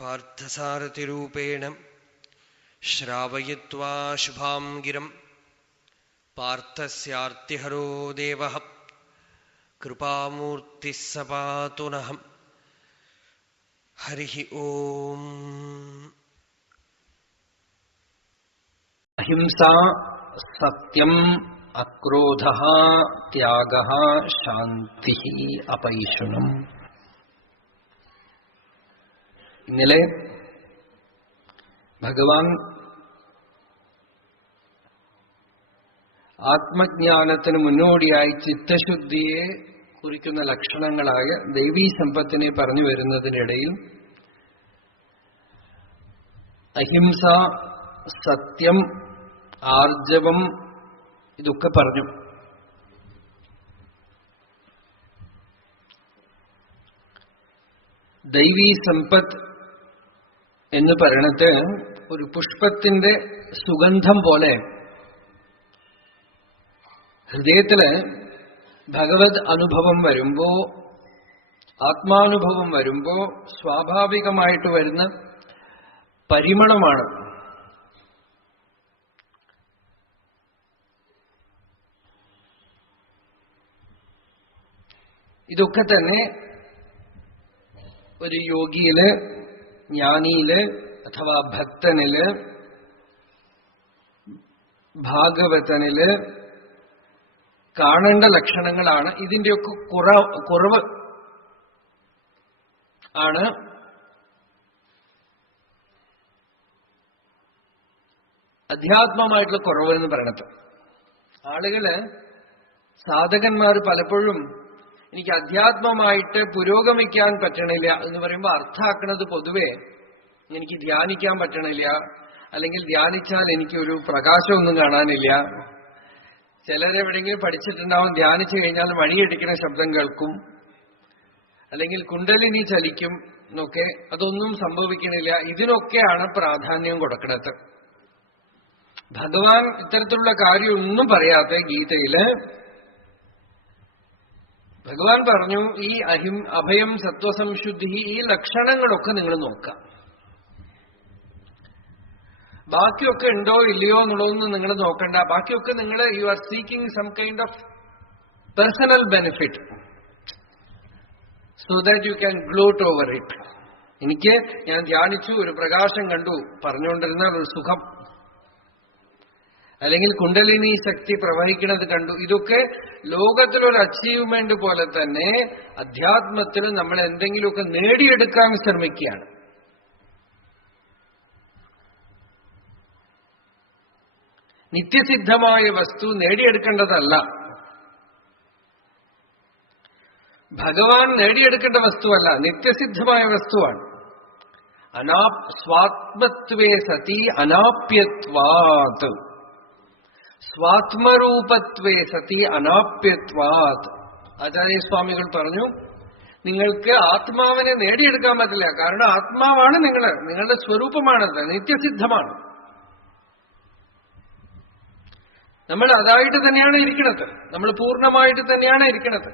പാർത്ഥസാരഥിരൂപേണ ശ്രാവയിത്വാ ശുഭാം ഗിരം പാർത്ഥസ്യാർത്തിഹരോ ദേവഃ കൃപാമൂർത്തിഃ സ പാതു നഃ. ഹരി ഓം. അഹിംസ, സത്യം, അക്രോധഃ, ത്യാഗഃ, ശാന്തിഃ, അപൈശുനം. ഇന്നലെ ഭഗവാൻ ആത്മജ്ഞാനത്തിന് മുന്നോടിയായി ചിത്തശുദ്ധിയെ കുറിക്കുന്ന ലക്ഷണങ്ങളായ ദൈവീ സമ്പത്തിനെ പറഞ്ഞു വരുന്നതിനിടയിൽ അഹിംസ, സത്യം, ആർജവം ഇതൊക്കെ പറഞ്ഞു. ദൈവീ സമ്പത്ത് എന്ന് പറയണത് ഒരു പുഷ്പത്തിന്റെ സുഗന്ധം പോലെ ഹൃദയത്തില് ഭഗവത് അനുഭവം വരുമ്പോ, ആത്മാനുഭവം വരുമ്പോ സ്വാഭാവികമായിട്ട് വരുന്ന പരിമളമാണ്. ഇതൊക്കെ തന്നെ ഒരു യോഗിയില്, ജ്ഞാനിയില് അഥവാ ഭക്തനില്, ഭാഗവതനില് കാണേണ്ട ലക്ഷണങ്ങളാണ്. ഇതിന്റെയൊക്കെ കുറവ് ആണ് അധ്യാത്മമായിട്ടുള്ള കുറവ് എന്ന് പറയണത്. ആളുകള്, സാധകന്മാർ പലപ്പോഴും എനിക്ക് അധ്യാത്മമായിട്ട് പുരോഗമിക്കാൻ പറ്റണില്ല എന്ന് പറയുമ്പോൾ അർത്ഥാക്കണത് പൊതുവെ എനിക്ക് ധ്യാനിക്കാൻ പറ്റണില്ല, അല്ലെങ്കിൽ ധ്യാനിച്ചാൽ എനിക്കൊരു പ്രകാശമൊന്നും കാണാനില്ല. ചിലരെവിടെയെങ്കിലും പഠിച്ചിട്ടുണ്ടാവും, ധ്യാനിച്ചു കഴിഞ്ഞാൽ മണിയടിക്കുന്ന ശബ്ദം കേൾക്കും, അല്ലെങ്കിൽ കുണ്ടലിനി ചലിക്കും എന്നൊക്കെ. അതൊന്നും സംഭവിക്കണില്ല. ഇതിനൊക്കെയാണ് പ്രാധാന്യം കൊടുക്കുന്നത്. ഭഗവാൻ ഇത്തരത്തിലുള്ള കാര്യമൊന്നും പറയാത്ത ഗീതയില് ഭഗവാൻ പറഞ്ഞു, ഈ അഭയം, സത്വസംശുദ്ധി, ഈ ലക്ഷണങ്ങളൊക്കെ നിങ്ങൾ നോക്കാം. ബാക്കിയൊക്കെ ഉണ്ടോ ഇല്ലയോ എന്നുള്ളതൊന്നും നിങ്ങൾ നോക്കണ്ട. ബാക്കിയൊക്കെ നിങ്ങൾ you are seeking some kind of personal benefit so that you can gloat over it. എനിക്ക് ഞാൻ ധ്യാനിച്ചു, ഒരു പ്രകാശം കണ്ടു, പറഞ്ഞുകൊണ്ടിരുന്ന ഒരു സുഖം, അല്ലെങ്കിൽ കുണ്ടലിനി ശക്തി പ്രവഹിക്കുന്നത് കണ്ടു. ഇതൊക്കെ ലോകത്തിലൊരു അച്ചീവ്മെന്റ് പോലെ തന്നെ അധ്യാത്മത്തിൽ നമ്മൾ എന്തെങ്കിലുമൊക്കെ നേടിയെടുക്കാൻ ശ്രമിക്കുകയാണ്. നിത്യസിദ്ധമായ വസ്തു നേടിയെടുക്കേണ്ടതല്ല. ഭഗവാൻ നേടിയെടുക്കേണ്ട വസ്തുവല്ല, നിത്യസിദ്ധമായ വസ്തുവാണ്. സ്വാത്മത്വേ സതി അനാപ്യത്വാത്, സ്വാത്മരൂപത്വേ സതി അനാപ്യത്വാത്. ആചാര്യസ്വാമികൾ പറഞ്ഞു, നിങ്ങൾക്ക് ആത്മാവിനെ നേടിയെടുക്കാൻ പറ്റില്ല. കാരണം ആത്മാവാണ് നിങ്ങളുടെ സ്വരൂപമാണത്, നിത്യസിദ്ധമാണ്. നമ്മൾ അതായിട്ട് തന്നെയാണ് ഇരിക്കുന്നത്, നമ്മൾ പൂർണ്ണമായിട്ട് തന്നെയാണ് ഇരിക്കുന്നത്.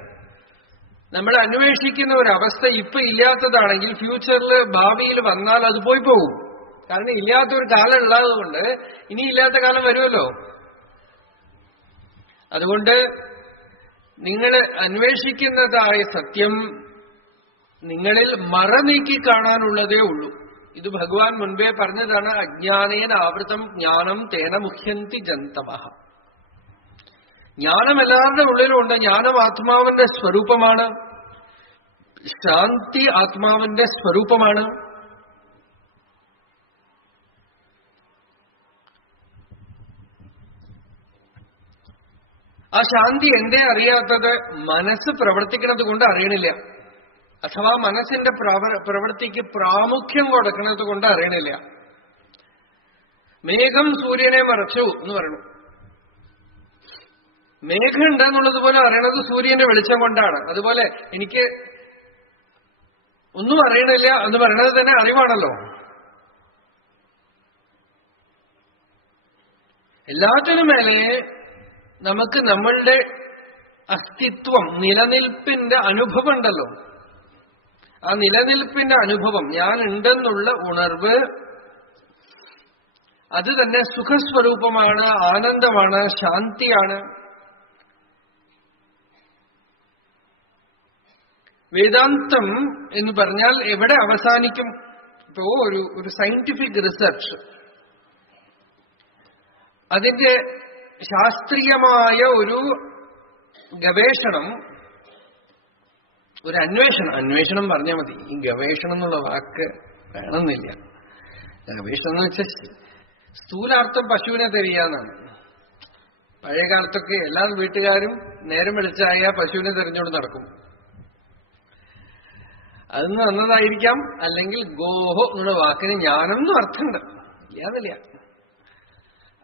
നമ്മൾ അന്വേഷിക്കുന്ന ഒരു അവസ്ഥ ഇപ്പൊ ഇല്ലാത്തതാണെങ്കിൽ ഫ്യൂച്ചറിൽ, ഭാവിയിൽ വന്നാൽ അത് പോയി പോകും. കാരണം ഇല്ലാത്തൊരു കാലം ഉള്ളതുകൊണ്ട് ഇനി ഇല്ലാത്ത കാലം വരുമല്ലോ. അതുകൊണ്ട് നിങ്ങൾ അന്വേഷിക്കുന്നതായ സത്യം നിങ്ങളിൽ മറ നീക്കി കാണാനുള്ളതേ ഉള്ളൂ. ഇത് ഭഗവാൻ മുൻപേ പറഞ്ഞതാണ്. അജ്ഞാനേന ആവൃതം ജ്ഞാനം തേന മുഹ്യന്തി ജന്തവഃ. ജ്ഞാനം എല്ലാവരുടെ ഉള്ളിലുണ്ട്. ജ്ഞാനം ആത്മാവിന്റെ സ്വരൂപമാണ്. ശാന്തി ആത്മാവിന്റെ സ്വരൂപമാണ്. ആ ശാന്തി എന്തേ അറിയാത്തത്? മനസ്സ് പ്രവർത്തിക്കുന്നത് കൊണ്ട് അറിയണില്ല, അഥവാ മനസ്സിന്റെ പ്രവൃത്തിക്ക് പ്രാമുഖ്യം കൊടുക്കുന്നത് കൊണ്ട് അറിയണില്ല. മേഘം സൂര്യനെ മറച്ചു എന്ന് പറയണു. മേഘം ഉണ്ടെന്നുള്ളത് പോലെ അറിയണത് സൂര്യന്റെ വെളിച്ചം കൊണ്ടാണ്. അതുപോലെ എനിക്ക് ഒന്നും അറിയണില്ല എന്ന് പറയണത് തന്നെ അറിവാണല്ലോ. എല്ലാത്തിനും മേലെ നമുക്ക് നമ്മളുടെ അസ്തിത്വം, നിലനിൽപ്പിന്റെ അനുഭവം ഉണ്ടല്ലോ. ആ നിലനിൽപ്പിന്റെ അനുഭവം, ഞാൻ ഉണ്ടെന്നുള്ള ഉണർവ്, അത് തന്നെ സുഖസ്വരൂപമാണ്, ആനന്ദമാണ്, ശാന്തിയാണ്. വേദാന്തം എന്ന് പറഞ്ഞാൽ എവിടെ അവസാനിക്കും? ഇപ്പോ ഒരു സയന്റിഫിക് റിസർച്ച്, അതിന്റെ ശാസ്ത്രീയമായ ഒരു ഗവേഷണം, ഒരു അന്വേഷണം പറഞ്ഞാൽ മതി. ഈ ഗവേഷണം എന്നുള്ള വാക്ക് വേണമെന്നില്ല. ഗവേഷണം എന്ന് വെച്ചാൽ സ്ഥൂലാർത്ഥം പശുവിനെ തെരയാന്നാണ്. പഴയ കാലത്തൊക്കെ എല്ലാ വീട്ടുകാരും നേരം വെളിച്ചായ പശുവിനെ തെരഞ്ഞുകൊണ്ട് നടക്കും. അതെന്ന് വന്നതായിരിക്കാം. അല്ലെങ്കിൽ ഗോഹോ എന്നുള്ള വാക്കിന് ജ്ഞാനം എന്നും അർത്ഥമുണ്ട്, ഇല്ലാന്നില്ല.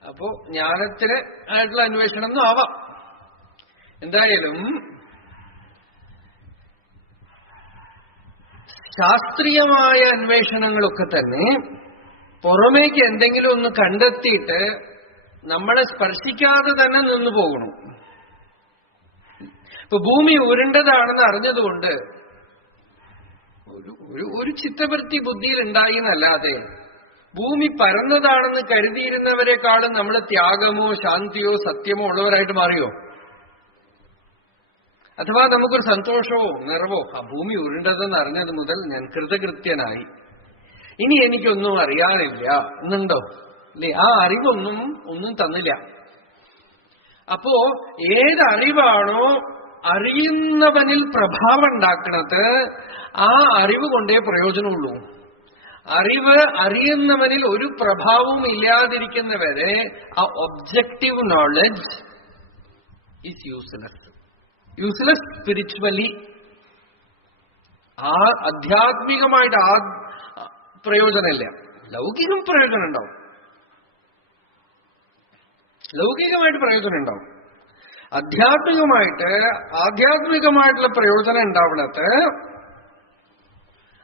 അപ്പോ ജ്ഞാനത്തിന് ആയിട്ടുള്ള അന്വേഷണം എന്നും ആവാം. എന്തായാലും ശാസ്ത്രീയമായ അന്വേഷണങ്ങളൊക്കെ തന്നെ പുറമേക്ക് എന്തെങ്കിലും ഒന്ന് കണ്ടെത്തിയിട്ട് നമ്മളെ സ്പർശിക്കാതെ തന്നെ നിന്നു പോകണം. ഇപ്പൊ ഭൂമി ഉരുണ്ടതാണെന്ന് അറിഞ്ഞതുകൊണ്ട് ഒരു ചിത്തവൃത്തി ബുദ്ധിയിൽ ഉണ്ടായി എന്നല്ലാതെ ഭൂമി പരന്നതാണെന്ന് കരുതിയിരുന്നവരെക്കാളും നമ്മൾ ത്യാഗമോ ശാന്തിയോ സത്യമോ ഉള്ളവരായിട്ട് മാറിയോ? അഥവാ നമുക്കൊരു സന്തോഷമോ നിറവോ, ആ ഭൂമി ഉരുണ്ടതെന്ന് അറിഞ്ഞത് മുതൽ ഞാൻ കൃതകൃത്യനായി, ഇനി എനിക്കൊന്നും അറിയാനില്ല എന്നുണ്ടോ? അല്ലേ? ആ അറിവൊന്നും തന്നില്ല. അപ്പോ ഏതറിവാണോ അറിയുന്നവനിൽ പ്രഭാവം ഉണ്ടാക്കുന്നത്, ആ അറിവ് കൊണ്ടേ പ്രയോജനമുള്ളൂ. അറിവ് അറിയുന്നവനിൽ ഒരു പ്രഭാവവും ഇല്ലാതിരിക്കുന്നവരെ ആ objective knowledge is useless spiritually. ആ ആധ്യാത്മികമായിട്ട് പ്രയോജനമില്ല. ലൗകികം പ്രയോജനം ഉണ്ടാവും, ലൗകികമായിട്ട് പ്രയോജനം ഉണ്ടാവും. ആധ്യാത്മികമായിട്ടുള്ള പ്രയോജനം ഉണ്ടാവുന്നത്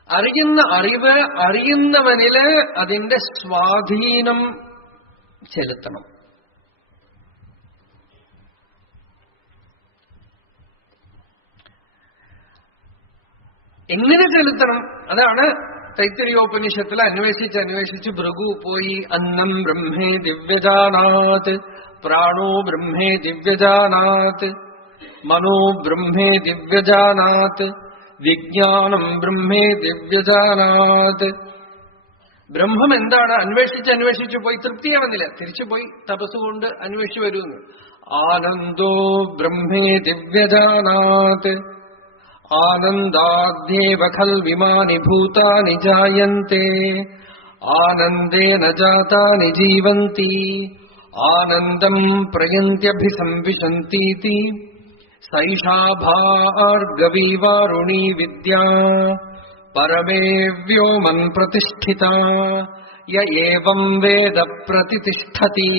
അറിയുന്ന അറിവ് അറിയുന്നവനില് അതിന്റെ സ്വാധീനം ചെലുത്തണം. എങ്ങനെ ചെലുത്തണം? അതാണ് തൈത്തിരീയോപനിഷത്തിൽ അന്വേഷിച്ച് ഭൃഗു പോയി. അന്നം ബ്രഹ്മേ ദിവ്യജാനാത്, പ്രാണോ ബ്രഹ്മേ ദിവ്യജാനാത്, മനോ ബ്രഹ്മേ ദിവ്യജാനാത്, വിജ്ഞാനം ബ്രഹ്മേ ദിവ്യജാനാത്. ബ്രഹ്മം എന്താണ്? അന്വേഷിച്ച് പോയി തൃപ്തിയാവുന്നില്ല, തിരിച്ചുപോയി തപസ്സുകൊണ്ട് അന്വേഷിച്ചു വരുന്നു. ആനന്ദോ ബ്രഹ്മേ ദിവ്യജാനാത്, ആനന്ദാദ്യേവ ഖൽവിമാനി ഭൂതാനി ജായന്തെ, ആനന്ദേന ജാതാനി ജീവന്തി, ആനന്ദം പ്രയന്ത്യഭിസംവിശന്തി, സൈഷാ ഭാർഗവീ വാരുണീ വിദ്യാ പരമേ വ്യോമൻ പ്രതിഷ്ഠിത, യ ഏവം വേദ പ്രതിഷ്ഠതി,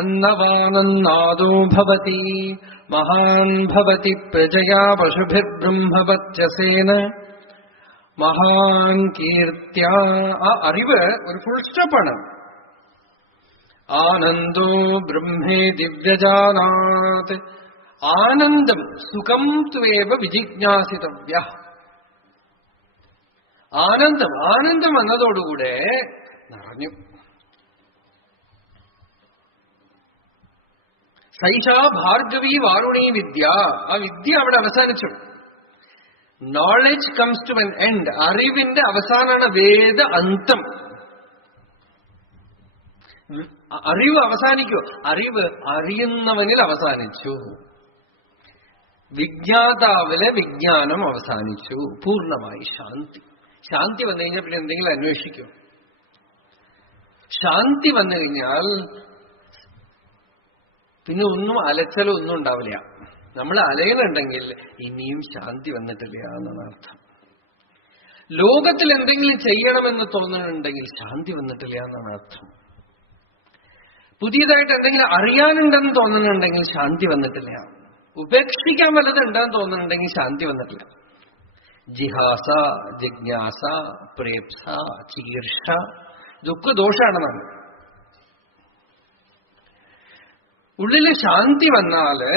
അന്നവാനന്നാദോ ഭവതി, മഹാൻ ഭവതി പ്രജയാ പശുഭിർബ്രഹ്മവത്യസേന, മഹാൻ കീർത്യാ. ആ അറിവ് ഒരു ഫുൾ സ്റ്റോപ്പാണ്. ആനന്ദോ ബ്രഹ്മേ ദിവ്യജാനാത്, ആനന്ദം സുഖം ത്വേവ വിജിജ്ഞാസിതവ്യ. ആനന്ദം വന്നതോടുകൂടെ നിറഞ്ഞു. സൈഷാ ഭാർഗവീ വാരുണീ വിദ്യ. ആ വിദ്യ അവിടെ അവസാനിച്ചു. Knowledge comes to an end. അറിവിന്റെ അവസാനമാണ് വേദ അന്തം. അറിവ് അവസാനിക്കൂ? അറിവ് അറിയുന്നവനിൽ അവസാനിച്ചു. വിജ്ഞാതാവിലെ വിജ്ഞാനം അവസാനിച്ചു. പൂർണ്ണമായി ശാന്തി വന്നു കഴിഞ്ഞാൽ പിന്നെ എന്തെങ്കിലും അന്വേഷിക്കൂ? ശാന്തി വന്നു കഴിഞ്ഞാൽ പിന്നെ അലച്ചലോ ഒന്നും ഉണ്ടാവില്ല. നമ്മൾ അലയുന്നുണ്ടെങ്കിൽ ഇനിയും ശാന്തി വന്നിട്ടില്ല എന്നാണ് അർത്ഥം. ലോകത്തിൽ എന്തെങ്കിലും ചെയ്യണമെന്ന് തോന്നുന്നുണ്ടെങ്കിൽ ശാന്തി വന്നിട്ടില്ല എന്നാണ് അർത്ഥം. പുതിയതായിട്ട് എന്തെങ്കിലും അറിയാനുണ്ടെന്ന് തോന്നുന്നുണ്ടെങ്കിൽ ശാന്തി വന്നിട്ടില്ല. ഉപേക്ഷിക്കാൻ വല്ലതുണ്ടെന്ന് തോന്നുന്നുണ്ടെങ്കിൽ ശാന്തി വന്നിട്ടില്ല. ജിഹാസ, ജിജ്ഞാസ, പ്രേപ്സ, ചികീർഷ, ഇതൊക്കെ ദോഷാണെന്നാണ്. ഉള്ളില് ശാന്തി വന്നാല്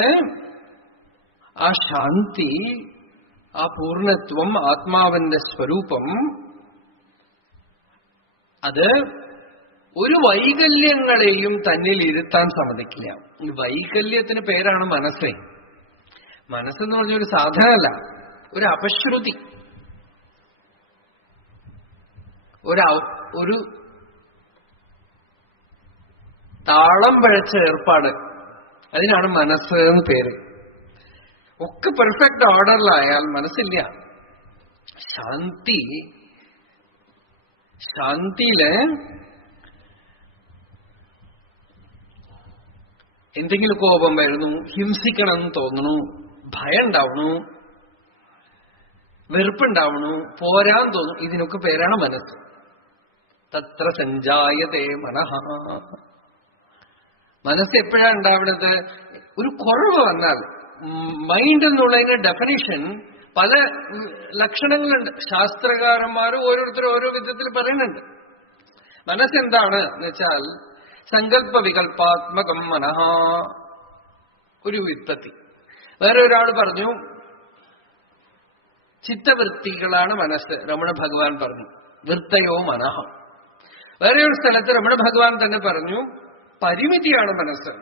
ആ ശാന്തി ആ പൂർണ്ണത്വം, ആത്മാവിന്റെ സ്വരൂപം, അത് ഒരു വൈകല്യങ്ങളെയും തന്നിൽ ഇരുത്താൻ സമ്മതിക്കില്ല. ഈ വൈകല്യത്തിന് പേരാണ് മനസ്സേ. മനസ്സെന്ന് പറഞ്ഞൊരു സാധനമല്ല, ഒരു അപശ്രുതി, ഒരു താളം പഴച്ച ഏർപ്പാട്. അതിനാണ് മനസ്സ് എന്ന് പേര്. ഒക്കെ പെർഫെക്റ്റ് ഓർഡറിലായാൽ മനസ്സില്ല. ശാന്തിയില് എന്തെങ്കിലും കോപം വരുന്നു, ഹിംസിക്കണം എന്ന് തോന്നണു, ഭയം ഉണ്ടാവണു, വെറുപ്പുണ്ടാവണു, പോരാൻ തോന്നും, ഇതിനൊക്കെ പേരാണ് മനസ്സ്. തത്ര സഞ്ജായതേ മനഃ. മനസ്സ് എപ്പോഴാണ് ഉണ്ടാവുന്നത്? ഒരു കുറവ് വന്നാൽ. മൈൻഡ് എന്നുള്ളതിന് ഡെഫിനിഷൻ പല ലക്ഷണങ്ങളുണ്ട്. ശാസ്ത്രകാരന്മാർ ഓരോരുത്തരും ഓരോ വിധത്തിൽ പറയുന്നുണ്ട്. മനസ്സെന്താണ് എന്ന് വെച്ചാൽ സങ്കല്പ വികല്പാത്മകം മനഃ. ഒരു വ്യുത്പത്തി. വേറെ ഒരാൾ പറഞ്ഞു ചിത്തവൃത്തികളാണ് മനസ്സ്. രമണ ഭഗവാൻ പറഞ്ഞു വൃത്തയോ മനഃ. വേറെ ഒരു സ്ഥലത്ത് രമണ ഭഗവാൻ തന്നെ പറഞ്ഞു പരിമിതിയാണ് മനസ്സ്.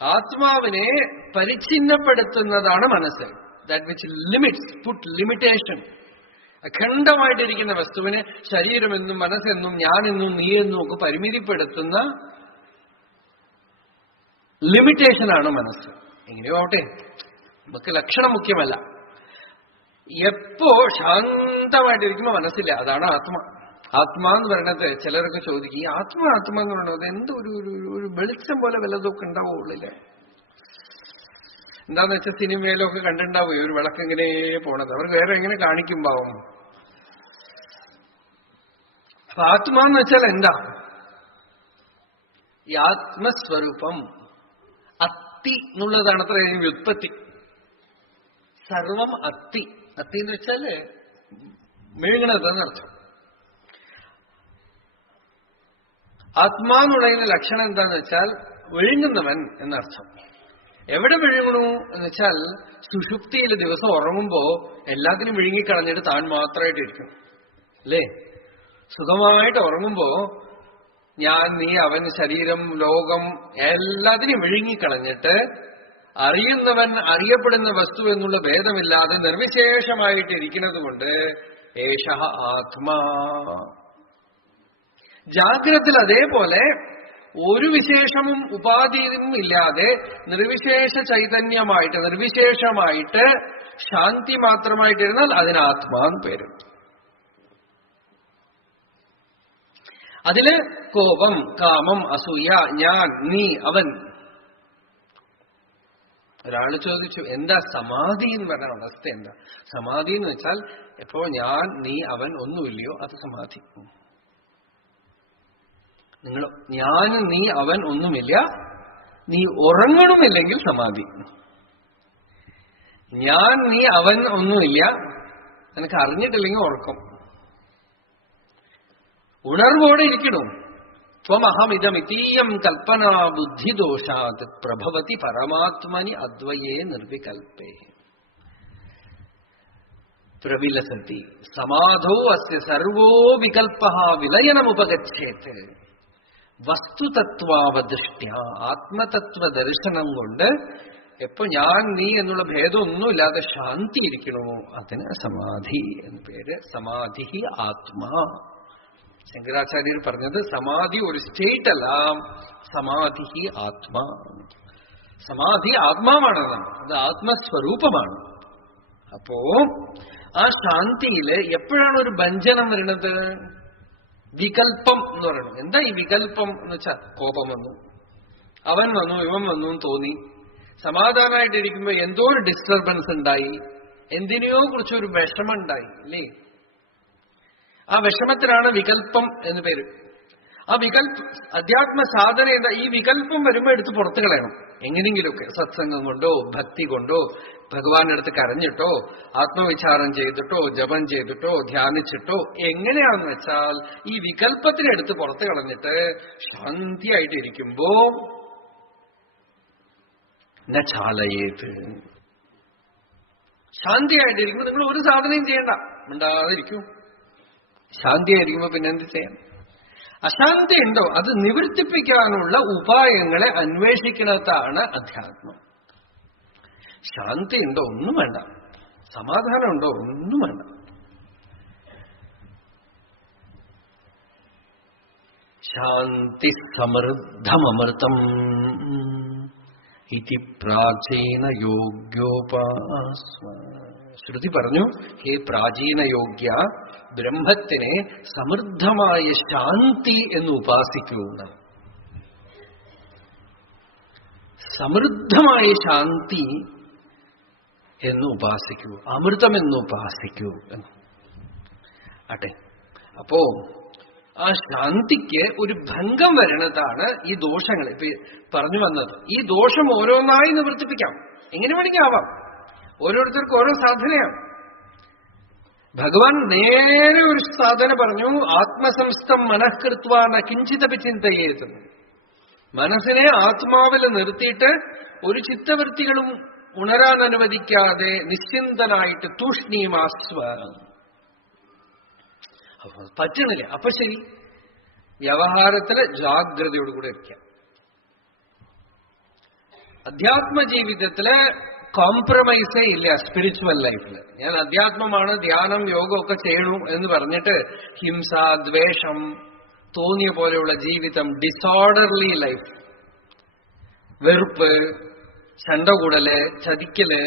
ആത്മാവിനെ പരിച്ഛിന്നപ്പെടുത്തുന്നതാണ് മനസ്സ്. That which limits, put limitation. അഖണ്ഡമായിട്ടിരിക്കുന്ന വസ്തുവിനെ ശരീരമെന്നും മനസ്സെന്നും ഞാനെന്നും നീയെന്നും ഒക്കെ പരിമിതിപ്പെടുത്തുന്ന ലിമിറ്റേഷനാണ് മനസ്സ്. എങ്ങനെയോ ആവട്ടെ, നമുക്ക് ലക്ഷണം മുഖ്യമല്ല. എപ്പോ ശാന്തമായിട്ടിരിക്കുമ്പോ മനസ്സില്ല, അതാണ് ആത്മ. ആത്മാ എന്ന് പറയുന്നത് ചിലരൊക്കെ ചോദിക്കും, ഈ ആത്മാ എന്ന് പറയുന്നത് എന്ത് ഒരു വെളിച്ചം പോലെ വല്ലതൊക്കെ ഉണ്ടാവുള്ളില്ലേ? എന്താന്ന് വെച്ചാൽ സിനിമയിലൊക്കെ കണ്ടിട്ടുണ്ടാവുക ഒരു വിളക്കെങ്ങനെ പോണത്. അവർക്ക് വേറെ എങ്ങനെ കാണിക്കുമ്പാവും. അപ്പൊ ആത്മാന്ന് വെച്ചാൽ എന്താ? ഈ ആത്മസ്വരൂപം അത്തി എന്നുള്ളതാണ് അത്ര വ്യുത്പത്തി. സർവം അത്തി. അത്തി എന്ന് വെച്ചാല് മെഴുകണതെന്നർത്ഥം. ആത്മാന്നുള്ളതിന്റെ ലക്ഷണം എന്താന്ന് വെച്ചാൽ വിഴുങ്ങുന്നവൻ എന്നർത്ഥം. എവിടെ വിഴുങ്ങണു എന്ന് വെച്ചാൽ സുഷുപ്തിയിൽ ദിവസം ഉറങ്ങുമ്പോ എല്ലാത്തിനും വിഴുങ്ങിക്കളഞ്ഞിട്ട് താൻ മാത്രമായിട്ടിരിക്കും അല്ലേ? സുഖമായിട്ട് ഉറങ്ങുമ്പോ ഞാൻ, നീ, അവൻ, ശരീരം, ലോകം എല്ലാത്തിനും വിഴുങ്ങിക്കളഞ്ഞിട്ട് അറിയുന്നവൻ അറിയപ്പെടുന്ന വസ്തു എന്നുള്ള ഭേദമില്ലാതെ നിർവിശേഷമായിട്ടിരിക്കുന്നത് കൊണ്ട് ഏഷ ആത്മാ. ജാഗ്രതത്തിൽ അതേപോലെ ഒരു വിശേഷവും ഉപാധിയും ഇല്ലാതെ നിർവിശേഷ ചൈതന്യമായിട്ട് നിർവിശേഷമായിട്ട് ശാന്തി മാത്രമായിട്ടിരുന്നാൽ അതിന് ആത്മാന്ന് പേര്. അതില് കോപം, കാമം, അസൂയ, ഞാൻ, നീ, അവൻ. ഒരാൾ ചോദിച്ചു എന്താ സമാധി എന്ന് പറഞ്ഞ അവസ്ഥ എന്താ? സമാധി എന്ന് വെച്ചാൽ എപ്പോ ഞാൻ, നീ, അവൻ ഒന്നുമില്ലയോ അത് സമാധി. നിങ്ങൾ ഞാൻ, നീ, അവൻ ഒന്നുമില്ല, നീ ഉറങ്ങണമില്ലെങ്കിൽ സമാധി. ഞാൻ, നീ, അവൻ ഒന്നുമില്ല, നിനക്ക് അറിഞ്ഞിട്ടില്ലെങ്കിൽ ഉറക്കം. ഉണർവോടെ ഇരിക്കണു. ത്വമഹമിതമിതീയം കൽപ്പനാ ബുദ്ധിദോഷാത് പ്രഭവതി പരമാത്മനി അദ്വയേ നിർവികൽപേ പ്രവിലസതി സമാധോ അസ്യ സർവോ വികൽപഃ വിലയനമുപഗച്ഛേത്. വസ്തുതത്വാവദൃഷ്ട്യ ആത്മതത്വ ദർശനം കൊണ്ട് എപ്പോ ഞാൻ, നീ എന്നുള്ള ഭേദമൊന്നുമില്ലാതെ ശാന്തി ഇരിക്കണോ അതിന് സമാധി എന്ന് പേര്. സമാധി ആത്മാ. ശങ്കരാചാര്യർ പറഞ്ഞത് സമാധി ഒരു സ്റ്റേറ്റ് അല്ല, സമാധി ആത്മാ. സമാധി ആത്മാവാണെന്നാണ്, അത് ആത്മസ്വരൂപമാണ്. അപ്പോ ആ ശാന്തിയില് എപ്പോഴാണ് ഒരു ഭഞ്ജനം വരുന്നത്? വികൽപ്പം എന്ന് പറയണം. എന്താ ഈ വികൽപ്പം എന്ന് വെച്ചാൽ കോപം വന്നു, അവൻ വന്നു, ഇവൻ വന്നു എന്ന് തോന്നി. സമാധാനമായിട്ടിരിക്കുമ്പോ എന്തോ ഒരു ഡിസ്റ്റർബൻസ് ഉണ്ടായി, എന്തിനെയോ കുറിച്ചൊരു വിഷമം ഉണ്ടായി അല്ലേ? ആ വിഷമത്തിനാണ് വികൽപ്പം എന്ന് പേര്. ആ അധ്യാത്മ സാധന എന്താ? ഈ വികൽപ്പം വരുമ്പോ എടുത്ത് പുറത്തു കളയണം എങ്ങനെയെങ്കിലുമൊക്കെ. സത്സംഗം കൊണ്ടോ ഭക്തി കൊണ്ടോ ഭഗവാന്റെ അടുത്ത് കരഞ്ഞിട്ടോ ആത്മവിചാരം ചെയ്തിട്ടോ ജപം ചെയ്തിട്ടോ ധ്യാനിച്ചിട്ടോ എങ്ങനെയാണെന്ന് വെച്ചാൽ ഈ വികൽപ്പത്തിനെടുത്ത് പുറത്തു കളഞ്ഞിട്ട് ശാന്തിയായിട്ടിരിക്കുമ്പോ ചാലയേത്. ശാന്തിയായിട്ടിരിക്കുമ്പോൾ നിങ്ങൾ ഒരു സാധനയും ചെയ്യണ്ട, മിണ്ടാതിരിക്കൂ. ശാന്തിയായിരിക്കുമ്പോ പിന്നെന്ത് ചെയ്യാം? അശാന്തി ഉണ്ടോ അത് നിവർത്തിപ്പിക്കാനുള്ള ഉപായങ്ങളെ അന്വേഷിക്കുന്നതാണ് അധ്യാത്മം. ശാന്തി ഉണ്ടോ ഒന്നും വേണ്ട, സമാധാനം ഉണ്ടോ ഒന്നും വേണ്ട. ശാന്തി സമൃദ്ധമൃതം ഇതി പ്രാചീന യോഗ്യോപാസ്മ. ശ്രുതി പറഞ്ഞു, ഹേ പ്രാചീന യോഗ്യ, ബ്രഹ്മത്തിനെ സമൃദ്ധമായ ശാന്തി എന്ന് ഉപാസിക്കൂ. സമൃദ്ധമായ ശാന്തി എന്ന് ഉപാസിക്കൂ, അമൃതമെന്ന് ഉപാസിക്കൂ എന്ന്. ആട്ടെ, അപ്പോ ആ ശാന്തിക്ക് ഒരു ഭംഗം വരണതാണ് ഈ ദോഷങ്ങൾ ഇപ്പൊ പറഞ്ഞു വന്നത്. ഈ ദോഷം ഓരോന്നായി നിവർത്തിപ്പിക്കാം, എങ്ങനെ വേണമെങ്കിൽ ആവാം. ഓരോരുത്തർക്കും ഓരോ സാധനയാണ്. ഭഗവാൻ നേരെ ഒരു സാധന പറഞ്ഞു, ആത്മസംസ്ഥം മനഃകൃത്വ ന കിഞ്ചിതപി ചിന്തയേത്. മനസ്സിനെ ആത്മാവിൽ നിർത്തിയിട്ട് ഒരു ചിത്തവൃത്തികളും ഉണരാൻ അനുവദിക്കാതെ നിശ്ചിന്തനായിട്ട് തൂഷ്ണീമാസ്വ. പറ്റണില്ല. അപ്പൊ ശരി, വ്യവഹാരത്തില് ജാഗ്രതയോടുകൂടെ ഇരിക്കാം. അധ്യാത്മ ജീവിതത്തില് കോംപ്രമൈസേ ഇല്ല. സ്പിരിച്വൽ ലൈഫില് ഞാൻ അധ്യാത്മമാണ്, ധ്യാനം, യോഗം ഒക്കെ ചെയ്യണു എന്ന് പറഞ്ഞിട്ട് ഹിംസ, ദ്വേഷം, തോന്നിയ പോലെയുള്ള ജീവിതം, ഡിസോർഡർലി ലൈഫ്, വെറുപ്പ്, ചണ്ട കൂടല്, ചതിക്കല്,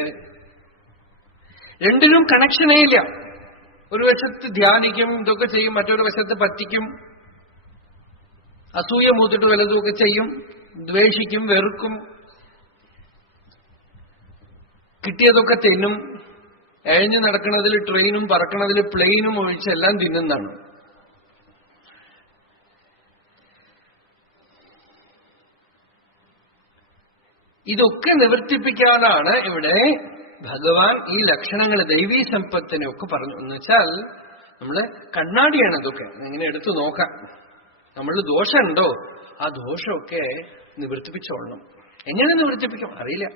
രണ്ടിനും കണക്ഷനേ ഇല്ല. ഒരു വശത്ത് ധ്യാനിക്കും, ഇതൊക്കെ ചെയ്യും, മറ്റൊരു വശത്ത് പറ്റിക്കും, അസൂയ മൂത്തിട്ട് വലതുമൊക്കെ ചെയ്യും, ദ്വേഷിക്കും, വെറുക്കും, കിട്ടിയതൊക്കെ തിന്നും, എഴഞ്ഞു നടക്കുന്നതിൽ ട്രെയിനും പറക്കണതിൽ പ്ലെയിനും ഒഴിച്ചെല്ലാം തിന്നുന്നതാണ്. ഇതൊക്കെ നിവർത്തിപ്പിക്കാനാണ് ഇവിടെ ഭഗവാൻ ഈ ലക്ഷണങ്ങൾ, ദൈവീ സമ്പത്തിനെയൊക്കെ പറഞ്ഞു. എന്ന് വെച്ചാൽ നമ്മള് കണ്ണാടിയാണ് ഇതൊക്കെ, ഇങ്ങനെ എടുത്തു നോക്കാം. നമ്മൾ ദോഷമുണ്ടോ ആ ദോഷമൊക്കെ നിവർത്തിപ്പിച്ചോളണം. എങ്ങനെ നിവർത്തിപ്പിക്കും അറിയില്ല.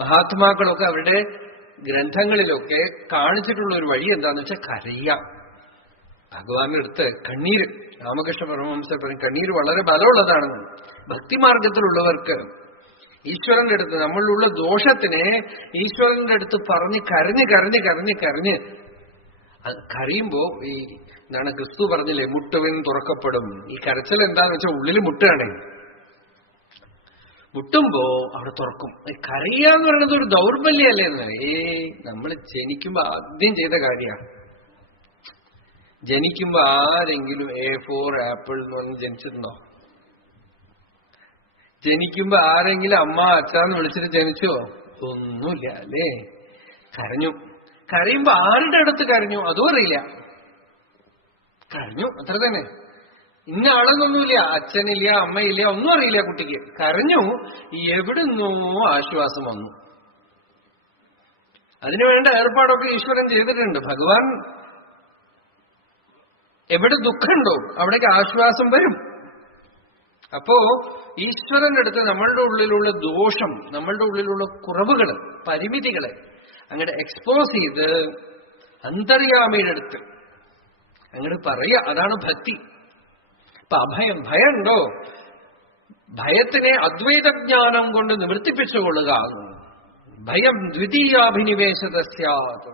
മഹാത്മാക്കളൊക്കെ അവരുടെ ഗ്രന്ഥങ്ങളിലൊക്കെ കാണിച്ചിട്ടുള്ള ഒരു വഴി എന്താന്ന് വെച്ചാൽ കരയാം. ഭഗവാന്റെ അടുത്ത് കണ്ണീര്, രാമകൃഷ്ണ പരമഹംസർ പറയും കണ്ണീര് വളരെ ബലമുള്ളതാണെന്ന്. ഭക്തിമാർഗത്തിലുള്ളവർക്ക് ഈശ്വരന്റെ അടുത്ത് നമ്മളിലുള്ള ദോഷത്തിനെ ഈശ്വരന്റെ അടുത്ത് പറഞ്ഞ് കരഞ്ഞ് കരഞ്ഞ് കരഞ്ഞ് കരഞ്ഞ് കരയുമ്പോ ഈ എന്താണ് ക്രിസ്തു പറഞ്ഞില്ലേ, മുട്ടുവിൻ തുറക്കപ്പെടും. ഈ കരച്ചിൽ എന്താന്ന് വെച്ചാൽ ഉള്ളിൽ മുട്ടുകയാണേ, മുട്ടുമ്പോ അവിടെ തുറക്കും. കരയാന്ന് പറയുന്നത് ഒരു ദൗർബല്യല്ലേ എന്ന്. നമ്മൾ ജനിക്കുമ്പോ ആദ്യം ചെയ്ത കാര്യമാണ്. ജനിക്കുമ്പോ ആരെങ്കിലും A4 ആപ്പിൾ എന്ന് പറഞ്ഞ് ജനിച്ചിട്ടുണ്ടോ? ജനിക്കുമ്പോ ആരെങ്കിലും അമ്മ അച്ഛന്ന് വിളിച്ചിട്ട് ജനിച്ചോ? ഒന്നുമില്ല അല്ലേ? കരഞ്ഞു. കരയുമ്പോ ആരുടെ അടുത്ത് കരഞ്ഞു അതും അറിയില്ല. കരഞ്ഞു, അത്ര തന്നെ. ഇന്ന ആളെന്നൊന്നുമില്ല, അച്ഛനില്ല, അമ്മയില്ല, ഒന്നും അറിയില്ല കുട്ടിക്ക്. കരഞ്ഞു, എവിടുന്നോ ആശ്വാസം വന്നു. അതിനുവേണ്ട ഏർപ്പാടൊക്കെ ഈശ്വരൻ ചെയ്തിട്ടുണ്ട്. ഭഗവാൻ എവിടെ ദുഃഖമുണ്ടോ അവിടേക്ക് ആശ്വാസം വരും. അപ്പോ ഈശ്വരന്റെ അടുത്ത് നമ്മളുടെ ഉള്ളിലുള്ള ദോഷം, നമ്മളുടെ ഉള്ളിലുള്ള കുറവുകള്, പരിമിതികളെ അങ്ങോട്ട് എക്സ്പോസ് ചെയ്ത് അന്തര്യാമിയുടെ അടുത്ത് അങ്ങോട്ട് പറയുക. അതാണ് ഭക്തി. ഇപ്പൊ അഭയം, ഭയമുണ്ടോ? ഭയത്തിനെ അദ്വൈതജ്ഞാനം കൊണ്ട് നിവർത്തിപ്പിച്ചുകൊള്ളുക. ഭയം ദ്വിതീയാഭിനിവേശതസ്യാത്.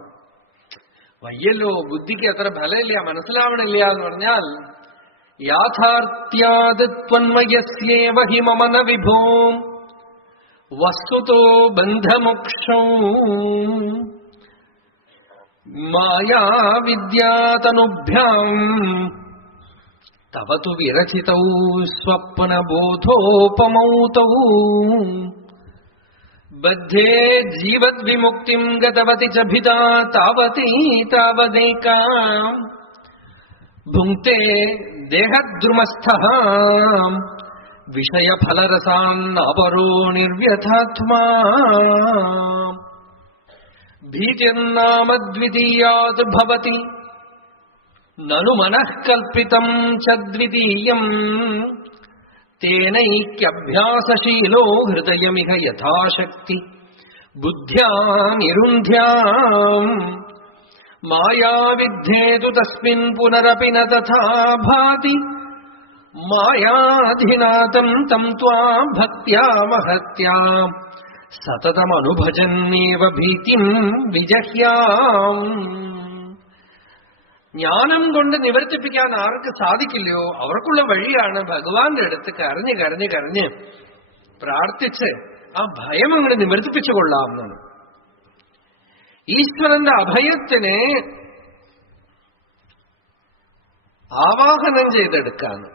വയ്യല്ലോ, ബുദ്ധിക്ക് അത്ര ഫലമില്ല, മനസ്സിലാവണില്ല എന്ന് പറഞ്ഞാൽ യാഥാർത്ഥ്യാത് ത്വന്മയസ്യേവ ഹി മമന വിഭോ വസ്തുതോ ബന്ധമോക്ഷോ മായാവിദ്യാതനുഭ്യാം തവ തു വിരചിതൗ സ്വപ്നബോധോപമൗ തൗ ബദ്ധേ ജീവദ്വിമുക്തിം ഗതവതി ച ഭിതാ താവതി താവദേകാം ഭുങ്ക്തേ ദേഹദ്രുമസ്ഥഃ വിഷയഫലരസാന്നപരോ നിർവ്യഥാത്മാ ഭീതിർനാമദ്വിതീയാത് ഭവതി നനു മനഃ കൽപ്പിതം ച ദ്വിതീയം തേനൈക്യഭ്യാസശീലോ ഹൃദയമിഹ യഥാശക്തി ബുദ്ധ്യാ നിരുന്ധ്യാം മായാവിദ്ധേതു തസ്മിൻ പുനരപി ന തഥാ ഭാതി മായാധിനാഥം തം ത്വാം ഭക്ത്യാ മഹത്യാ സതതമനുഭജന്നേവ ഭീതിം വിജഹ്യാം. ജ്ഞാനം കൊണ്ട് നിവർത്തിപ്പിക്കാൻ ആർക്ക് സാധിക്കില്ലയോ അവർക്കുള്ള വഴിയാണ് ഭഗവാന്റെ അടുത്ത് കരഞ്ഞ് കരഞ്ഞ് കരഞ്ഞ് പ്രാർത്ഥിച്ച് ആ ഭയം അങ്ങോട്ട് നിവർത്തിപ്പിച്ചു കൊള്ളാം എന്നാണ്. ഈശ്വരന്റെ അഭയത്തിനെ ആവാഹനം ചെയ്തെടുക്കാന്ന്.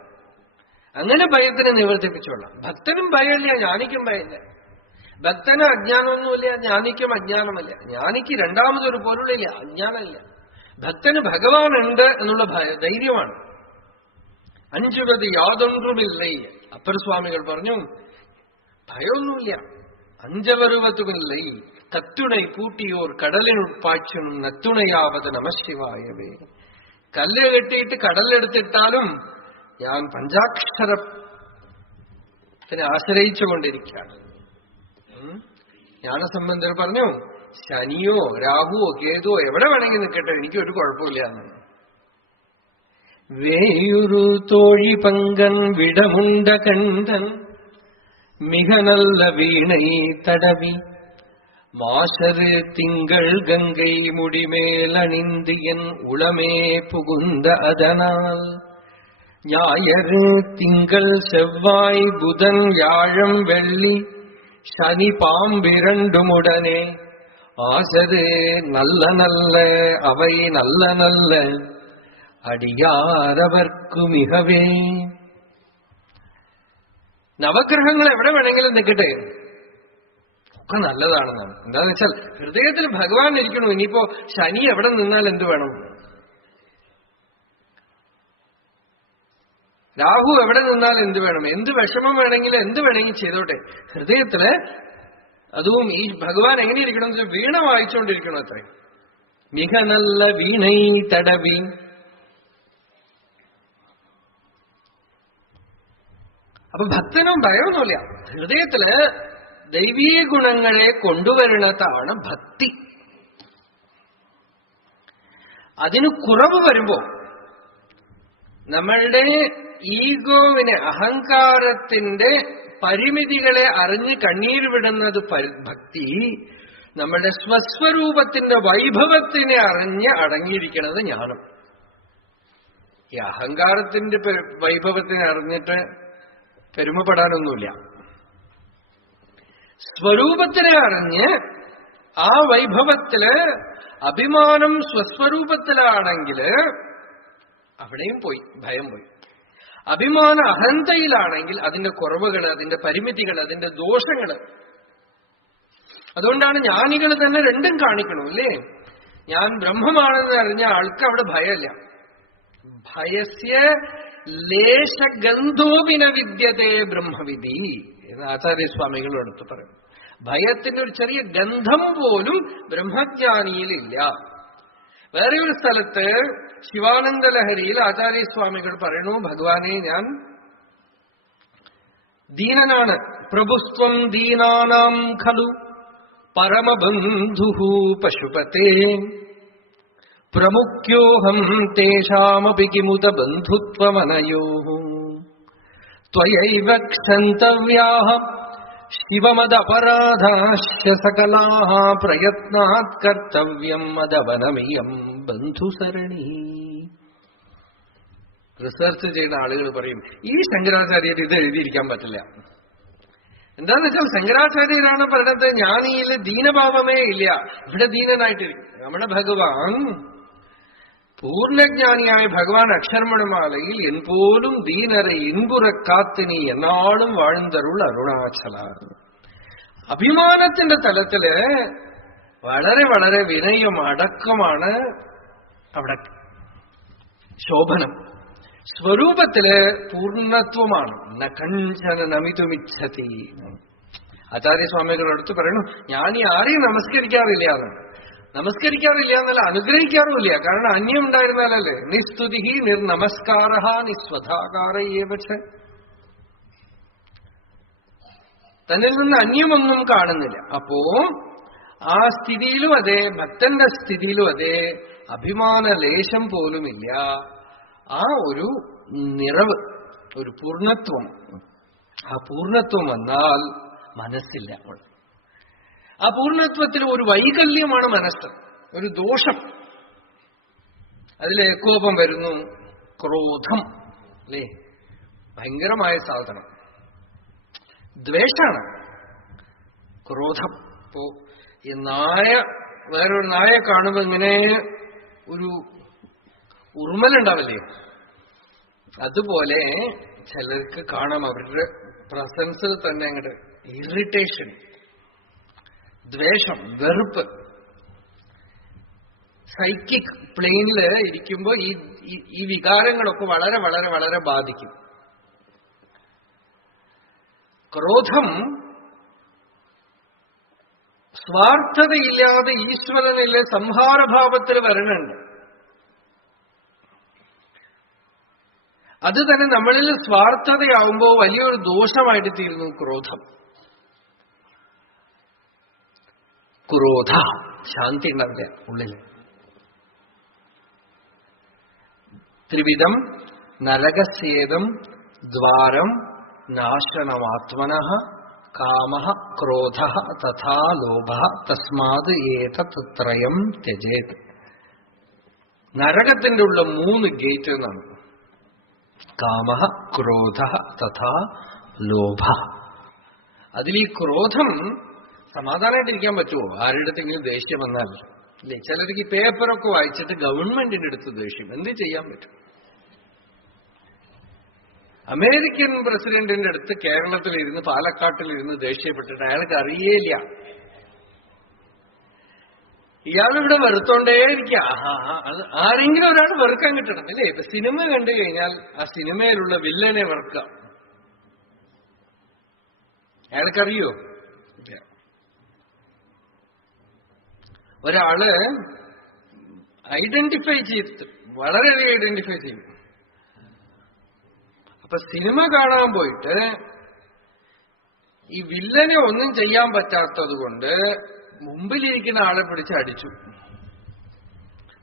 അങ്ങനെ ഭയത്തിനെ നിവർത്തിപ്പിച്ചോളാം. ഭക്തനും ഭയമില്ല, ജ്ഞാനിക്കും ഭയമില്ല. ഭക്തന് അജ്ഞാനമൊന്നുമില്ല, ജ്ഞാനിക്കും അജ്ഞാനമല്ല. ജ്ഞാനിക്ക് രണ്ടാമതൊരു പൊരുളില്ല, അജ്ഞാനമില്ല. ഭക്തന് ഭഗവാനുണ്ട് എന്നുള്ള ധൈര്യമാണ്. അഞ്ചുപതി യാതൊന്നുമില്ല. അപ്പർ സ്വാമികൾ പറഞ്ഞു, ഭയമൊന്നുമില്ല. അഞ്ചവരുവത്തുമില്ല. കത്തുണை പൂട്ടിയോർ കടലിനുൾപ്പാച്ചനും നത്തുണയാവത് നമശിവായവേ. കല്ല് കെട്ടിയിട്ട് കടലെടുത്തിട്ടാലും ഞാൻ പഞ്ചാക്ഷരത്തിനെ ആശ്രയിച്ചുകൊണ്ടിരിക്കുകയാണ്. ജ്ഞാനസംബന്ധർ പറഞ്ഞു, ശനിയോ രാഹുവോ കേതുവോ എവിടെ വേണമെങ്കിൽ നിൽക്കട്ടെ, എനിക്കൊരു കുഴപ്പമില്ല. വേയൊരു തോഴി പങ്കൻ വിടമുണ്ട കണ്ടൻ மிக நல்ல வீணை தடவி மாசரு திங்கள் கங்கை முடிமேல் அணிந்து என் உளமே புகுந்த அதனால் ஞாயிறு திங்கள் செவ்வாய் புதன் வியாழம் வெள்ளி சனி பாம்பிரண்டுமுடனே ஆசரு நல்ல நல்ல அவை நல்ல நல்ல അടിയാരവർക്കു മികവേ. നവഗ്രഹങ്ങൾ എവിടെ വേണമെങ്കിലും നിൽക്കട്ടെ, ഒക്കെ നല്ലതാണെന്നാണ്. എന്താന്ന് വെച്ചാൽ ഹൃദയത്തിൽ ഭഗവാൻ ഇരിക്കണു. ഇനിയിപ്പോ ശനി എവിടെ നിന്നാൽ എന്ത് വേണം, രാഹു എവിടെ നിന്നാൽ എന്ത് വേണം, എന്ത് വിഷമം വേണമെങ്കിലും എന്ത് വേണമെങ്കിൽ ചെയ്തോട്ടെ. ഹൃദയത്തില് അതും ഈ ഭഗവാൻ എങ്ങനെ ഇരിക്കണം എന്ന് വെച്ചാൽ വീണ വായിച്ചുകൊണ്ടിരിക്കണം അത്രേ. മിക നല്ല വീണൈ തടവി. അപ്പൊ ഭക്തനും ഭയമൊന്നുമില്ല. ഹൃദയത്തില് ദൈവീയ ഗുണങ്ങളെ കൊണ്ടുവരുന്നതാണ് ഭക്തി. അതിന് കുറവ് വരുമ്പോ നമ്മളുടെ ഈഗോവിനെ, അഹങ്കാരത്തിന്റെ പരിമിതികളെ അറിഞ്ഞ് കണ്ണീര് വിടുന്നത് ഭക്തി. നമ്മളുടെ സ്വസ്വരൂപത്തിന്റെ വൈഭവത്തിനെ അറിഞ്ഞ് അടങ്ങിയിരിക്കുന്നത് ജ്ഞാനം. ഈ അഹങ്കാരത്തിന്റെ വൈഭവത്തിനെ അറിഞ്ഞിട്ട് പെരുമപ്പെടാനൊന്നുമില്ല. സ്വരൂപത്തിനെ അറിഞ്ഞ് ആ വൈഭവത്തില് അഭിമാനം സ്വസ്വരൂപത്തിലാണെങ്കിൽ അവിടെയും പോയി, ഭയം പോയി. അഭിമാന അഹന്തയിലാണെങ്കിൽ അതിന്റെ കുറവുകൾ, അതിന്റെ പരിമിതികൾ, അതിന്റെ ദോഷങ്ങൾ. അതുകൊണ്ടാണ് ജ്ഞാനികൾ തന്നെ രണ്ടും കാണിക്കണം, അല്ലേ? ഞാൻ ബ്രഹ്മമാണെന്ന് അറിഞ്ഞ ആൾക്ക് അവിടെ ഭയമില്ല. ഭയസ്യ ലേശഗന്ധോപിന വിദ്യതേ ബ്രഹ്മവിധി എന്ന് ആചാര്യസ്വാമികൾ എടുത്ത് പറയും. ഭയത്തിന്റെ ഒരു ചെറിയ ഗന്ധം പോലും ബ്രഹ്മജ്ഞാനിയിലില്ല. വേറെ ഒരു സ്ഥലത്ത് ശിവാനന്ദ ലഹരിയിൽ ആചാര്യസ്വാമികൾ പറയണു, ഭഗവാനെ ഞാൻ ദീനനാണ്. പ്രഭുസ്ത്വം ദീനാനാം ഖലു പരമബന്ധു പശുപതേ പ്രമുഖ്യോഹം തേഷാമപി കിമുത ബന്ധുത്വമനയോ ത്വയൈവ ക്ഷന്തവ്യാഃ ശിവമദപരാധാശ്ച സകലാഃ പ്രയത്നാത് കർത്തവ്യം മദവനമിയം ബന്ധുസരണി. റിസർച്ച് ചെയ്യുന്ന ആളുകൾ പറയും, ഈ ശങ്കരാചാര്യർ ഇത് എഴുതിയിരിക്കാൻ പറ്റില്ല. എന്താന്ന് വെച്ചാൽ ശങ്കരാചാര്യരാണ് പറയുന്നത് ജ്ഞാനിയിൽ ദീനഭാവമേ ഇല്ല, ഇവിടെ ദീനനായിട്ടിരിക്കും. നമ്മുടെ ഭഗവാൻ പൂർണ്ണജ്ഞാനിയായ ഭഗവാൻ അക്ഷരമണമാലയിൽ എൻപോലും ദീനരെ ഇൻപുറ കാത്തിനി എന്നാളും വാഴ്ന്തരുൾ അരുണാചല. അഭിമാനത്തിന്റെ തലത്തില് വളരെ വളരെ വിനയം, അടക്കമാണ് അവിടെ ശോഭനം. സ്വരൂപത്തില് പൂർണ്ണത്വമാണ്. നകഞ്ചന നമിതുമിച്ഛതി. ആചാര്യസ്വാമികളുടെ അടുത്ത് പറയണു, ഞാൻ ഈ ആരെയും നമസ്കരിക്കാറില്ല എന്ന്. നമസ്കരിക്കാറില്ല എന്നല്ല, അനുഗ്രഹിക്കാറുമില്ല. കാരണം അന്യം ഉണ്ടായിരുന്നാലല്ലേ. നിസ്തുതി നിർനമസ്കാര നിസ്വധാകാരയേവ. തന്നിൽ നിന്ന് അന്യമൊന്നും കാണുന്നില്ല. അപ്പോ ആ സ്ഥിതിയിലും അതെ, ഭക്തന്റെ സ്ഥിതിയിലും അതെ, അഭിമാന ലേശം പോലുമില്ല. ആ ഒരു നിറവ്, ഒരു പൂർണ്ണത്വം. ആ പൂർണ്ണത്വം വന്നാൽ മനസ്സില്ല. ആ പൂർണ്ണത്വത്തിൽ ഒരു വൈകല്യമാണ് മനസ്സ്, ഒരു ദോഷം. അതിലെ കോപം വരുന്നു, ക്രോധം, അല്ലേ, ഭയങ്കരമായ സാധനം. ദ്വേഷാണ് ക്രോധം. ഇപ്പോ ഈ വേറൊരു നായ കാണുമ്പോ ഇങ്ങനെ ഒരു ഉറുമലുണ്ടാവില്ലേ, അതുപോലെ ചിലർക്ക് കാണാം അവരുടെ പ്രസൻസിൽ തന്നെ അങ്ങോട്ട് ഇറിറ്റേഷൻ, ദ്വേഷം, വെറുപ്പ്. സൈക്കിക് പ്ലെയിനിൽ ഇരിക്കുമ്പോ ഈ വികാരങ്ങളൊക്കെ വളരെ വളരെ വളരെ ബാധിക്കും. ക്രോധം സ്വാർത്ഥതയില്ലാതെ ഈശ്വരനിലെ സംഹാരഭാവത്തിൽ വരണുണ്ട്. അത് തന്നെ നമ്മളിൽ സ്വാർത്ഥതയാവുമ്പോ വലിയൊരു ദോഷമായിട്ട് തീരുന്നു ക്രോധം. ക്രോധ ശാന്തി ഉണ്ടാവില്ല ഉള്ളിൽ. ത്രിവിധം നരകസ്യേദം ദ്വാരം നാശനമാത്മനഃ കാമഃ ക്രോധഃ തഥാ ലോഭഃ തസ്മാത് ഏതത് ത്രയം ത്യജേത്. നരകത്തിന്റെ ഉള്ള 3 ഗേറ്റ് എന്നാണ്. കാമഃ ക്രോധഃ തഥാ ലോഭഃ. അതിൽ ഈ ക്രോധം സമാധാനമായിട്ടിരിക്കാൻ പറ്റുമോ? ആരുടെ അടുത്തെങ്കിലും ദേഷ്യം വന്നാൽ അല്ലേ? ചിലർക്ക് ഈ പേപ്പറൊക്കെ വായിച്ചിട്ട് ഗവൺമെന്റിന്റെ അടുത്ത് ദേഷ്യം. എന്ത് ചെയ്യാൻ പറ്റും? അമേരിക്കൻ പ്രസിഡന്റിന്റെ അടുത്ത് കേരളത്തിലിരുന്ന് പാലക്കാട്ടിലിരുന്ന് ദേഷ്യപ്പെട്ടിട്ട് അയാൾക്ക് അറിയേയില്ല. ഇയാളിവിടെ വെറുത്തോണ്ടേയിരിക്കുക. ആരെങ്കിലും ഒരാൾ വെറുക്കാൻ കിട്ടണം അല്ലേ? ഇപ്പൊ സിനിമ കണ്ടു കഴിഞ്ഞാൽ ആ സിനിമയിലുള്ള വില്ലനെ വെറുക്കുക. അയാൾക്കറിയോ? ഒരാള് ഐഡന്റിഫൈ ചെയ്തിട്ട് വളരെയധികം ഐഡന്റിഫൈ ചെയ്യും. അപ്പൊ സിനിമ കാണാൻ പോയിട്ട് ഈ വില്ലനെ ഒന്നും ചെയ്യാൻ പറ്റാത്തത് കൊണ്ട് മുമ്പിലിരിക്കുന്ന ആളെ പിടിച്ച് അടിച്ചു.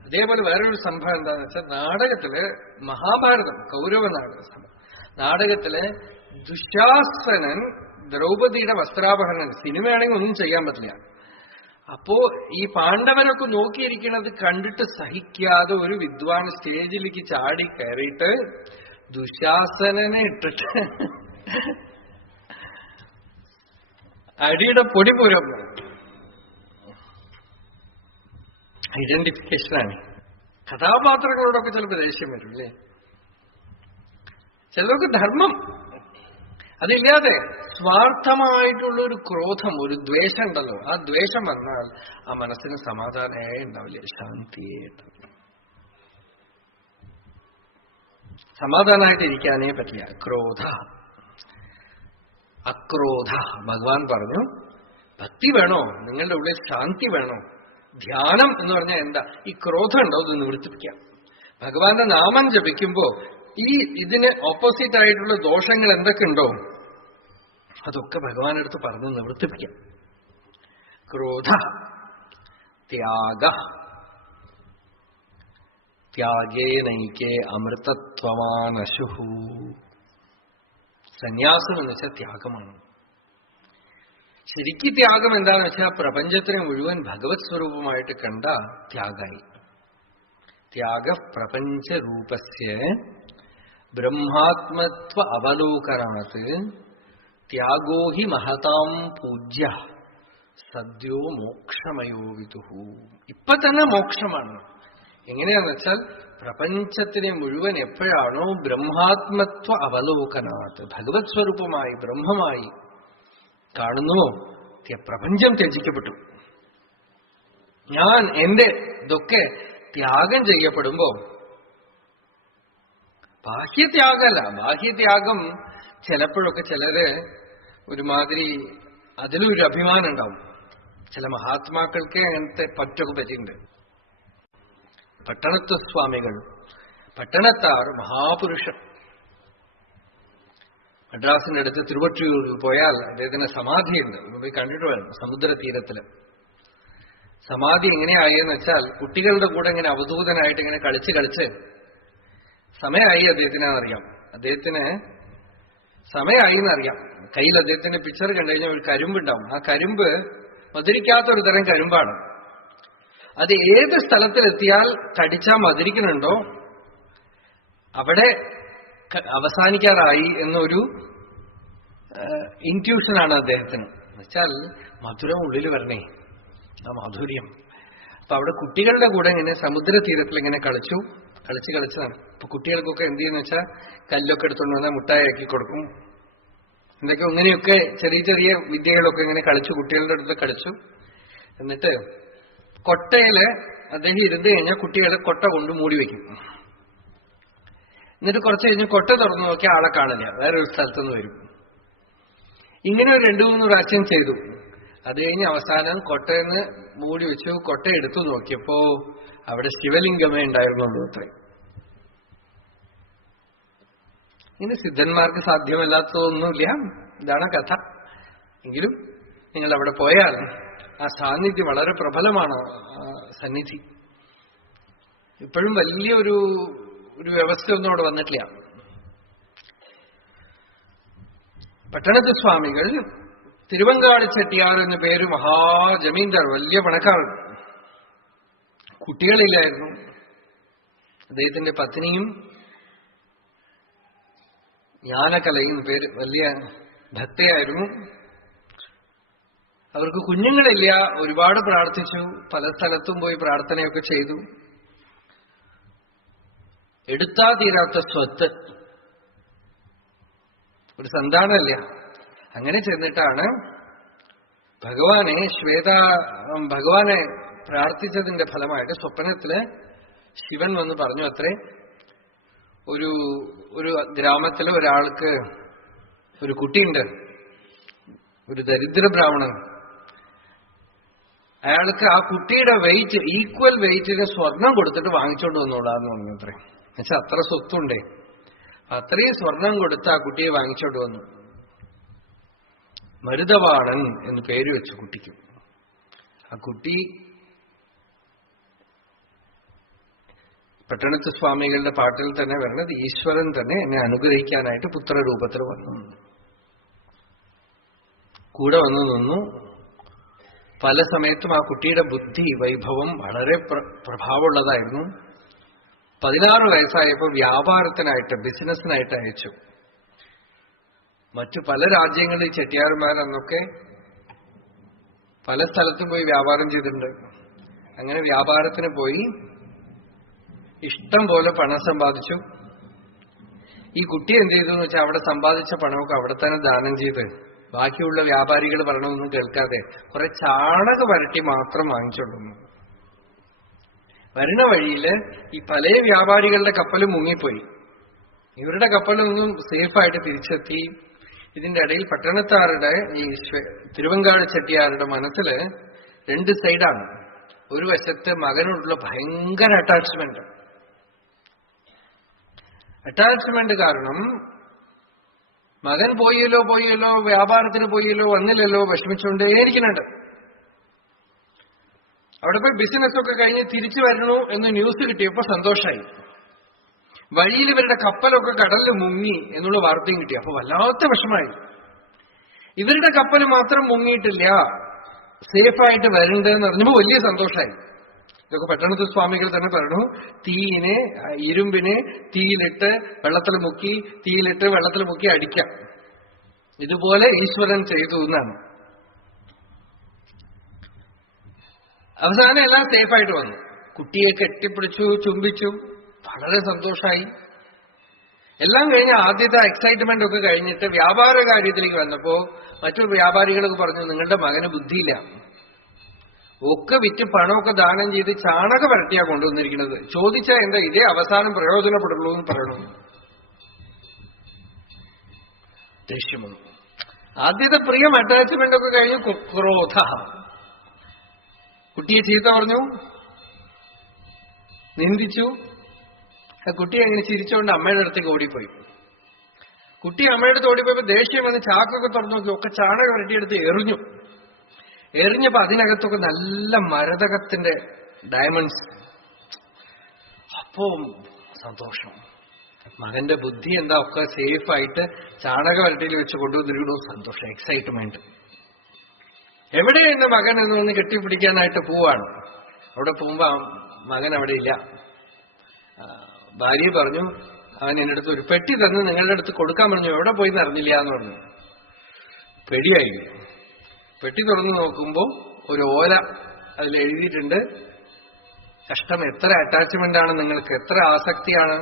അതേപോലെ വേറൊരു സംഭവം എന്താന്ന് വെച്ചാൽ, നാടകത്തില് മഹാഭാരതം കൗരവ നാടകത്തില് ദുശാസനൻ ദ്രൗപദിയുടെ വസ്ത്രാപഹരണം, സിനിമയാണെങ്കിൽ ഒന്നും ചെയ്യാൻ പറ്റില്ല. അപ്പോ ഈ പാണ്ഡവനൊക്കെ നോക്കിയിരിക്കുന്നത് കണ്ടിട്ട് സഹിക്കാതെ ഒരു വിദ്വാൻ സ്റ്റേജിലേക്ക് ചാടി കയറിയിട്ട് ദുശാസനനെ ഇട്ടിട്ട് അടിയുടെ പൊടിപൂരം. ഐഡന്റിഫിക്കേഷനാണ്. കഥാപാത്രങ്ങളോടൊക്കെ ചിലപ്പോൾ ദേഷ്യം വരും അല്ലേ? ചിലർക്ക് ധർമ്മം അതില്ലാതെ സ്വാർത്ഥമായിട്ടുള്ളൊരു ക്രോധം, ഒരു ദ്വേഷം ഉണ്ടല്ലോ, ആ ദ്വേഷം വന്നാൽ ആ മനസ്സിന് സമാധാനമേ ഉണ്ടാവില്ല, ശാന്തിയേ ഉണ്ടാവില്ല. സമാധാനമായിട്ടിരിക്കാനേ പറ്റില്ല. ക്രോധ അക്രോധ. ഭഗവാൻ പറഞ്ഞു, ഭക്തി വേണോ, നിങ്ങളുടെ ഉള്ളിൽ ശാന്തി വേണോ, ധ്യാനം എന്ന് പറഞ്ഞാൽ എന്താ? ഈ ക്രോധം ഉണ്ടോ ഇത് നിവർത്തിപ്പിക്കാം. ഭഗവാന്റെ നാമം ജപിക്കുമ്പോ ഇതിന് ഓപ്പോസിറ്റ് ആയിട്ടുള്ള ദോഷങ്ങൾ എന്തൊക്കെ ഉണ്ടോ അതൊക്കെ ഭഗവാനെടുത്ത് പറഞ്ഞ് നിവർത്തിപ്പിക്കാം. ക്രോധ ത്യാഗ. ത്യാഗേ നൈകേ അമൃതത്വമാനശു. സന്യാസം എന്ന് വെച്ചാൽ ത്യാഗമാണ്. ശരിക്കും ത്യാഗം എന്താന്ന് വെച്ചാൽ പ്രപഞ്ചത്തിനെ മുഴുവൻ ഭഗവത് സ്വരൂപമായിട്ട് കണ്ട ത്യാഗായി. ത്യാഗ പ്രപഞ്ചരൂപസ്യ ബ്രഹ്മാത്മത്വ അവലോകനാത് ത്യാഗോ ഹി മഹതാം പൂജ്യ സദ്യോ മോക്ഷമയോ വിദുഹു. ഇപ്പൊ തന്നെ മോക്ഷമാണ്. എങ്ങനെയാന്ന് വെച്ചാൽ പ്രപഞ്ചത്തിനെ മുഴുവൻ എപ്പോഴാണോ ബ്രഹ്മാത്മത്വ അവലോകനാത് ഭഗവത് സ്വരൂപമായി ബ്രഹ്മമായി കാണുന്നുവോ പ്രപഞ്ചം ത്യജിക്കപ്പെട്ടു. ഞാൻ എന്റെ ഇതൊക്കെ ത്യാഗം ചെയ്യപ്പെടുമ്പോ, ബാഹ്യത്യാഗമല്ല, ബാഹ്യത്യാഗം ചിലപ്പോഴൊക്കെ ചിലര് ഒരുമാതിരി അതിലൊരു അഭിമാനം ഉണ്ടാവും. ചില മഹാത്മാക്കൾക്ക് അങ്ങനത്തെ പറ്റൊക്കെ പറ്റിയിട്ടുണ്ട്. പട്ടണത്വസ്വാമികൾ, പട്ടണത്താർ മഹാപുരുഷൻ. മദ്രാസിന്റെ അടുത്ത് തിരുവൊற்றிയൂരിൽ പോയാൽ അദ്ദേഹത്തിന് സമാധിയുണ്ട്. പോയി കണ്ടിട്ട് വേണം. സമുദ്ര തീരത്തില് സമാധി എങ്ങനെയായെന്ന് വെച്ചാൽ കുട്ടികളുടെ കൂടെ ഇങ്ങനെ അവധൂതനായിട്ട് ഇങ്ങനെ കളിച്ച് കളിച്ച് സമയമായി അദ്ദേഹത്തിനറിയാം. അദ്ദേഹത്തിന് സമയമായി എന്നറിയാം. കയ്യിൽ അദ്ദേഹത്തിന്റെ പിക്ചർ കണ്ടു കഴിഞ്ഞാൽ ഒരു കരിമ്പുണ്ടാവും. ആ കരിമ്പ് മധുരിക്കാത്ത ഒരു തരം കരിമ്പാണ്. അത് ഏത് സ്ഥലത്തിലെത്തിയാൽ കടിച്ചാൽ മധുരിക്കുന്നുണ്ടോ അവിടെ അവസാനിക്കാറായി എന്നൊരു ഇൻറ്റ്യൂഷനാണ് അദ്ദേഹത്തിന്. എന്നുവെച്ചാൽ മധുരം ഉള്ളിൽ വരണേ, ആ മാധുര്യം. അപ്പൊ അവിടെ കുട്ടികളുടെ കൂടെ ഇങ്ങനെ സമുദ്രതീരത്തിൽ ഇങ്ങനെ കളിച്ചു കളിച്ചതാണ്. ഇപ്പൊ കുട്ടികൾക്കൊക്കെ എന്ത് ചെയ്യുന്ന വെച്ചാൽ കല്ലൊക്കെ എടുത്തുകൊണ്ട് വന്നാൽ മുട്ടായാക്കി കൊടുക്കും. എന്തൊക്കെ ഇങ്ങനെയൊക്കെ ചെറിയ ചെറിയ വിദ്യകളൊക്കെ ഇങ്ങനെ കളിച്ചു, കുട്ടികളുടെ അടുത്ത് കളിച്ചു. എന്നിട്ട് കൊട്ടയില് അദ്ദേഹം ഇരുന്ന് കഴിഞ്ഞാൽ കുട്ടികളെ കൊട്ട കൊണ്ട് മൂടി വയ്ക്കും. എന്നിട്ട് കുറച്ച് കഴിഞ്ഞ് കൊട്ട തുറന്നു നോക്കിയാൽ ആളെ കാണില്ല, വേറൊരു സ്ഥലത്തുനിന്ന് വരും. ഇങ്ങനെ ഒരു 2-3 പ്രാവശ്യം ചെയ്തു. അത് കഴിഞ്ഞ് അവസാനം കൊട്ടയെന്ന് മൂടി വെച്ചു. കൊട്ട എടുത്തു നോക്കിയപ്പോ അവിടെ ശിവലിംഗമേ ഉണ്ടായിരുന്നുള്ളൂ അത്രേ. ഇങ്ങനെ സിദ്ധന്മാർക്ക് സാധ്യമല്ലാത്തതൊന്നുമില്ല. ഇതാണ് കഥ. എങ്കിലും നിങ്ങൾ അവിടെ പോയാൽ ആ സാന്നിധ്യം വളരെ പ്രബലമാണ്. സന്നിധി ഇപ്പോഴും വലിയൊരു വ്യവസ്ഥയൊന്നും അവിടെ വന്നിട്ടില്ല. പട്ടണത്ത് സ്വാമികൾ തിരുവങ്കാട് ചെട്ടിയാർ എന്ന പേര് മഹാജമീന്ദാർ, വലിയ പണക്കാരൻ. കുട്ടികളില്ലായിരുന്നു. അദ്ദേഹത്തിന്റെ പത്നിയും ജ്ഞാനകലയും പേര് വലിയ ഭക്തയായിരുന്നു. അവർക്ക് കുഞ്ഞുങ്ങളില്ല. ഒരുപാട് പ്രാർത്ഥിച്ചു, പല സ്ഥലത്തും പോയി പ്രാർത്ഥനയൊക്കെ ചെയ്തു. എടുത്താ തീരാത്ത സ്വത്ത്, ഒരു സന്താനമില്ല. അങ്ങനെ ചെന്നിട്ടാണ് ഭഗവാനെ പ്രാർത്ഥിച്ചതിന്റെ ഫലമായിട്ട് സ്വപ്നത്തില് ശിവൻ വന്ന് പറഞ്ഞു അത്രേ, ഒരു ഗ്രാമത്തിലെ ഒരാൾക്ക് ഒരു കുട്ടിയുണ്ട്, ഒരു ദരിദ്ര ബ്രാഹ്മണൻ. അയാൾക്ക് ആ കുട്ടിയുടെ വെയിറ്റ്, ഈക്വൽ വെയിറ്റിന് സ്വർണം കൊടുത്തിട്ട് വാങ്ങിച്ചോണ്ട് വന്നോളാന്ന് പറഞ്ഞു അത്രേ. എന്നുവെച്ചാൽ അത്ര സ്വത്തുണ്ടേ. അത്രയും സ്വർണം കൊടുത്ത് ആ കുട്ടിയെ വാങ്ങിച്ചോണ്ട് വന്നു. മരുതവാണൻ എന്ന് പേര് വെച്ചു കുട്ടിക്ക്. ആ കുട്ടി പട്ടണത്ത് സ്വാമികളുടെ പാട്ടിൽ തന്നെ വരുന്നത്, ഈശ്വരൻ തന്നെ എന്നെ അനുഗ്രഹിക്കാനായിട്ട് പുത്രരൂപത്തിൽ വന്നു, കൂടെ വന്നു നിന്നു. പല സമയത്തും ആ കുട്ടിയുടെ ബുദ്ധി വൈഭവം വളരെ പ്രഭാവമുള്ളതായിരുന്നു. 16 വയസ്സായപ്പോൾ വ്യാപാരത്തിനായിട്ട്, ബിസിനസ്സിനായിട്ട് അയച്ചു. മറ്റു പല രാജ്യങ്ങളിൽ ചെട്ടിയാർമാരന്നൊക്കെ പല സ്ഥലത്തും പോയി വ്യാപാരം ചെയ്തിട്ടുണ്ട്. അങ്ങനെ വ്യാപാരത്തിന് പോയി ഇഷ്ടം പോലെ പണം സമ്പാദിച്ചു. ഈ കുട്ടി എന്ത് ചെയ്തു എന്ന് വെച്ചാൽ അവിടെ സമ്പാദിച്ച പണമൊക്കെ അവിടെ തന്നെ ദാനം ചെയ്ത് ബാക്കിയുള്ള വ്യാപാരികൾ പറയണമെന്നും കേൾക്കാതെ കുറെ ചാണക വരട്ടി മാത്രം വാങ്ങിച്ചോണ്ടുവന്നു. വരുന്ന വഴിയില് ഈ പല വ്യാപാരികളുടെ കപ്പലും മുങ്ങിപ്പോയി. ഇവരുടെ കപ്പലൊന്നും സേഫായിട്ട് തിരിച്ചെത്തി. ഇതിന്റെ ഇടയിൽ പട്ടണത്താരുടെ, ഈ തിരുവങ്കാട് ചെട്ടിയാരുടെ മനസ്സില് 2 സൈഡാണ്. ഒരു വശത്ത് മകനോടുള്ള ഭയങ്കര അറ്റാച്ച്മെന്റ് കാരണം മകൻ പോയല്ലോ വ്യാപാരത്തിന് പോയല്ലോ, വന്നില്ലല്ലോ, വിഷമിച്ചുകൊണ്ടേയിരിക്കുന്നുണ്ട്. അവിടെ പോയി ബിസിനസ്സൊക്കെ കഴിഞ്ഞ് തിരിച്ചു വരണു എന്ന് ന്യൂസ് കിട്ടിയപ്പോ സന്തോഷമായി. വഴിയിൽ ഇവരുടെ കപ്പലൊക്കെ കടലിൽ മുങ്ങി എന്നുള്ള വാർത്തയും കിട്ടി. അപ്പൊ വല്ലാത്ത വിഷമായി. ഇവരുടെ കപ്പൽ മാത്രം മുങ്ങിയിട്ടില്ല, സേഫായിട്ട് വരണ്ടെന്ന് അറിഞ്ഞപ്പോ വലിയ സന്തോഷമായി. ഇതൊക്കെ പട്ടണത്ത് സ്വാമികൾ തന്നെ പറഞ്ഞു. ഇരുമ്പിനെ തീയിലിട്ട് വെള്ളത്തിൽ മുക്കി അടിക്കാം. ഇതുപോലെ ഈശ്വരൻ ചെയ്തു എന്നാണ്. അവസാനം എല്ലാം സേഫായിട്ട് വന്നു. കുട്ടിയെ കെട്ടിപ്പിടിച്ചു, ചുംബിച്ചു, വളരെ സന്തോഷമായി. എല്ലാം കഴിഞ്ഞ് ആദ്യത്തെ എക്സൈറ്റ്മെന്റ് ഒക്കെ കഴിഞ്ഞിട്ട് വ്യാപാര കാര്യത്തിലേക്ക് വന്നപ്പോ മറ്റു വ്യാപാരികളൊക്കെ പറഞ്ഞു, നിങ്ങളുടെ മകന് ബുദ്ധിയില്ല, ഒക്കെ വിറ്റ് പണമൊക്കെ ദാനം ചെയ്ത് ചാണക വരട്ടിയാ കൊണ്ടുവന്നിരിക്കുന്നത്, ചോദിച്ചാ എന്താ ഇതേ അവസാനം പ്രയോജനപ്പെടുള്ളൂ എന്ന് പറയണു. ദേഷ്യം വന്നു. ആദ്യത്തെ പ്രിയം അറ്റാച്ച്മെന്റ് ഒക്കെ കഴിഞ്ഞു ക്രോധ. കുട്ടിയെ ചീത്ത പറഞ്ഞു, നിന്ദിച്ചു. കുട്ടി അങ്ങനെ ചിരിച്ചുകൊണ്ട് അമ്മയുടെ അടുത്തേക്ക് ഓടിപ്പോയി. കുട്ടി അമ്മയുടെ അടുത്ത് ഓടിപ്പോയപ്പോ ദേഷ്യം വന്ന് ചാക്കൊക്കെ തുറന്നു നോക്കി, ഒക്കെ ചാണകം വരട്ടിയെടുത്ത് എറിഞ്ഞു. എറിഞ്ഞപ്പോ അതിനകത്തൊക്കെ നല്ല മരതകത്തിന്റെ ഡയമണ്ട്സ്. അപ്പോ സന്തോഷം. മകന്റെ ബുദ്ധി എന്താ ഒക്കെ സേഫ് ആയിട്ട് ചാണകവരട്ടിയിൽ വെച്ച് കൊണ്ടുവന്നിരിക്കണോ, സന്തോഷം, എക്സൈറ്റ്മെന്റ്. എവിടെ എന്റെ മകൻ എന്നൊന്ന് കെട്ടിപ്പിടിക്കാനായിട്ട് പോവാണ്. അവിടെ പോകുമ്പോ മകൻ അവിടെ ഇല്ല. ഭാര്യ പറഞ്ഞു, അവൻ എന്റെ അടുത്ത് ഒരു പെട്ടി തന്ന് നിങ്ങളുടെ അടുത്ത് കൊടുക്കാൻ പറഞ്ഞു, എവിടെ പോയി അറിഞ്ഞില്ല എന്ന് പറഞ്ഞു. പെടിയായി. പെട്ടി തുറന്നു നോക്കുമ്പോ ഒരു ഓല അതിൽ എഴുതിയിട്ടുണ്ട്, കഷ്ടം, എത്ര അറ്റാച്ച്മെന്റ് ആണ് നിങ്ങൾക്ക്, എത്ര ആസക്തിയാണ്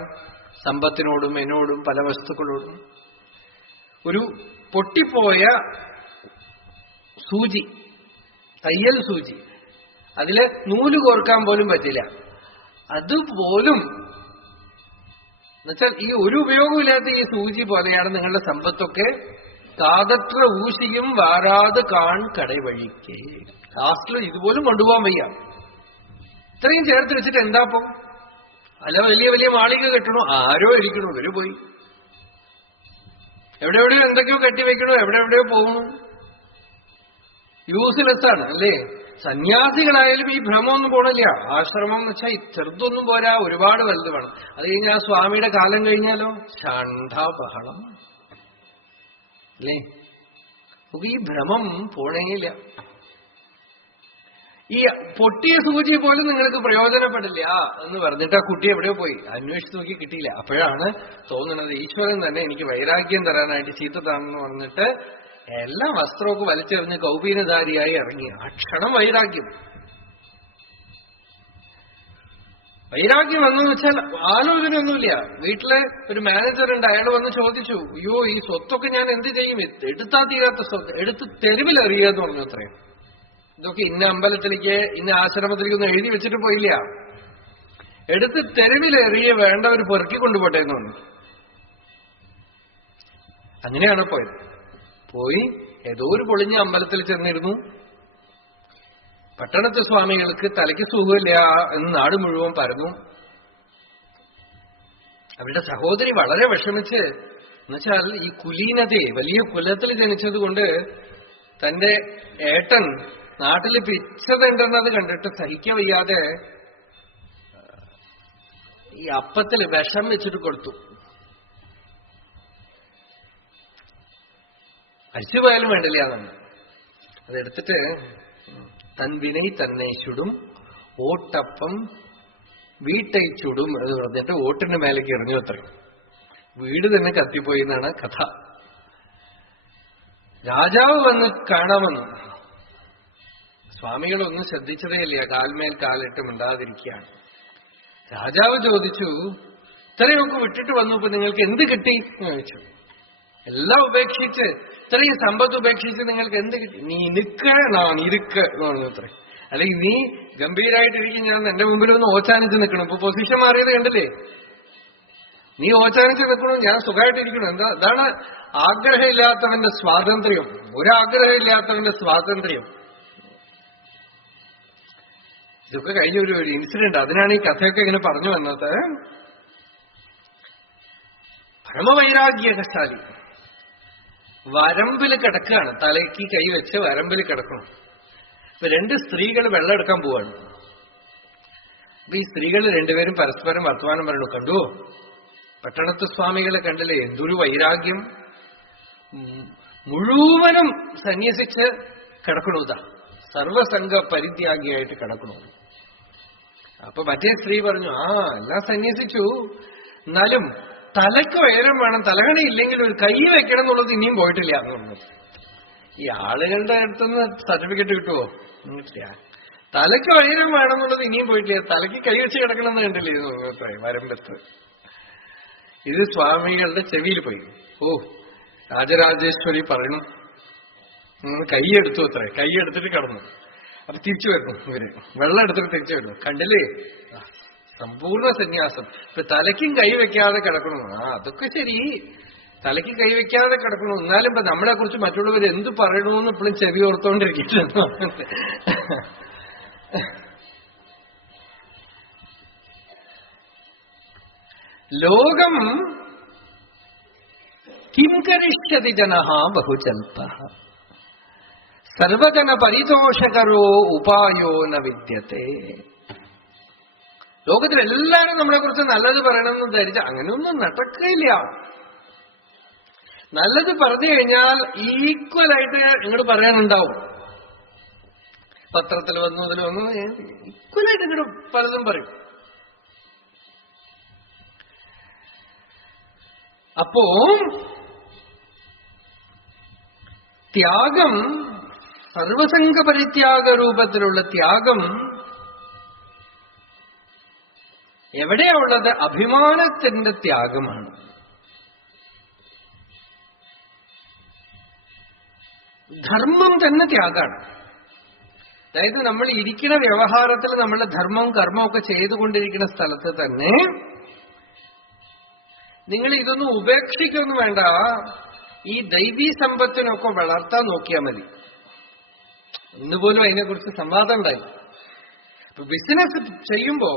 സമ്പത്തിനോടും എന്നോടും പല വസ്തുക്കളോടും. ഒരു പൊട്ടിപ്പോയ സൂചി, തയ്യൽ സൂചി, അതില് നൂല് കോർക്കാൻ പോലും പറ്റില്ല. അതുപോലും എന്നുവെച്ചാൽ ഈ ഒരു ഉപയോഗമില്ലാത്ത ഈ സൂചി പോലെയാണ് നിങ്ങളുടെ സമ്പത്തൊക്കെ. കാതത്ര ഊശിയും വാരാതെ കാൺ കടവഴിക്കേ. ലാസ്റ്റിൽ ഇതുപോലും കൊണ്ടുപോകാൻ വയ്യ. ഇത്രയും ചേർത്ത് വെച്ചിട്ട് എന്താപ്പോ? അല്ല വലിയ വലിയ മാളിക കെട്ടണോ, ആരോ ഇരിക്കണോ, ഇവര് പോയി എവിടെയോ എന്തൊക്കെയോ കെട്ടിവെക്കണോ, എവിടെയോ പോകുന്നു. യൂസ്ലെസ് ആണ് അല്ലേ? സന്യാസികളായാലും ഈ ഭ്രമമൊന്നും പോണില്ല. ആശ്രമം എന്ന് വെച്ചാൽ ചെറുതൊന്നും പോരാ, ഒരുപാട് വലുത് വേണം. അത് കഴിഞ്ഞാൽ സ്വാമിയുടെ കാലം കഴിഞ്ഞാലോ ഷണ്ഡാബഹളം അല്ലേ? നമുക്ക് ഈ ഭ്രമം പോണേയില്ല. ഈ പൊട്ടിയ സൂചി പോലും നിങ്ങൾക്ക് പ്രയോജനപ്പെടില്ല എന്ന് പറഞ്ഞിട്ട് ആ കുട്ടി എവിടെയോ പോയി. അന്വേഷിച്ച് നോക്കി കിട്ടിയില്ല. അപ്പോഴാണ് തോന്നുന്നത് ഈശ്വരൻ തന്നെ എനിക്ക് വൈരാഗ്യം തരാനായിട്ട് ചീത്ത താണെന്ന് പറഞ്ഞിട്ട് എല്ലാ വസ്ത്രമൊക്കെ വലിച്ചെറിഞ്ഞ് കൗപീനധാരിയായി ഇറങ്ങി. ആ ക്ഷണം വൈരാഗ്യം. വൈരാഗ്യം വന്നെന്ന് വെച്ചാൽ ആലോചനയൊന്നുമില്ല. വീട്ടിലെ ഒരു മാനേജർ ഉണ്ട്, അയാൾ വന്ന് ചോദിച്ചു, അയ്യോ ഈ സ്വത്തൊക്കെ ഞാൻ എന്ത് ചെയ്യും, എടുത്താ തീരാത്ത സ്വത്ത്, എടുത്ത് തെരുവിലെറിയുക എന്ന് പറഞ്ഞു. അത്രയും. ഇതൊക്കെ ഇന്ന അമ്പലത്തിലേക്ക് ഇന്ന ആശ്രമത്തിലേക്കൊന്നും എഴുതി വെച്ചിട്ട് പോയില്ല. എടുത്ത് തെരുവിലെറിയ വേണ്ടവർ പെറുക്കിക്കൊണ്ടുപോട്ടെ എന്ന് പറഞ്ഞു. അങ്ങനെയാണ് പോയത്. പോയി ഏതോ ഒരു പൊളിഞ്ഞ അമ്പലത്തിൽ ചെന്നിരുന്നു. പട്ടണത്തെ സ്വാമികൾക്ക് തലയ്ക്ക് സുഖമില്ല എന്ന് നാട് മുഴുവൻ പരന്നു. അവരുടെ സഹോദരി വളരെ വിഷമിച്ച്, എന്നുവെച്ചാൽ ഈ കുലീനതയെ, വലിയ കുലത്തിൽ ജനിച്ചതുകൊണ്ട് തന്റെ ഏട്ടൻ നാട്ടിൽ പിച്ചതുണ്ടെന്നത് കണ്ടിട്ട് സഹിക്കാൻ വയ്യാതെ ഈ അപ്പത്തിൽ വിഷം വെച്ചിട്ട് കൊടുത്തു. അരിച്ചു പോയാലും വേണ്ടില്ല എന്നാണ്. അതെടുത്തിട്ട് തൻ വിനൈ തന്നെ ചുടും ഓട്ടപ്പം വീട്ടൈ ചുടും എന്ന് പറഞ്ഞിട്ട് ഓട്ടിന്റെ മേലേക്ക് എറിഞ്ഞു. അത്രയും വീട് തന്നെ കത്തിപ്പോയി എന്നാണ് കഥ. രാജാവ് വന്ന് കാണാമെന്ന്. സ്വാമികളൊന്നും ശ്രദ്ധിച്ചതേയില്ല, കാൽമേൽ കാലിട്ട് മിണ്ടാതിരിക്കുകയാണ്. രാജാവ് ചോദിച്ചു, ഇത്രയൊക്കെ വിട്ടിട്ട് വന്നപ്പോ നിങ്ങൾക്ക് എന്ത് കിട്ടി എന്ന് ചോദിച്ചു. എല്ലാം ഉപേക്ഷിച്ച്, ഇത്രയും സമ്പത്ത് ഉപേക്ഷിച്ച് നിങ്ങൾക്ക് എന്ത് കിട്ടി? നീ നിൽക്ക നാൻ ഇരുക്ക എന്ന് പറഞ്ഞു. അത്രേ. അല്ലെങ്കിൽ നീ ഗംഭീരായിട്ടിരിക്കും, ഞാൻ എന്റെ മുമ്പിൽ ഒന്ന് ഓച്ചാനിച്ച് നിൽക്കണം. ഇപ്പൊ പൊസിഷൻ മാറിയത് കണ്ടില്ലേ? നീ ഓച്ചാനിച്ച് നിൽക്കണം, ഞാൻ സുഖമായിട്ടിരിക്കണം. അതാണ് ആഗ്രഹമില്ലാത്തവന്റെ സ്വാതന്ത്ര്യം. ഒരാഗ്രഹമില്ലാത്തവന്റെ സ്വാതന്ത്ര്യം. ഇതൊക്കെ കഴിഞ്ഞ ഒരു ഇൻസിഡന്റ്. അതിനാണ് ഈ കഥയൊക്കെ ഇങ്ങനെ പറഞ്ഞു വന്നത്. പരമവൈരാഗ്യശാലി വരമ്പിൽ കിടക്കുകയാണ്, തലയ്ക്ക് കൈവച്ച് വരമ്പിൽ കിടക്കണം. ഇപ്പൊ രണ്ട് സ്ത്രീകൾ വെള്ളം എടുക്കാൻ പോവാണ്. അപ്പൊ ഈ സ്ത്രീകൾ രണ്ടുപേരും പരസ്പരം വർത്തമാനം പറയണു. കണ്ടു, പട്ടണത്ത് സ്വാമികളെ കണ്ടില്ലേ, എന്തൊരു വൈരാഗ്യം, മുഴുവനും സന്യസിച്ച് കിടക്കണൂതാ, സർവസംഘ പരിത്യാഗിയായിട്ട് കിടക്കണു. അപ്പൊ മറ്റേ സ്ത്രീ പറഞ്ഞു, ആ എല്ലാം സന്യസിച്ചു, എന്നാലും തലയ്ക്ക് ഉയരം വേണം, തലകണ ഇല്ലെങ്കിൽ ഒരു കൈ വെക്കണം എന്നുള്ളത് ഇനിയും പോയിട്ടില്ല എന്ന് പറഞ്ഞു. ഈ ആളുകളുടെ അടുത്തുനിന്ന് സർട്ടിഫിക്കറ്റ് കിട്ടുമോ? കിട്ടില്ല. തലയ്ക്ക് ഉയരം വേണം എന്നുള്ളത് ഇനിയും പോയിട്ടില്ല, തലയ്ക്ക് കൈ വെച്ച് കിടക്കണം എന്ന് കണ്ടില്ലേ വരമ്പത്ത്. ഇത് സ്വാമികളുടെ ചെവിയിൽ പോയി. ഓ, രാജരാജേശ്വരി പറയണു, കൈയെടുത്തു അത്രേ. കൈയെടുത്തിട്ട് കടന്നു. അപ്പൊ തിരിച്ചു വരുന്നു ഇവര്, വെള്ളം എടുത്തിട്ട് തിരിച്ചു വരുന്നു. കണ്ടില്ലേ, സമ്പൂർണ്ണ സന്യാസം. ഇപ്പൊ തലയ്ക്കും കൈ വെക്കാതെ കിടക്കണു. അതൊക്കെ ശരി, തലയ്ക്ക് കൈവയ്ക്കാതെ കിടക്കണു. എന്നാലും ഇപ്പൊ നമ്മളെ കുറിച്ച് മറ്റുള്ളവർ എന്ത് പറയണമെന്ന് ഇപ്പോഴും ചെവി ഓർത്തോണ്ടിരിക്കുന്നു. ലോകം കിം കരിഷ്യതി ജനഃ ബഹുജൽപഃ. സർവജന പരിതോഷകരോ ഉപായോ ന വിദ്യത്തെ. ലോകത്തിലെല്ലാരും നമ്മളെ കുറിച്ച് നല്ലത് പറയണമെന്ന് ധരിച്ച അങ്ങനെയൊന്നും നടക്കില്ല. നല്ലത് പറഞ്ഞു കഴിഞ്ഞാൽ ഈക്വലായിട്ട് ഇങ്ങോട്ട് പറയാനുണ്ടാവും. പത്രത്തിൽ വന്നു അതിൽ വന്നു ഈക്വലായിട്ട് ഇങ്ങോട്ട് പലതും പറയും. അപ്പോ ത്യാഗം, സർവസംഘ പരിത്യാഗ രൂപത്തിലുള്ള ത്യാഗം എവിടെയാ ഉള്ളത്? അഭിമാനത്തിന്റെ ത്യാഗമാണ്. ധർമ്മം തന്നെ ത്യാഗമാണ്. അതായത് നമ്മൾ ഇരിക്കുന്ന വ്യവഹാരത്തിൽ നമ്മളുടെ ധർമ്മവും കർമ്മവും ഒക്കെ ചെയ്തുകൊണ്ടിരിക്കുന്ന സ്ഥലത്ത് തന്നെ നിങ്ങൾ ഇതൊന്നും ഉപേക്ഷിക്കൊന്നും വേണ്ട. ഈ ദൈവീ സമ്പത്തിനൊക്കെ വളർത്താൻ നോക്കിയാൽ മതി. ഇന്നുപോലും അതിനെക്കുറിച്ച് സംവാദം ഉണ്ടായി. ബിസിനസ് ചെയ്യുമ്പോ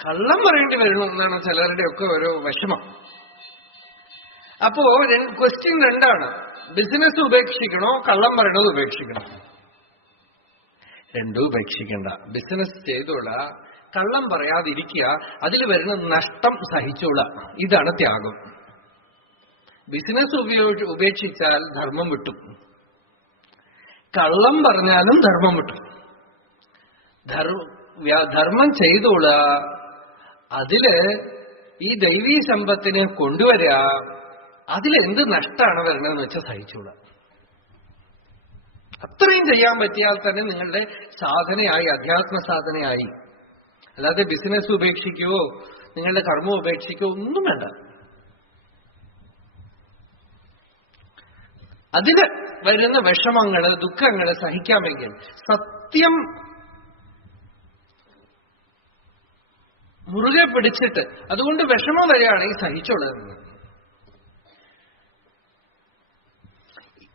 കള്ളം പറയേണ്ടി വരണം എന്നാണ് ചിലരുടെയൊക്കെ ഓരോ വിഷമം. അപ്പോ ക്വസ്റ്റ്യൻ രണ്ടാണ്: ബിസിനസ് ഉപേക്ഷിക്കണോ, കള്ളം പറയണത് ഉപേക്ഷിക്കണോ? രണ്ടും ഉപേക്ഷിക്കണ്ട. ബിസിനസ് ചെയ്തോളാ, കള്ളം പറയാതിരിക്കുക, അതിൽ വരുന്ന നഷ്ടം സഹിച്ചോളാം. ഇതാണ് ത്യാഗം. ബിസിനസ് ഉപേക്ഷിച്ചാൽ ധർമ്മം വിട്ടു, കള്ളം പറഞ്ഞാലും ധർമ്മം വിട്ടു. ധർമ്മം ചെയ്തോള, അതില് ഈ ദൈവീ സമ്പത്തിനെ കൊണ്ടുവരിക, അതിലെന്ത് നഷ്ടമാണ് വരണമെന്ന് വെച്ചാൽ സഹിച്ചോള. അത്രയും ചെയ്യാൻ പറ്റിയാൽ തന്നെ നിങ്ങളുടെ സാധനയായി, അധ്യാത്മ സാധനയായി. അല്ലാതെ ബിസിനസ് ഉപേക്ഷിക്കുകയോ നിങ്ങളുടെ കർമ്മം ഉപേക്ഷിക്കുകയോ ഒന്നും വേണ്ട. അതിന് വരുന്ന വിഷമങ്ങള്, ദുഃഖങ്ങള് സഹിക്കാമെങ്കിൽ സത്യം മുറുകെ പിടിച്ചിട്ട് അതുകൊണ്ട് വിഷമം വരികയാണെങ്കിൽ സഹിച്ചോളൂ.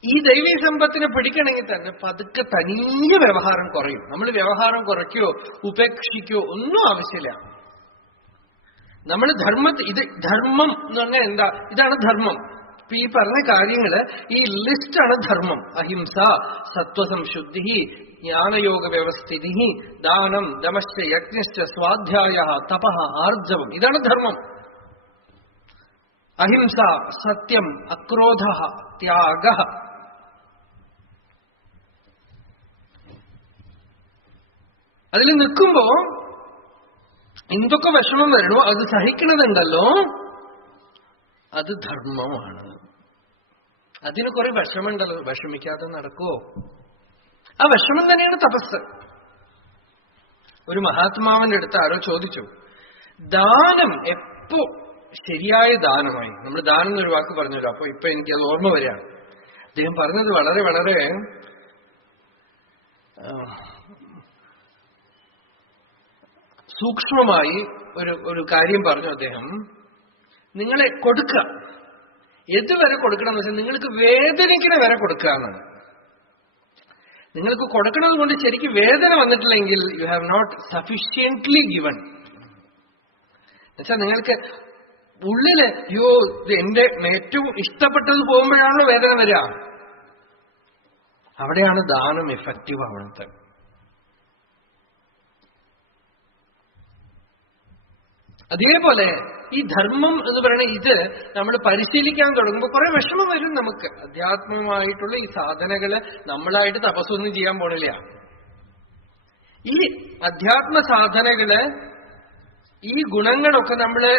ഈ ദൈവീ സമ്പത്തിനെ പിടിക്കണമെങ്കിൽ തന്നെ പതുക്കെ തനിയെ വ്യവഹാരം കുറയും. നമ്മൾ വ്യവഹാരം കുറയ്ക്കോ ഉപേക്ഷിക്കോ ഒന്നും ആവശ്യമില്ല. നമ്മൾ ഇത് ധർമ്മം എന്ന് പറഞ്ഞാൽ എന്താ? ഇതാണ് ധർമ്മം. ഇപ്പൊ ഈ പറഞ്ഞ കാര്യങ്ങള്, ഈ ലിസ്റ്റാണ് ധർമ്മം. അഹിംസ, സത്വസംശുദ്ധി, ജ്ഞാനയോഗ വ്യവസ്ഥിതി, ദാനം, ദമശ്ച, യജ്ഞശ്ച, സ്വാധ്യായ, തപഃ, ആർജവം. ഇതാണ് ധർമ്മം. അഹിംസ, സത്യം, അക്രോധ, ത്യാഗ. അതിൽ നിൽക്കുമ്പോ എന്തൊക്കെ വിഷമം വരണോ അത് സഹിക്കണതുണ്ടല്ലോ, അത് ധർമ്മമാണ്. അതിന് കുറെ വിഷമമുണ്ടല്ലോ, വിഷമിക്കാതെ നടക്കുവോ? ആ വിഷമം തന്നെയാണ് തപസ്. ഒരു മഹാത്മാവിന്റെ അടുത്ത് ആരോ ചോദിച്ചു, ദാനം എപ്പോ ശരിയായ ദാനമായി? നമ്മൾ ദാനം എന്നൊരു വാക്ക് പറഞ്ഞല്ലോ, അപ്പൊ ഇപ്പൊ എനിക്ക് അത് ഓർമ്മ വരികയാണ്. അദ്ദേഹം പറഞ്ഞത് വളരെ വളരെ സൂക്ഷ്മമായി ഒരു കാര്യം പറഞ്ഞു അദ്ദേഹം. നിങ്ങളെ കൊടുക്കുക, എതുവരെ കൊടുക്കണം എന്ന് വെച്ചാൽ നിങ്ങൾക്ക് വേദനിക്കണ വരെ കൊടുക്കുക എന്നാണ്. നിങ്ങൾക്ക് കൊടുക്കുന്നത് കൊണ്ട് ശരിക്കും വേദന വന്നിട്ടില്ലെങ്കിൽ യു ഹാവ് നോട്ട് സഫിഷ്യന്റ്ലി ഗിവൺ. എന്നുവെച്ചാൽ നിങ്ങൾക്ക് ഉള്ളില് എന്റെ ഏറ്റവും ഇഷ്ടപ്പെട്ടത് പോകുമ്പോഴാണല്ലോ വേദന വരിക. അവിടെയാണ് ദാനം എഫക്റ്റീവ് ആവുന്നത്. അതേപോലെ ഈ ധർമ്മം എന്ന് പറയുന്ന ഇത് നമ്മൾ പരിശീലിക്കാൻ തുടങ്ങുമ്പോൾ കുറെ വിഷമം വരും നമുക്ക്. അധ്യാത്മമായിട്ടുള്ള ഈ സാധനകള് നമ്മളായിട്ട് തപസ്സൊന്നും ചെയ്യാൻ പോണില്ല. ഈ അധ്യാത്മ സാധനകള്, ഈ ഗുണങ്ങളൊക്കെ നമ്മള്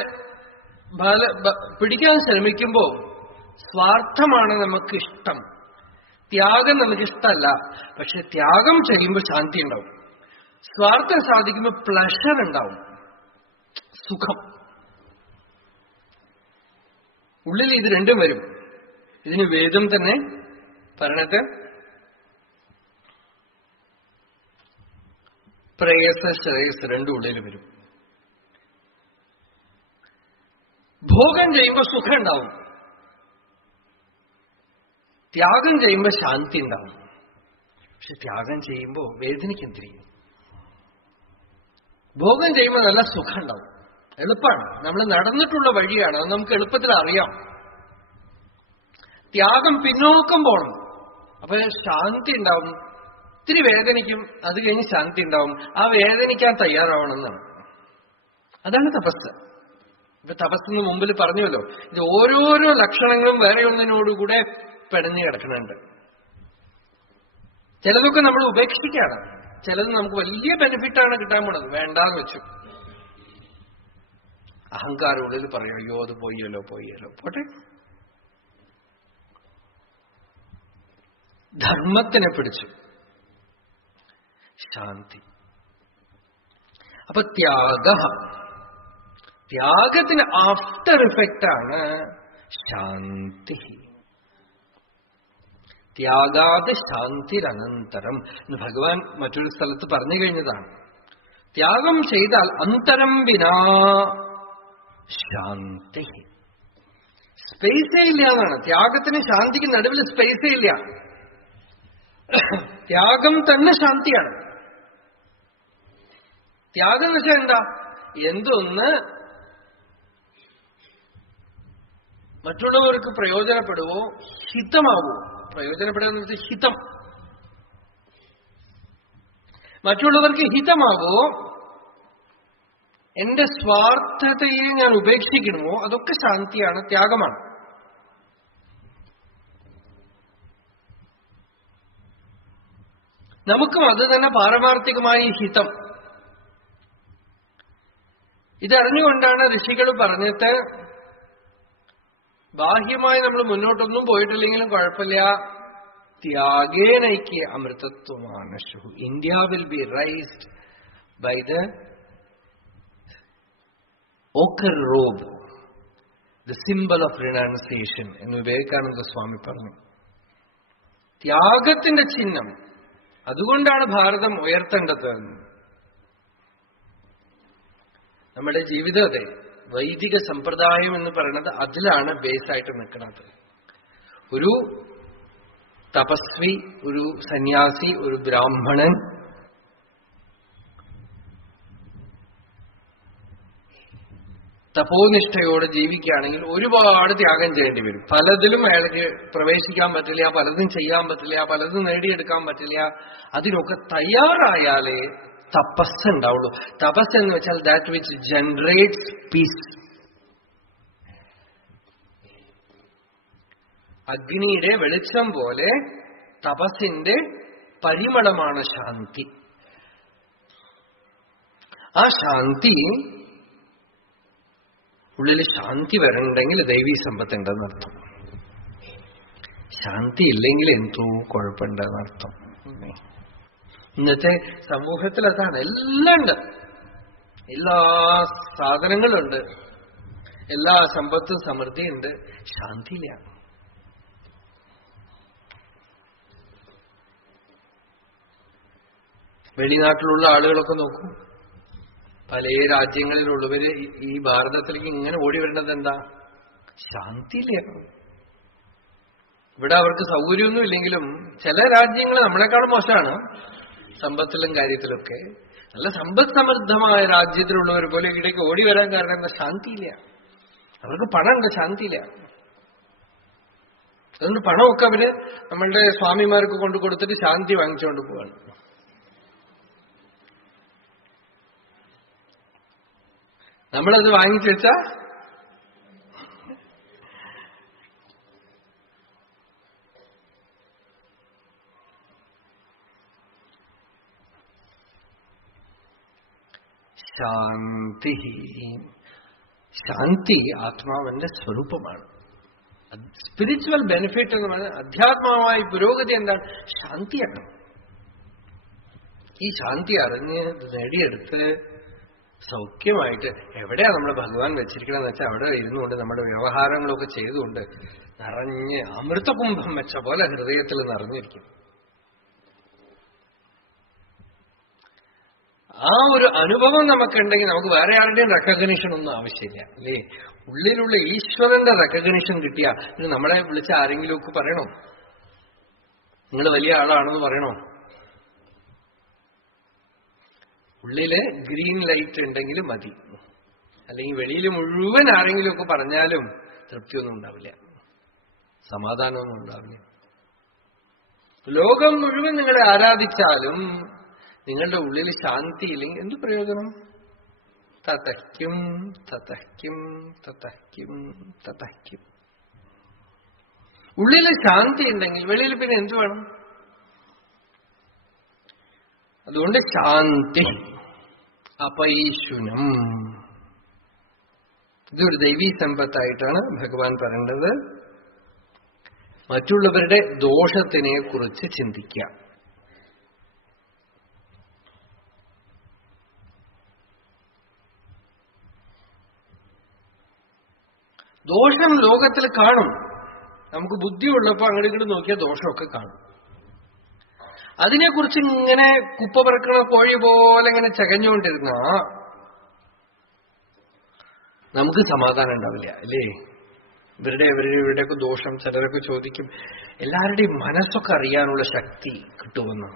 പിടിക്കാൻ ശ്രമിക്കുമ്പോ സ്വാർത്ഥമാണ് നമുക്കിഷ്ടം, ത്യാഗം നമുക്കിഷ്ടമല്ല. പക്ഷെ ത്യാഗം ചെയ്യുമ്പോൾ ശാന്തി ഉണ്ടാവും. സ്വാർത്ഥം സാധിക്കുമ്പോൾ പ്ലഷർ ഉണ്ടാവും, സുഖം. ഉള്ളിൽ ഇത് രണ്ടും വരും. ഇതിന് വേദം തന്നെ പറയണത് പ്രേയസ ശ്രേയസ് രണ്ടും ഉള്ളിൽ വരും. ഭോഗം ചെയ്യുമ്പോൾ സുഖം ഉണ്ടാവും, ത്യാഗം ചെയ്യുമ്പോൾ ശാന്തി ഉണ്ടാവും. പക്ഷെ ത്യാഗം ചെയ്യുമ്പോൾ വേദനിക്കാൻ തിരിയും. ഭോഗം ചെയ്യുമ്പോൾ നല്ല സുഖം ഉണ്ടാവും, എളുപ്പമാണ്, നമ്മൾ നടന്നിട്ടുള്ള വഴിയാണ്, അത് നമുക്ക് എളുപ്പത്തിൽ അറിയാം. ത്യാഗം പിന്നോക്കം പോണം, അപ്പൊ ശാന്തി ഉണ്ടാവും. ഇത്തിരി വേദനിക്കും, അത് കഴിഞ്ഞ് ശാന്തി ഉണ്ടാവും. ആ വേദനിക്കാൻ തയ്യാറാവണമെന്നാണ്. അതാണ് തപസ്. ഇപ്പൊ തപസ്സിന് മുമ്പിൽ പറഞ്ഞല്ലോ, ഇത് ഓരോരോ ലക്ഷണങ്ങളും വേറെ ഒന്നിനോടുകൂടെ പിടഞ്ഞു കിടക്കുന്നുണ്ട്. ചിലതൊക്കെ നമ്മൾ ഉപേക്ഷിക്കുകയാണ്, ചിലത് നമുക്ക് വലിയ ബെനിഫിറ്റാണ് കിട്ടാൻ പോണത്, വേണ്ടാന്ന് വെച്ചു. അഹങ്കാരം ഉള്ളിൽ പറയും, അയ്യോ അത് പോയല്ലോ പോട്ടെ. ധർമ്മത്തിനെ പിടിച്ചു, ശാന്തി. അപ്പൊ ത്യാഗത്തിന് ആഫ്റ്റർ ഇഫക്റ്റാണ് ശാന്തി. ത്യാഗാത് ശാന്തിരനന്തരം എന്ന് ഭഗവാൻ മറ്റൊരു സ്ഥലത്ത് പറഞ്ഞു കഴിഞ്ഞതാണ്. ത്യാഗം ചെയ്താൽ അന്തരം വിനാ ശാന്തി. സ്പേസേ ഇല്ല എന്നാണ്. ത്യാഗത്തിന് ശാന്തിക്ക് നടുവിൽ സ്പേസേ ഇല്ല. ത്യാഗം തന്നെ ശാന്തിയാണ്. ത്യാഗം എന്ന് വെച്ചാൽ എന്താ? എന്തൊന്ന് മറ്റുള്ളവർക്ക് പ്രയോജനപ്പെടുവോ, ഹിതമാവോ. പ്രയോജനപ്പെടുക എന്ന് വെച്ചാൽ ഹിതം. മറ്റുള്ളവർക്ക് ഹിതമാവോ, എന്റെ സ്വാർത്ഥതയെ ഞാൻ ഉപേക്ഷിക്കണമോ, അതൊക്കെ ശാന്തിയാണ്, ത്യാഗമാണ്. നമുക്കും അത് തന്നെ പാരമാർത്ഥികമായി ഹിതം. ഇതറിഞ്ഞുകൊണ്ടാണ് ഋഷികൾ പറഞ്ഞിട്ട്, ബാഹ്യമായി നമ്മൾ മുന്നോട്ടൊന്നും പോയിട്ടില്ലെങ്കിലും കുഴപ്പമില്ല, ത്യാഗേനൈക്യ അമൃതത്വമാനശു. India will be raised by the ochre robe, the symbol of renunciation എന്ന് വിവേകാനന്ദ സ്വാമി പറഞ്ഞു. ത്യാഗത്തിന്റെ ചിഹ്നം. അതുകൊണ്ടാണ് ഭാരതം ഉയർത്തേണ്ടത്. നമ്മുടെ ജീവിതത്തെ വൈദിക സമ്പ്രദായം എന്ന് പറയുന്നത് അതിലാണ് ബേസായിട്ട് നിൽക്കുന്നത്. ഒരു തപസ്വി, ഒരു സന്യാസി, ഒരു ബ്രാഹ്മണൻ തപോനിഷ്ഠയോടെ ജീവിക്കുകയാണെങ്കിൽ ഒരുപാട് ത്യാഗം ചെയ്യേണ്ടി വരും. പലതിലും അയാൾക്ക് പ്രവേശിക്കാൻ പറ്റില്ല, പലതും ചെയ്യാൻ പറ്റില്ല, പലതും നേടിയെടുക്കാൻ പറ്റില്ല. അതിനൊക്കെ തയ്യാറായാലേ തപസ് ഉണ്ടാവുള്ളൂ. തപസ് എന്ന് വെച്ചാൽ ദാറ്റ് വിച്ച് ജനറേറ്റ്സ് പീസ്. അഗ്നിയുടെ വെളിച്ചം പോലെ തപസ്സിന്റെ പരിമളമാണ് ശാന്തി. ആ ശാന്തി ഉള്ളിൽ ശാന്തി വരണമെങ്കിൽ ദൈവീ സമ്പത്തുണ്ടെന്നർത്ഥം. ശാന്തി ഇല്ലെങ്കിൽ എന്തോ കുഴപ്പമുണ്ടെന്നർത്ഥം. ഇന്നത്തെ സമൂഹത്തിൽ അതാണ്. എല്ലാം ഉണ്ട്, എല്ലാ സാധനങ്ങളുണ്ട്, എല്ലാ സമ്പത്തും സമൃദ്ധിയുണ്ട്, ശാന്തിയില്ല. വെളിനാട്ടിലുള്ള ആളുകളൊക്കെ നോക്കൂ, പല രാജ്യങ്ങളിലുള്ളവര് ഈ ഭാരതത്തിലേക്ക് ഇങ്ങനെ ഓടി വരുന്നത് എന്താ? ശാന്തിയില്ല. ഇവിടെ അവർക്ക് സൗകര്യമൊന്നും ഇല്ലെങ്കിലും ചില രാജ്യങ്ങൾ നമ്മളെക്കാളും മോശമാണ് സമ്പത്തിലും കാര്യത്തിലൊക്കെ. നല്ല സമ്പദ് സമൃദ്ധമായ രാജ്യത്തിലുള്ളവർ പോലെ ഇവിടേക്ക് ഓടി വരാൻ കാരണം എന്താ? ശാന്തിയില്ല. അവർക്ക് പണമുണ്ട്, ശാന്തിയില്ല. അതുകൊണ്ട് പണമൊക്കെ അവര് നമ്മളുടെ സ്വാമിമാർക്ക് കൊണ്ടു കൊടുത്തിട്ട് ശാന്തി വാങ്ങിച്ചുകൊണ്ട് പോവാണ്. നമ്മളത് വാങ്ങിച്ചു വെച്ചാ ശാന്തി. ശാന്തി ആത്മാവിന്റെ സ്വരൂപമാണ്. സ്പിരിച്വൽ ബെനിഫിറ്റ് എന്ന് പറഞ്ഞാൽ അധ്യാത്മമായി പുരോഗതി എന്താണ്? ശാന്തിയാണ്. ഈ ശാന്തി അറിഞ്ഞ് നേടിയെടുത്ത് സൗഖ്യമായിട്ട് എവിടെയാ നമ്മുടെ ഭഗവാൻ വെച്ചിരിക്കണമെന്ന് വെച്ചാൽ അവിടെ ഇരുന്നുകൊണ്ട് നമ്മുടെ വ്യവഹാരങ്ങളൊക്കെ ചെയ്തുകൊണ്ട് നിറഞ്ഞ് അമൃതകുംഭം വെച്ച പോലെ ഹൃദയത്തിൽ നിറഞ്ഞിരിക്കും. ആ ഒരു അനുഭവം നമുക്കുണ്ടെങ്കിൽ നമുക്ക് വേറെ ആരുടെയും റെക്കഗ്നിഷൻ ഒന്നും ആവശ്യമില്ല, അല്ലേ? ഉള്ളിലുള്ള ഈശ്വരന്റെ റെക്കഗ്നിഷൻ കിട്ടിയാ ഇത് നമ്മളെ വിളിച്ച ആരെങ്കിലുമൊക്കെ പറയണോ? നിങ്ങൾ വലിയ ആളാണെന്ന് പറയണോ? ഉള്ളില് ഗ്രീൻ ലൈറ്റ് ഉണ്ടെങ്കിൽ മതി. അല്ലെങ്കിൽ വെളിയിൽ മുഴുവൻ ആരെങ്കിലുമൊക്കെ പറഞ്ഞാലും തൃപ്തിയൊന്നും ഉണ്ടാവില്ല, സമാധാനമൊന്നും ഉണ്ടാവില്ല. ലോകം മുഴുവൻ നിങ്ങളെ ആരാധിച്ചാലും നിങ്ങളുടെ ഉള്ളിൽ ശാന്തി ഇല്ലെങ്കിൽ എന്ത് പ്രയോജനം? തതയ്ക്കും തതയ്ക്കും തതയ്ക്കും തതയ്ക്കും. ഉള്ളിൽ ശാന്തി ഉണ്ടെങ്കിൽ വെളിയിൽ പിന്നെ എന്ത് വേണം? അതുകൊണ്ട് ശാന്തി അപൈശുനം, ഇതൊരു ദൈവീ സമ്പത്തായിട്ടാണ് ഭഗവാൻ പറയേണ്ടത്. മറ്റുള്ളവരുടെ ദോഷത്തിനെ കുറിച്ച് ചിന്തിക്കുക. ദോഷം ലോകത്തിൽ കാണും. നമുക്ക് ബുദ്ധിയുള്ളപ്പോ അങ്ങോട്ട് ഇങ്ങോട്ട് നോക്കിയാൽ ദോഷമൊക്കെ കാണും. അതിനെക്കുറിച്ച് ഇങ്ങനെ കുപ്പ പറക്കണ കോഴി പോലെ ഇങ്ങനെ ചകഞ്ഞുകൊണ്ടിരുന്ന നമുക്ക് സമാധാനം ഉണ്ടാവില്ല, അല്ലേ? ഇവരുടെയൊക്കെ ദോഷം ചിലരൊക്കെ ചോദിക്കും, എല്ലാവരുടെയും മനസ്സൊക്കെ അറിയാനുള്ള ശക്തി കിട്ടുമെന്ന്.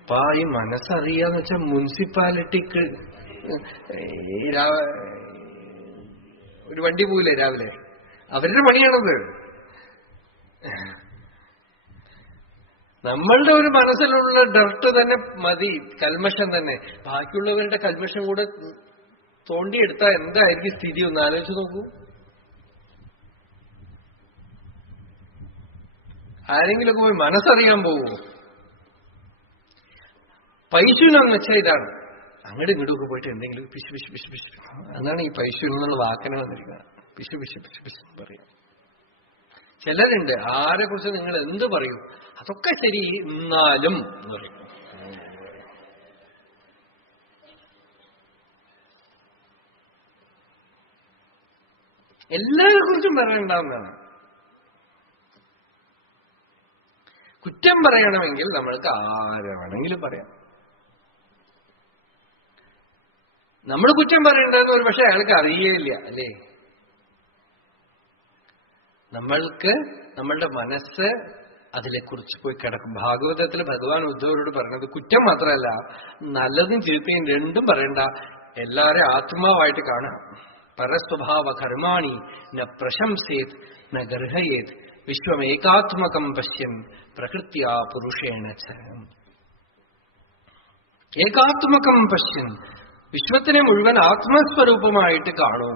അപ്പൊ ഈ മനസ്സറിയാന്ന് വെച്ചാൽ മുനിസിപ്പാലിറ്റിക്ക് ഒരു വണ്ടി പോവില്ലേ രാവിലെ, അവരുടെ പണിയാണത്. നമ്മളുടെ ഒരു മനസ്സിലുള്ള ഡർട്ട് തന്നെ മതി, കൽമഷം തന്നെ. ബാക്കിയുള്ളവരുടെ കൽമഷം കൂടെ തോണ്ടിയെടുത്താൽ എന്തായിരിക്കും സ്ഥിതി ഒന്ന് ആലോചിച്ച് നോക്കൂ. ആരെങ്കിലുമൊക്കെ പോയി മനസ്സറിയാൻ പോവോ? പൈശുനെന്ന് വെച്ചാൽ ഇതാണ്, അങ്ങോട്ടും ഇങ്ങോട്ടും പോയിട്ട് എന്തെങ്കിലും പിശു പിശു പിശു പിശു. അതാണ് ഈ പൈശുൻ എന്നുള്ള വാക്കിനെ വന്നിരിക്കുന്നത്. പിശു പിശു പിശു പിശു പറയാം. ചിലരുണ്ട് ആരെ കുറിച്ച് നിങ്ങൾ എന്ത് പറയൂ അതൊക്കെ ശരി എന്നാലും എന്ന് പറയും. എല്ലാവരെ കുറിച്ചും പറയണ്ടാവുന്നതാണ്. കുറ്റം പറയണമെങ്കിൽ നമ്മൾക്ക് ആരെ വേണമെങ്കിലും പറയാം. നമ്മൾ കുറ്റം പറയണ്ടെന്ന് ഒരു പക്ഷെ അയാൾക്ക് അറിയേയില്ല, അല്ലേ? നമ്മൾക്ക് നമ്മളുടെ മനസ്സ് അതിനെക്കുറിച്ച് പോയി കിടക്കും. ഭാഗവതത്തിൽ ഭഗവാൻ ഉദ്ധവരോട് പറഞ്ഞത് കുറ്റം മാത്രമല്ല, നല്ലതും ചീത്തയും രണ്ടും പറയണ്ട, എല്ലാവരും ആത്മാവായിട്ട് കാണാം. പരസ്വഭാവ കർമാണി ന പ്രശംസേത് ന ഗർഹയേത് വിശ്വമേകാത്മകം പശ്യൻ പ്രകൃത്യാ പുരുഷേണ ച. ഏകാത്മകം പശ്യൻ, വിശ്വത്തിനെ മുഴുവൻ ആത്മസ്വരൂപമായിട്ട് കാണൂ.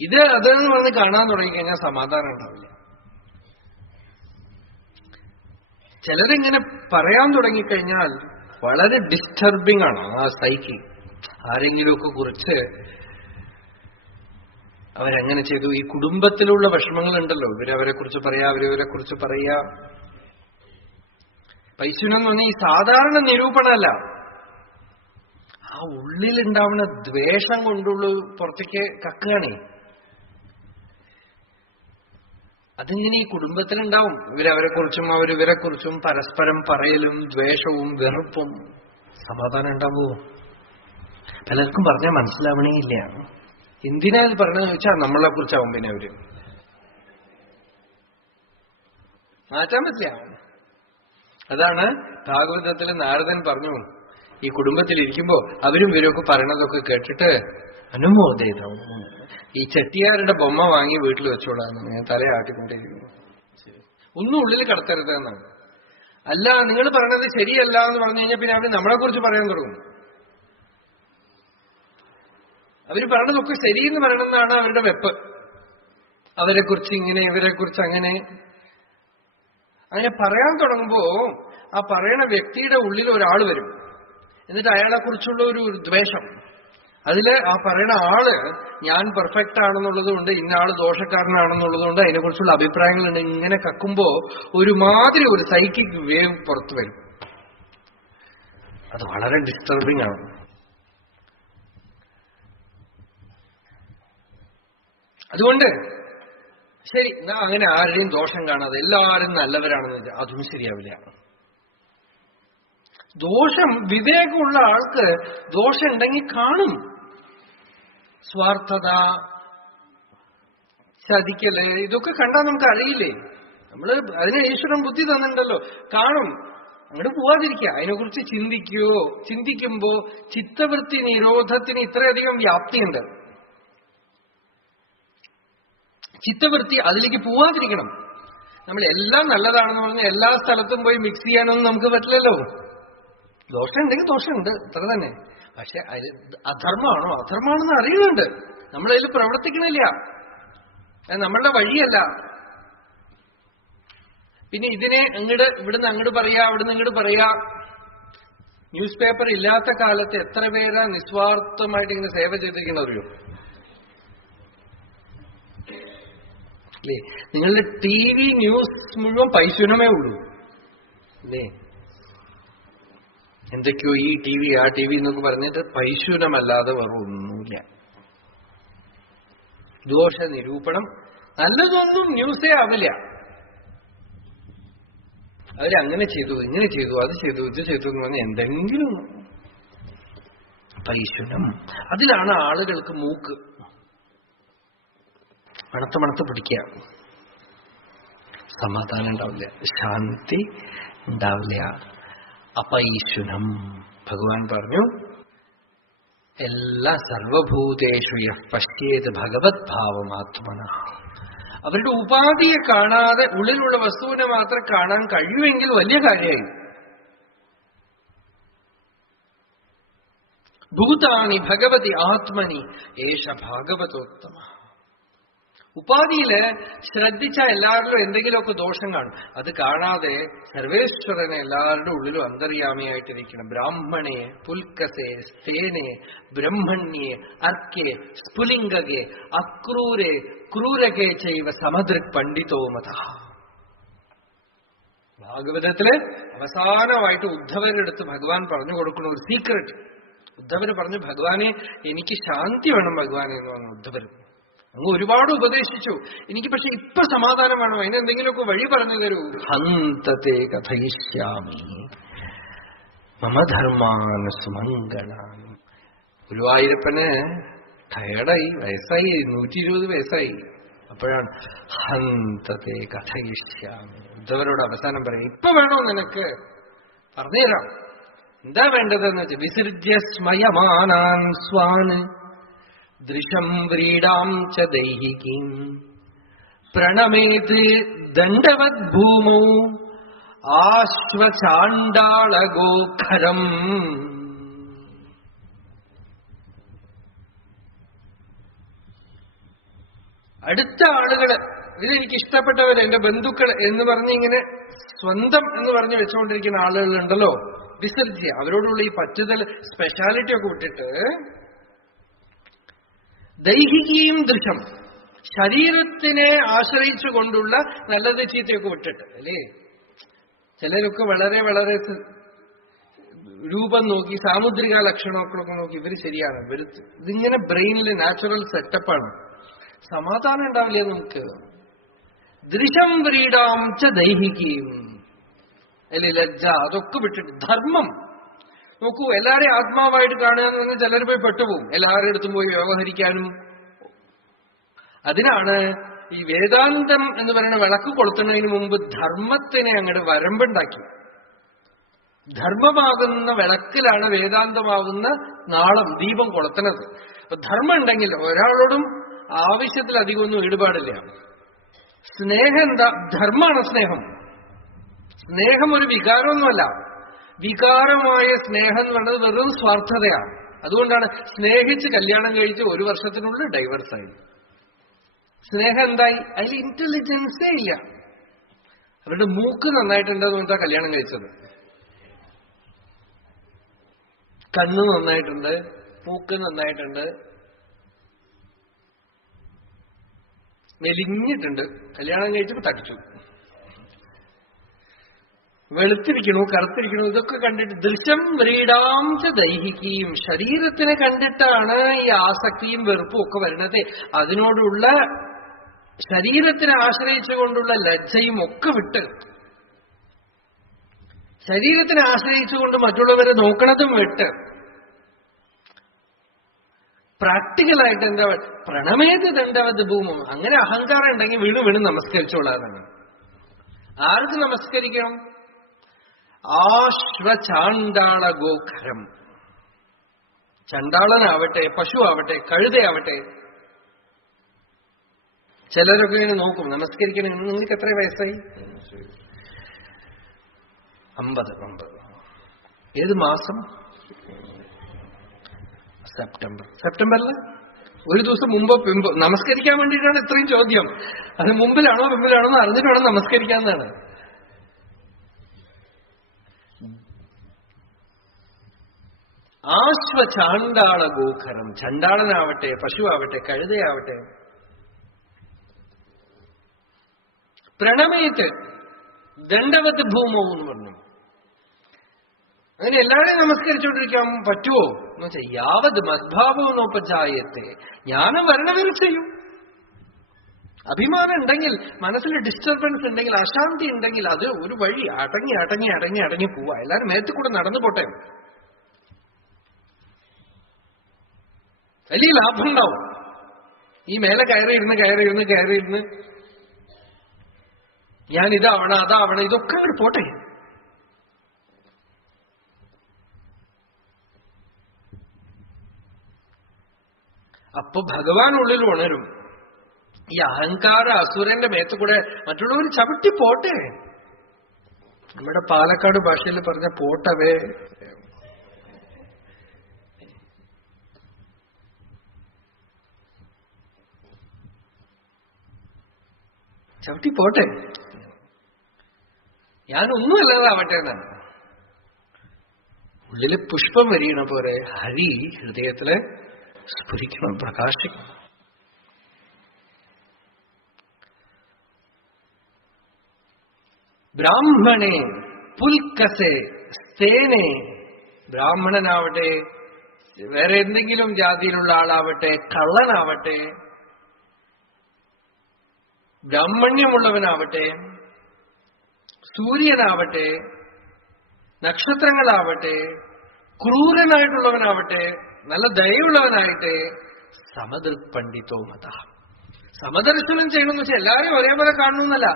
ഇത് അതെന്ന് പറഞ്ഞ് കാണാൻ തുടങ്ങിക്കഴിഞ്ഞാൽ സമാധാനം ഉണ്ടാവില്ല. ചിലരിങ്ങനെ പറയാൻ തുടങ്ങിക്കഴിഞ്ഞാൽ വളരെ ഡിസ്റ്റർബിംഗ് ആണ് ആ സൈക്കി. ആരെങ്കിലുമൊക്കെ കുറിച്ച് അവരെങ്ങനെ ചെയ്തു, ഈ കുടുംബത്തിലുള്ള വിഷമങ്ങളുണ്ടല്ലോ, ഇവരവരെ കുറിച്ച് പറയാ, അവരിവരെ കുറിച്ച് പറയാ. പൈശുനെന്ന് പറഞ്ഞാൽ ഈ സാധാരണ നിരൂപണമല്ല, ആ ഉള്ളിലുണ്ടാവുന്ന ദ്വേഷം കൊണ്ടുള്ള പുറത്തേക്ക് കക്കുകയാണേ. അതിങ്ങനെ ഈ കുടുംബത്തിലുണ്ടാവും. ഇവരവരെ കുറിച്ചും അവരിവരെ കുറിച്ചും പരസ്പരം പറയലും ദ്വേഷവും വെറുപ്പും. സമാധാനം ഉണ്ടാവുമോ? പലർക്കും പറഞ്ഞാൽ മനസ്സിലാവണേ ഇല്ല. എന്തിനാ ഇത് പറഞ്ഞതെന്ന് ചോദിച്ചാൽ നമ്മളെ കുറിച്ചാവും പിന്നെ അവര് മാറ്റാൻ പറ്റില്ല. അതാണ് ഭാഗവതത്തിൽ നാരദൻ പറഞ്ഞു, ഈ കുടുംബത്തിലിരിക്കുമ്പോ അവരും ഇവരൊക്കെ പറയണതൊക്കെ കേട്ടിട്ട് അനുമോദിതം, ഈ ചെട്ടിയാരുടെ ബൊമ്മ വാങ്ങി വീട്ടിൽ വെച്ചോളാന്ന് ഞാൻ തലയാട്ടിക്കൊണ്ടിരിക്കുന്നു. ഒന്നും ഉള്ളിൽ കടത്തരുത് എന്നാണ്. അല്ല, നിങ്ങൾ പറയണത് ശരിയല്ല എന്ന് പറഞ്ഞു കഴിഞ്ഞാൽ പിന്നെ അവർ നമ്മളെ കുറിച്ച് പറയാൻ തുടങ്ങും. അവർ പറയണതൊക്കെ ശരിയെന്ന് പറയണമെന്നാണ് അവരുടെ വെപ്പ്. അവരെ കുറിച്ച് ഇങ്ങനെ, ഇവരെ കുറിച്ച് അങ്ങനെ അങ്ങനെ പറയാൻ തുടങ്ങുമ്പോ ആ പറയണ വ്യക്തിയുടെ ഉള്ളിൽ ഒരാൾ വരും. എന്നിട്ട് അയാളെ കുറിച്ചുള്ള ഒരു ദ്വേഷം, അതില് ആ പറയണ ആള് ഞാൻ പെർഫെക്റ്റ് ആണെന്നുള്ളത് കൊണ്ട്, ഇന്ന ആള് ദോഷക്കാരനാണെന്നുള്ളത് കൊണ്ട് അതിനെക്കുറിച്ചുള്ള അഭിപ്രായങ്ങളുണ്ട്. ഇങ്ങനെ കക്കുമ്പോ ഒരുമാതിരി ഒരു സൈക്കിക് വേവ് പുറത്തു വരും. അത് വളരെ ഡിസ്റ്റർബിംഗ് ആണ്. അതുകൊണ്ട് ശരി, എന്നാ അങ്ങനെ ആരുടെയും ദോഷം കാണാതെ എല്ലാവരും നല്ലവരാണെന്ന് വെച്ചാൽ അതും ശരിയാവില്ല. ദോഷം, വിവേകമുള്ള ആൾക്ക് ദോഷം ഉണ്ടെങ്കിൽ കാണും. സ്വാർത്ഥത, ചതിക്കല്, ഇതൊക്കെ കണ്ടാൽ നമുക്ക് അറിയില്ലേ? നമ്മള് അതിന് ഈശ്വരൻ ബുദ്ധി തന്നിട്ടുണ്ടല്ലോ, കാണും. അങ്ങോട്ട് പോവാതിരിക്കുക, അതിനെക്കുറിച്ച് ചിന്തിക്കുകയോ, ചിന്തിക്കുമ്പോ ചിത്തവൃത്തി നിരോധത്തിന് ഇത്രയധികം വ്യാപ്തിയുണ്ട്. ചിത്തവൃത്തി അതിലേക്ക് പോവാതിരിക്കണം. നമ്മൾ എല്ലാം നല്ലതാണെന്ന് പറഞ്ഞാൽ എല്ലാ സ്ഥലത്തും പോയി മിക്സ് ചെയ്യാനൊന്നും നമുക്ക് പറ്റില്ലല്ലോ. ദോഷമുണ്ടെങ്കിൽ ദോഷമുണ്ട്, ഇത്ര തന്നെ. പക്ഷെ അത് അധർമ്മമാണോ അധർമ്മമാണെന്ന് അറിയുന്നുണ്ട്, നമ്മളതിൽ പ്രവർത്തിക്കണില്ല, നമ്മളുടെ വഴിയല്ല. പിന്നെ ഇതിനെ ഇവിടുന്ന് അങ്ങോട്ട് പറയാ, അവിടുന്ന് ഇങ്ങോട്ട് പറയാ. ന്യൂസ് പേപ്പർ ഇല്ലാത്ത കാലത്ത് എത്ര പേരാ നിസ്വാർത്ഥമായിട്ട് ഇങ്ങനെ സേവ ചെയ്തിരിക്കുന്നവരോ അല്ലേ? നിങ്ങളുടെ ടി വി ന്യൂസ് മുഴുവൻ പൈശൂനമേ ഉള്ളൂ അല്ലേ? എന്തൊക്കെയോ ഈ ടി വി ആ ടി വി എന്നൊക്കെ പറഞ്ഞിട്ട് പൈശൂനമല്ലാതെ വേറെ ഒന്നുമില്ല. ദോഷ നിരൂപണം, നല്ലതൊന്നും ന്യൂസേ ആവില്ല. അവരങ്ങനെ ചെയ്തു, ഇങ്ങനെ ചെയ്തു, അത് ചെയ്തു, ഇത് ചെയ്തു എന്ന് പറഞ്ഞാൽ എന്തെങ്കിലും പൈശൂനം. അതിലാണ് ആളുകൾക്ക് മൂക്ക് മണത്ത് മണത്ത് പിടിക്കുക, സമാധാനം ഉണ്ടാവില്ല, ശാന്തി ഉണ്ടാവില്ല. അപൈശുനം. ഭഗവാൻ പറഞ്ഞു എല്ലാ സർവഭൂതേഷു യഃ പശ്യേത് ഭഗവത് ഭാവമാത്മന. അവരുടെ ഉപാധിയെ കാണാതെ ഉള്ളിലുള്ള വസ്തുവിനെ മാത്രം കാണാൻ കഴിയുമെങ്കിൽ വലിയ കാര്യമായി. ഭൂതാനി ഭഗവതി ആത്മനി ഏഷ ഭാഗവതോത്തമ. ഉപാധിയില് ശ്രദ്ധിച്ച എല്ലാവരിലും എന്തെങ്കിലുമൊക്കെ ദോഷം കാണും. അത് കാണാതെ സർവേശ്വരനെ എല്ലാവരുടെ ഉള്ളിലും അന്തര്യാമിയായിട്ടിരിക്കണം. ബ്രാഹ്മണേ പുൽക്കസേ സ്ഥേനെ ബ്രഹ്മണ്യേ അർക്കേ സ്ഫുലിംഗകേ അക്രൂരേ ക്രൂരകേ ചൈവ സമദൃക് പണ്ഡിതോ മത. ഭാഗവതത്തില് അവസാനമായിട്ട് ഉദ്ധവരെടുത്ത് ഭഗവാൻ പറഞ്ഞു കൊടുക്കുന്ന ഒരു സീക്രട്ട്. ഉദ്ധവര് പറഞ്ഞു, ഭഗവാനെ എനിക്ക് ശാന്തി വേണം ഭഗവാനെ എന്ന് പറഞ്ഞു. ഉദ്ധവര് അങ്ങ് ഒരുപാട് ഉപദേശിച്ചു, എനിക്ക് പക്ഷെ ഇപ്പൊ സമാധാനം വേണം, അതിനെന്തെങ്കിലുമൊക്കെ വഴി പറഞ്ഞു തരൂ. ഹന്തത്തെ കഥയിഷ്യാമി മമ ധർമാൻ സുമംഗളാൻ. ഗുരുവായൂരപ്പന് ടയർഡായി, വയസ്സായി, 120 വയസ്സായി. അപ്പോഴാണ് ഹന്തത്തെ കഥയിഷ്യാമി. ഉദ്ധവരോട് അവസാനം പറയും, ഇപ്പൊ വേണോ നിനക്ക്, പറഞ്ഞുതരാം എന്താ വേണ്ടതെന്ന് വെച്ചാൽ. വിസൃജ്യ സ്മയമാനാൻ സ്വാന് ദൃശം വ്രീഡാം ച ദൈഹികീം പ്രണമേത് ദണ്ഡവത് ഭൂമൗ ആശ്വചാണ്ഡാളഗോഖരം. അടുത്ത ആളുകള്, ഇതെനിക്ക് ഇഷ്ടപ്പെട്ടവർ, എന്റെ ബന്ധുക്കൾ എന്ന് പറഞ്ഞ് ഇങ്ങനെ സ്വന്തം എന്ന് പറഞ്ഞ് വെച്ചുകൊണ്ടിരിക്കുന്ന ആളുകളുണ്ടല്ലോ, വിസർജ്യ. അവരോടുള്ള ഈ പറ്റുതൽ സ്പെഷ്യാലിറ്റി ഒക്കെ വിട്ടിട്ട് ദൈഹികീം ദൃശം, ശരീരത്തിനെ ആശ്രയിച്ചുകൊണ്ടുള്ള നല്ലത് ചീത്തയൊക്കെ വിട്ടിട്ട് അല്ലേ. ചിലരൊക്കെ വളരെ വളരെ രൂപം നോക്കി സാമുദ്രിക ലക്ഷണമൊക്കെ നോക്കി ഇവര് ശരിയാണ്, ഇവര് ഇതിങ്ങനെ ബ്രെയിനിൽ നാച്ചുറൽ സെറ്റപ്പാണ്, സമാധാനം ഉണ്ടാവില്ല നമുക്ക്. ദൃശം വ്രീഡാം ച ദൈഹികീം അല്ലെ, ലജ്ജ അതൊക്കെ വിട്ടിട്ട് ധർമ്മം നോക്കൂ. എല്ലാവരെയും ആത്മാവായിട്ട് കാണുക എന്ന് പറഞ്ഞാൽ ചിലർ പോയി പെട്ടുപോകും, എല്ലാവരുടെ അടുത്തും പോയി വ്യവഹരിക്കാനും. അതിനാണ് ഈ വേദാന്തം എന്ന് പറയുന്ന വിളക്ക് കൊളുത്തുന്നതിന് മുമ്പ് ധർമ്മത്തിനെ അങ്ങോട്ട് വരമ്പുണ്ടാക്കി. ധർമ്മമാകുന്ന വിളക്കിലാണ് വേദാന്തമാകുന്ന നാളം ദീപം കൊളുത്തുന്നത്. അപ്പൊ ധർമ്മം ഉണ്ടെങ്കിൽ ഒരാളോടും ആവശ്യത്തിലധികമൊന്നും ഈടുപാടില്ല. സ്നേഹം എന്താ? ധർമ്മമാണ് സ്നേഹം. സ്നേഹം ഒരു വികാരമൊന്നുമല്ല. വികാരമായ സ്നേഹം എന്ന് പറയുന്നത് വെറും സ്വാർത്ഥതയാണ്. അതുകൊണ്ടാണ് സ്നേഹിച്ച് കല്യാണം കഴിച്ച് 1 വർഷത്തിനുള്ളിൽ ഡൈവേഴ്സായി. സ്നേഹം എന്തായി? അതിൽ ഇന്റലിജൻസേ ഇല്ല. അവരുടെ മൂക്ക് നന്നായിട്ടുണ്ടെന്ന് പറഞ്ഞാൽ കല്യാണം കഴിച്ചത്. കണ്ണ് നന്നായിട്ടുണ്ട്, മൂക്ക് നന്നായിട്ടുണ്ട്, മെലിഞ്ഞിട്ടുണ്ട്, കല്യാണം കഴിച്ചപ്പോ തടിച്ചു. വെളുത്തിരിക്കണു, കറുത്തിരിക്കണു, ഇതൊക്കെ കണ്ടിട്ട് ദൃശ്യം വ്രീഡാം ച ദൈഹികീം. ശരീരത്തിനെ കണ്ടിട്ടാണ് ഈ ആസക്തിയും വെറുപ്പും ഒക്കെ വരുന്നത്. അതിനോടുള്ള ശരീരത്തിനെ ആശ്രയിച്ചുകൊണ്ടുള്ള ലജ്ജയും ഒക്കെ വിട്ട്, ശരീരത്തിനെ ആശ്രയിച്ചുകൊണ്ട് മറ്റുള്ളവരെ നോക്കണതും വിട്ട്, പ്രാക്ടിക്കലായിട്ട് എന്താ പ്രണമേത് ദണ്ഡവത് ഭൂമം. അങ്ങനെ അഹങ്കാരം ഉണ്ടെങ്കിൽ വീണ് വീണ് നമസ്കരിച്ചോളാതാണ്. ആർക്ക് നമസ്കരിക്കണം? ആശ്വചാണ്ഡാള ഗോഖരം. ചണ്ടാളനാവട്ടെ, പശു ആവട്ടെ, കഴുതയാവട്ടെ, ചിലരൊക്കെ ഇങ്ങനെ നോക്കും, നമസ്കരിക്കണം. നിങ്ങൾക്ക് എത്ര വയസ്സായി? 50. ഏത് മാസം? സെപ്റ്റംബറിൽ ഒരു ദിവസം മുമ്പോ പിമ്പോ നമസ്കരിക്കാൻ വേണ്ടിയിട്ടാണ് ഇത്രയും ചോദ്യം. അത് മുമ്പിലാണോ പിമ്പിലാണോ എന്ന് അറിഞ്ഞിട്ട് വേണം നമസ്കരിക്കാന്നാണ്. ചാണ്ടാള ഗോഖരം. ചണ്ടാളനാവട്ടെ, പശുവാവട്ടെ, കഴുതയാവട്ടെ, പ്രണമയത്ത് ദണ്ഡവത് ഭൂമോ എന്ന് പറഞ്ഞു. അങ്ങനെ എല്ലാവരെയും നമസ്കരിച്ചുകൊണ്ടിരിക്കാൻ പറ്റുമോ എന്ന് വെച്ചാൽ യാവത് മദ്ഭാവോനോപജായത്തെ, ജ്ഞാനം വരണവരെ ചെയ്യും. അഭിമാനം ഉണ്ടെങ്കിൽ, മനസ്സിൽ ഡിസ്റ്റർബൻസ് ഉണ്ടെങ്കിൽ, അശാന്തി ഉണ്ടെങ്കിൽ അത് ഒരു വഴി അടങ്ങി പോവാ. എല്ലാവരും മേത്ത് കൂടെ നടന്നു പോട്ടെ, വലിയ ലാഭം ഉണ്ടാവും. ഈ മേലെ കയറിയിരുന്ന് ഞാൻ ഇതാവണം അതാവണം ഇതൊക്കെ അങ്ങോട്ട് പോട്ടെ. അപ്പൊ ഭഗവാൻ ഉള്ളിൽ ഉണരും. ഈ അഹങ്കാര അസുരന്റെ മേത്ത് കൂടെ മറ്റുള്ളവർ ചവിട്ടി പോട്ടെ. നമ്മുടെ പാലക്കാട് ഭാഷയിൽ പറഞ്ഞ പോട്ടവേ, ചവിട്ടി പോട്ടെ, ഞാനൊന്നുമല്ലാതാവട്ടെ എന്നാണ്. ഉള്ളില് പുഷ്പം വരികണ പോലെ ഹരി ഹൃദയത്തില് സ്ഫുരിക്കണം, പ്രകാശിക്കണം. ബ്രാഹ്മണേ പുൽക്കസെ സ്തേനെ, ബ്രാഹ്മണനാവട്ടെ, വേറെ എന്തെങ്കിലും ജാതിയിലുള്ള ആളാവട്ടെ, കള്ളനാവട്ടെ, ബ്രാഹ്മണ്യമുള്ളവനാവട്ടെ, സൂര്യനാവട്ടെ, നക്ഷത്രങ്ങളാവട്ടെ, ക്രൂരനായിട്ടുള്ളവനാവട്ടെ, നല്ല ദയുള്ളവനായിട്ട്, സമദൃക് പണ്ഡിതോ മത. സമദർശനം ചെയ്യണമെന്ന് വെച്ചാൽ എല്ലാവരും ഒരേപോലെ കാണണമെന്നല്ല.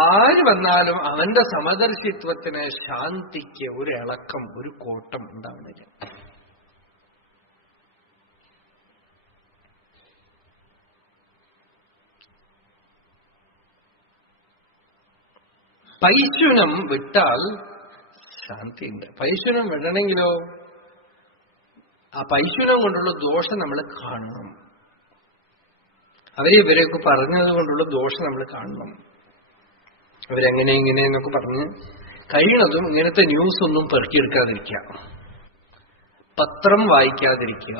ആര് വന്നാലും അവന്റെ സമദർശിത്വത്തിന്, ശാന്തിക്ക് ഒരു ഇളക്കം, ഒരു കോട്ടം ഉണ്ടാവുന്നില്ല. പൈശുനം വിട്ടാൽ ശാന്തിയുണ്ട്. പൈശുനം വിടണമെങ്കിലോ ആ പൈശുനം കൊണ്ടുള്ള ദോഷം നമ്മൾ കാണണം. അവരെ ഇവരെയൊക്കെ പറഞ്ഞത് കൊണ്ടുള്ള ദോഷം നമ്മൾ കാണണം. അവരെങ്ങനെ ഇങ്ങനെയെന്നൊക്കെ പറഞ്ഞ് കഴിയണതും ഇങ്ങനത്തെ ന്യൂസ് ഒന്നും പെറുക്കിയെടുക്കാതിരിക്കുക, പത്രം വായിക്കാതിരിക്കുക.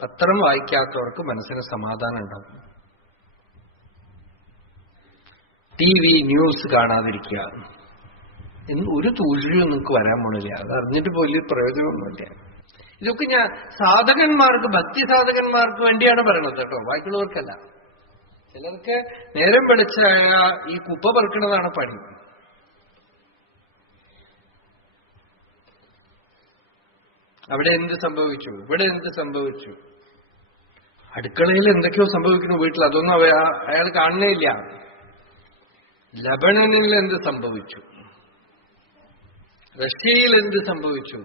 പത്രം വായിക്കാത്തവർക്ക് മനസ്സിന് സമാധാനം ഉണ്ടാകും. TV ന്യൂസ് കാണാതിരിക്കുക. ഒരു തുല്യം നിങ്ങൾക്ക് വരാൻ പോണില്ല. അത് അറിഞ്ഞിട്ട് പോലും പ്രയോജനമൊന്നുമില്ല. ഇതൊക്കെ ഞാൻ സാധകന്മാർക്ക്, ഭക്തി സാധകന്മാർക്ക് വേണ്ടിയാണ് പറയണത് കേട്ടോ, ബാക്കിയുള്ളവർക്കല്ല. ചിലർക്ക് നേരം വെളിച്ചായ ഈ കുപ്പ പെറുക്കണതാണ് പണി. അവിടെ എന്ത് സംഭവിച്ചു, ഇവിടെ എന്ത് സംഭവിച്ചു, അടുക്കളയിൽ എന്തൊക്കെയോ സംഭവിക്കുന്നു വീട്ടിൽ, അതൊന്നും അയാൾ കാണുന്നേ ഇല്ല. ലബണനിൽ എന്ത് സംഭവിച്ചു, റഷ്യയിൽ എന്ത് സംഭവിച്ചു,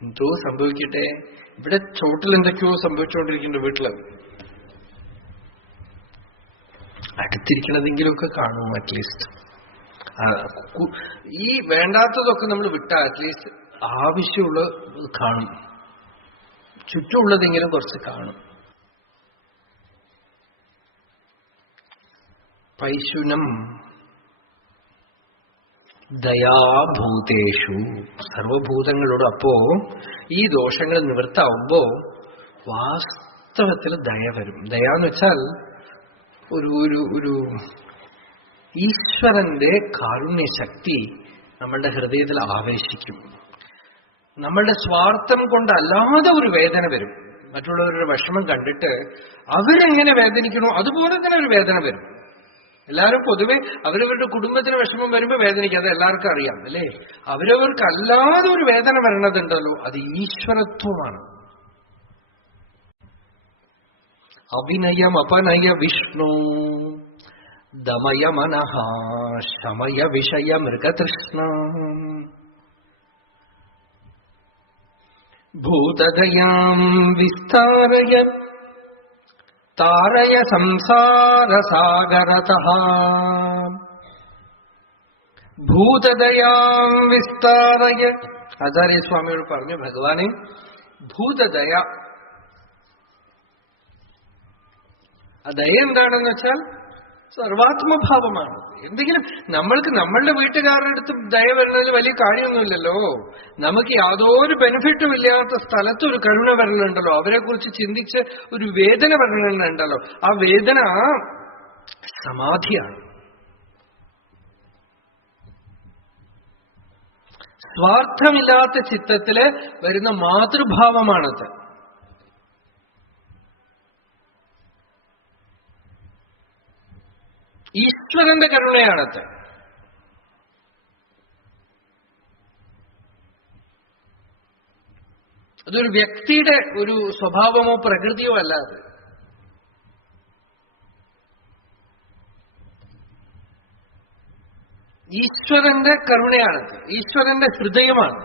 എന്തോ സംഭവിക്കട്ടെ, ഇവിടെ ചോട്ടിൽ എന്തൊക്കെയോ സംഭവിച്ചുകൊണ്ടിരിക്കുന്നുണ്ട് വീട്ടില്. അടുത്തിരിക്കണതെങ്കിലുമൊക്കെ കാണും അറ്റ്ലീസ്റ്റ്. ഈ വേണ്ടാത്തതൊക്കെ നമ്മൾ വിട്ടാൽ അറ്റ്ലീസ്റ്റ് ആവശ്യമുള്ള കാണും, ചുറ്റുമുള്ളതെങ്കിലും കുറച്ച് കാണും. പൈശുനം ദയാഭൂതേഷു, സർവഭൂതങ്ങളോട്. അപ്പോ ഈ ദോഷങ്ങൾ നിവൃത്താവുമ്പോ വാസ്തവത്തിൽ ദയ വരും. ദയ എന്ന് വെച്ചാൽ ഒരു ഈശ്വരന്റെ കാരുണ്യ ശക്തി നമ്മളുടെ ഹൃദയത്തിൽ ആവേശിക്കും. നമ്മളുടെ സ്വാർത്ഥം കൊണ്ടല്ലാതെ ഒരു വേദന വരും. മറ്റുള്ളവരുടെ വിഷമം കണ്ടിട്ട് അവരെങ്ങനെ വേദനിക്കണോ അതുപോലെ തന്നെ ഒരു വേദന വരും. എല്ലാവരും പൊതുവെ അവരവരുടെ കുടുംബത്തിന് വിഷമം വരുമ്പോൾ വേദനിക്കുക, അത് എല്ലാവർക്കും അറിയാം അല്ലേ. അവരവർക്കല്ലാതെ ഒരു വേദന വരണതുണ്ടല്ലോ, അത് ഈശ്വരത്വമാണ്. അഭിനയം അപനയ വിഷ്ണു ദമയ മനഃ ശമയ വിഷയ മൃഗതൃഷ്ണ ഭൂതദയാം വിസ്താരയ താരയ സംസാരസാഗരതഃ ഭൂതദയാം വിസ്താരയ. ആചാര്യസ്വാമിയോട് പറഞ്ഞു, ഭഗവാനെ, ഭൂതദയ, ആ ദയ എന്താണെന്ന് വെച്ചാൽ സർവാത്മഭാവമാണ്. എന്തെങ്കിലും നമ്മൾക്ക് നമ്മളുടെ വീട്ടുകാരുടെ അടുത്ത് ദയ വരുന്നതിൽ വലിയ കാര്യമൊന്നുമില്ലല്ലോ. നമുക്ക് യാതൊരു ബെനിഫിറ്റും ഇല്ലാത്ത സ്ഥലത്ത് ഒരു കരുണ വരണുണ്ടല്ലോ, അവരെ കുറിച്ച് ചിന്തിച്ച് ഒരു വേദന വരണുണ്ടല്ലോ. ആ വേദന സമാധിയാണ്. സ്വാർത്ഥമില്ലാത്ത ചിത്തത്തില് വരുന്ന മാതൃഭാവമാണത്. ഈശ്വരന്റെ കരുണയാണത്. അതൊരു വ്യക്തിയുടെ ഒരു സ്വഭാവമോ പ്രകൃതിയോ അല്ല. അത് ഈശ്വരന്റെ കരുണയാണത്. ഈശ്വരന്റെ ഹൃദയമാണ്.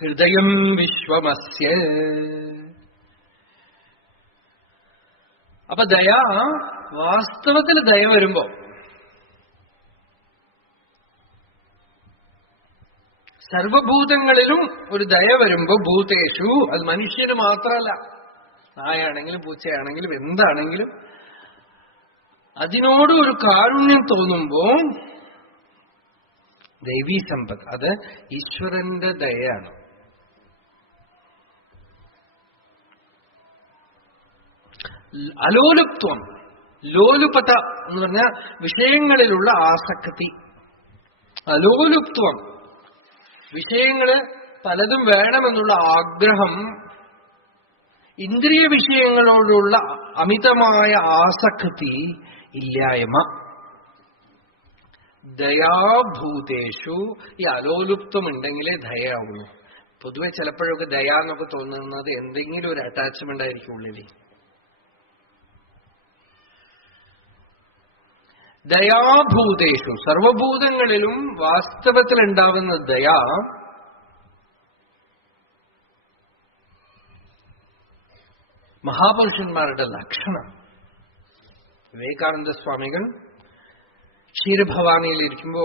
ഹൃദയം വിശ്വമസ്യ. അപ്പൊ ദയ, വാസ്തവത്തിൽ ദയ വരുമ്പോ സർവഭൂതങ്ങളിലും ഒരു ദയ വരുമ്പോ, ഭൂതേഷു, അത് മനുഷ്യന് മാത്രമല്ല, നായാണെങ്കിലും പൂച്ചയാണെങ്കിലും എന്താണെങ്കിലും അതിനോട് ഒരു കാരുണ്യം തോന്നുമ്പോ ദൈവീ സമ്പത്ത്, അത് ഈശ്വരന്റെ ദയയാണ്. അലോലുപ്ത്വം, ലോലുപത എന്ന് പറഞ്ഞാൽ വിഷയങ്ങളിലുള്ള ആസക്തി. അലോലുപ്ത്വം, വിഷയങ്ങള് പലതും വേണമെന്നുള്ള ആഗ്രഹം, ഇന്ദ്രിയ വിഷയങ്ങളോടുള്ള അമിതമായ ആസക്തി ഇല്ലായ്മ. ദയാഭൂതേഷു, ഈ അലോലുപ്ത്വം ഉണ്ടെങ്കിലേ ദയാവുള്ളൂ. പൊതുവെ ചിലപ്പോഴൊക്കെ ദയ എന്നൊക്കെ തോന്നുന്നത് എന്തെങ്കിലും ഒരു അറ്റാച്ച്മെന്റ് ആയിരിക്കും ഉള്ളിൽ. ദയാഭൂതേഷു, സർവഭൂതങ്ങളിലും വാസ്തവത്തിൽ ഉണ്ടാവുന്ന ദയ മഹാപുരുഷന്മാരുടെ ലക്ഷണം. വിവേകാനന്ദ സ്വാമികൾ ക്ഷീരഭവാനിയിലിരിക്കുമ്പോ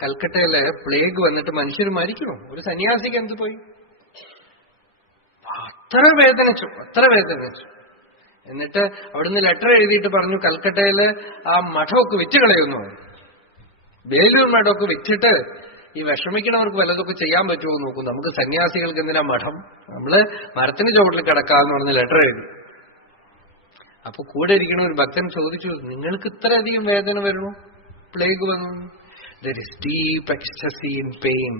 കൽക്കട്ടയില് പ്ലേഗ് വന്നിട്ട് മനുഷ്യർ മരിക്കണം. ഒരു സന്യാസിക്ക് എന്ത് പോയി? അത്ര വേദനിച്ചു. എന്നിട്ട് അവിടുന്ന് ലെറ്റർ എഴുതിയിട്ട് പറഞ്ഞു, കൽക്കട്ടയില് ആ മഠമൊക്കെ വിറ്റ് കളയുന്നു. ബേലൂർ മഠമൊക്കെ വിറ്റിട്ട് ഈ വിഷമിക്കണവർക്ക് വല്ലതൊക്കെ ചെയ്യാൻ പറ്റുമോ നോക്കൂ. നമുക്ക് സന്യാസികൾക്ക് എന്തിനാ മഠം? നമ്മള് മരത്തിന് ചുവട്ടിൽ കിടക്കാന്ന് പറഞ്ഞ് ലെറ്റർ എഴുതി. അപ്പൊ കൂടെ ഇരിക്കണ ഒരു ഭക്തൻ ചോദിച്ചു, നിങ്ങൾക്ക് ഇത്രയധികം വേദന വരുമോ? പ്ലേഗ് വന്നു. There is deep ecstasy in pain.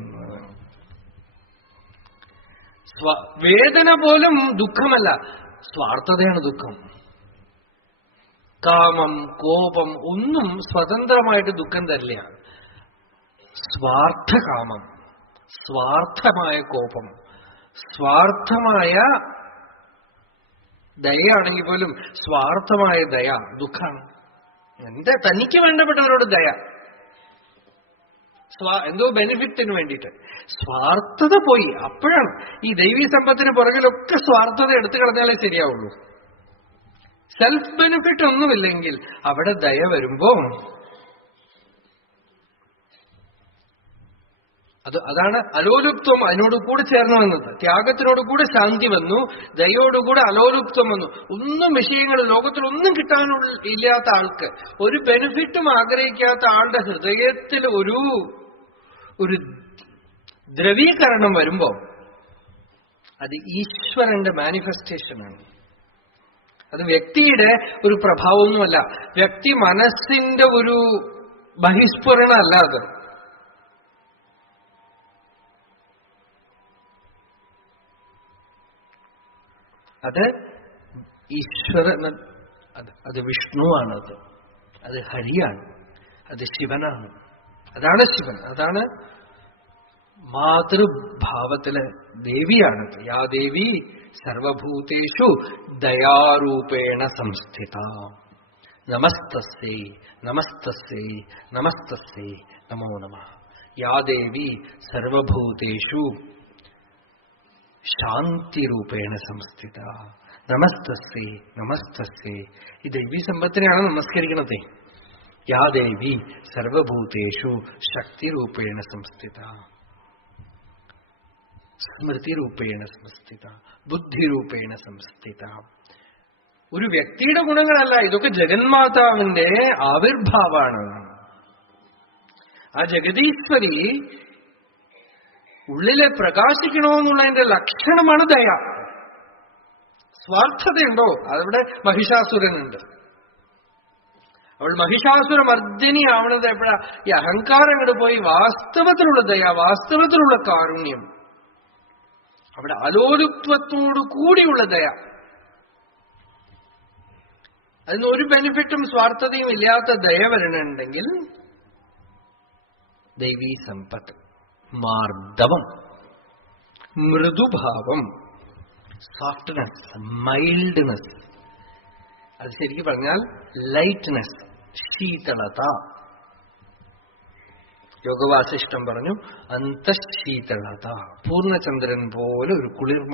വേദന പോലും ദുഃഖമല്ല, സ്വാർത്ഥതയാണ് ദുഃഖം. കാമം, കോപം ഒന്നും സ്വതന്ത്രമായിട്ട് ദുഃഖം തരില്ല. സ്വാർത്ഥകാമം, സ്വാർത്ഥമായ കോപം, സ്വാർത്ഥമായ ദയയാണെങ്കിൽ പോലും സ്വാർത്ഥമായ ദയ ദുഃഖാണ്. എന്താ തനിക്ക് വേണ്ടപ്പെട്ടവരോട് ദയ, എന്തോ ബെനിഫിറ്റിന് വേണ്ടിയിട്ട്. സ്വാർത്ഥത പോയി. അപ്പോഴാണ് ഈ ദൈവീ സമ്പത്തിന് പുറകിലൊക്കെ സ്വാർത്ഥത എടുത്തു കളഞ്ഞാലേ ശരിയാവുള്ളൂ. സെൽഫ് ബെനിഫിറ്റ് ഒന്നുമില്ലെങ്കിൽ അവിടെ ദയ വരുമ്പോ അതാണ് അലോലുപ്ത്വം. അതിനോട് കൂടെ ചേർന്ന് വന്നത് ത്യാഗത്തിനോട് കൂടെ ശാന്തി വന്നു, ദയോടുകൂടെ അലോലുപ്ത്വം വന്നു. ഒന്നും വിഷയങ്ങൾ ലോകത്തിലൊന്നും കിട്ടാനില്ലാത്ത ആൾക്ക്, ഒരു ബെനിഫിറ്റും ആഗ്രഹിക്കാത്ത ആളുടെ ഹൃദയത്തിൽ ഒരു ദ്രവീകരണം വരുമ്പോ അത് ഈശ്വരന്റെ മാനിഫെസ്റ്റേഷനാണ്. അത് വ്യക്തിയുടെ ഒരു പ്രഭാവമൊന്നുമല്ല, വ്യക്തി മനസ്സിന്റെ ഒരു ബഹിസ്ഫുരണ അല്ല. അത് ഈശ്വരൻ, അത് വിഷ്ണുവാണത്, അത് ഹരിയാണ്, അത് ശിവനാണ്. അതാണ് ശിവൻ, അതാണ് മാതൃഭാവത്തിലെ ദേവിയാണത്. യാ ദേവി സർവഭൂതേഷു ദയാരൂപേണ സംസ്ഥിത. നമസ്തസ്യൈ നമസ്തസ്യൈ നമസ്തസ്യൈ നമോ നമഃ. യാ ദേവി സർവഭൂതേഷു ശാന്തിരൂപേണ സംസ്ഥിത. നമസ്തസ്യേ നമസ്തസ്യേ. ഈ ദൈവീ സമ്പത്തിനെയാണ് നമസ്കരിക്കണത്. യാ ദേവി സർവഭൂതേഷു ശക്തിരൂപേണ സംസ്ഥിത, സ്മൃതിരൂപേണ സംസ്ഥിത, ബുദ്ധിരൂപേണ സംസ്ഥിത. ഒരു വ്യക്തിയുടെ ഗുണങ്ങളല്ല, ഇതൊക്കെ ജഗന്മാതാവിന്റെ ആവിർഭാവമാണ്. ആ ജഗദീശ്വരി ഉള്ളിലെ പ്രകാശിക്കണമെന്നുള്ളതിന്റെ ലക്ഷണമാണ് ദയ. സ്വാർത്ഥതയുണ്ടോ? അവിടെ മഹിഷാസുരനുണ്ട്. അവൾ മഹിഷാസുരമർദ്ദിനി ആവണത് എപ്പോഴാ? ഈ അഹങ്കാരം അങ്ങോട്ട് പോയി വാസ്തവത്തിലുള്ള ദയ, വാസ്തവത്തിലുള്ള കാരുണ്യം, അവിടെ അലോലുപ്തത്തോടു കൂടിയുള്ള ദയ. അതിന് ഒരു ബെനിഫിറ്റും സ്വാർത്ഥതയും ഇല്ലാത്ത ദയ വരണുണ്ടെങ്കിൽ ദൈവീ സമ്പത്ത്. മാർദ്ദവം, മൃദുഭാവം, സോഫ്റ്റ്നെസ്, മൈൽഡ്നെസ്. അത് ശരിക്കും പറഞ്ഞാൽ ലൈറ്റ്നെസ്, ശീതളത. യോഗവാസിഷ്ടം പറഞ്ഞു അന്തശീതളത. പൂർണ്ണചന്ദ്രൻ പോലെ ഒരു കുളിർമ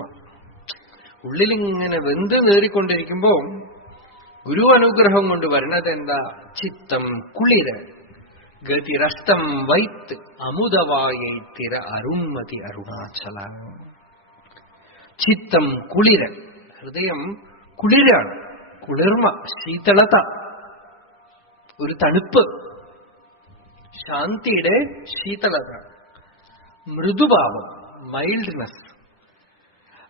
ഉള്ളിലിങ്ങനെ വെന്ത് നേറിക്കൊണ്ടിരിക്കുമ്പോ ഗുരു അനുഗ്രഹം കൊണ്ട് വരുന്നത് എന്താ? ചിത്തം കുളിര്, ഗതിരഷ്ടം വൈത്ത് അമുദവായൈത്തിര അരുൺമതി അരുണാചല. ചിത്തം കുളിര്, ഹൃദയം കുളിരാണ്, കുളിർമ, ശീതളത, ഒരു തണുപ്പ്, ശാന്തിയുടെ ശീതളത. മൃദുഭാവം, മൈൽഡ്നെസ്.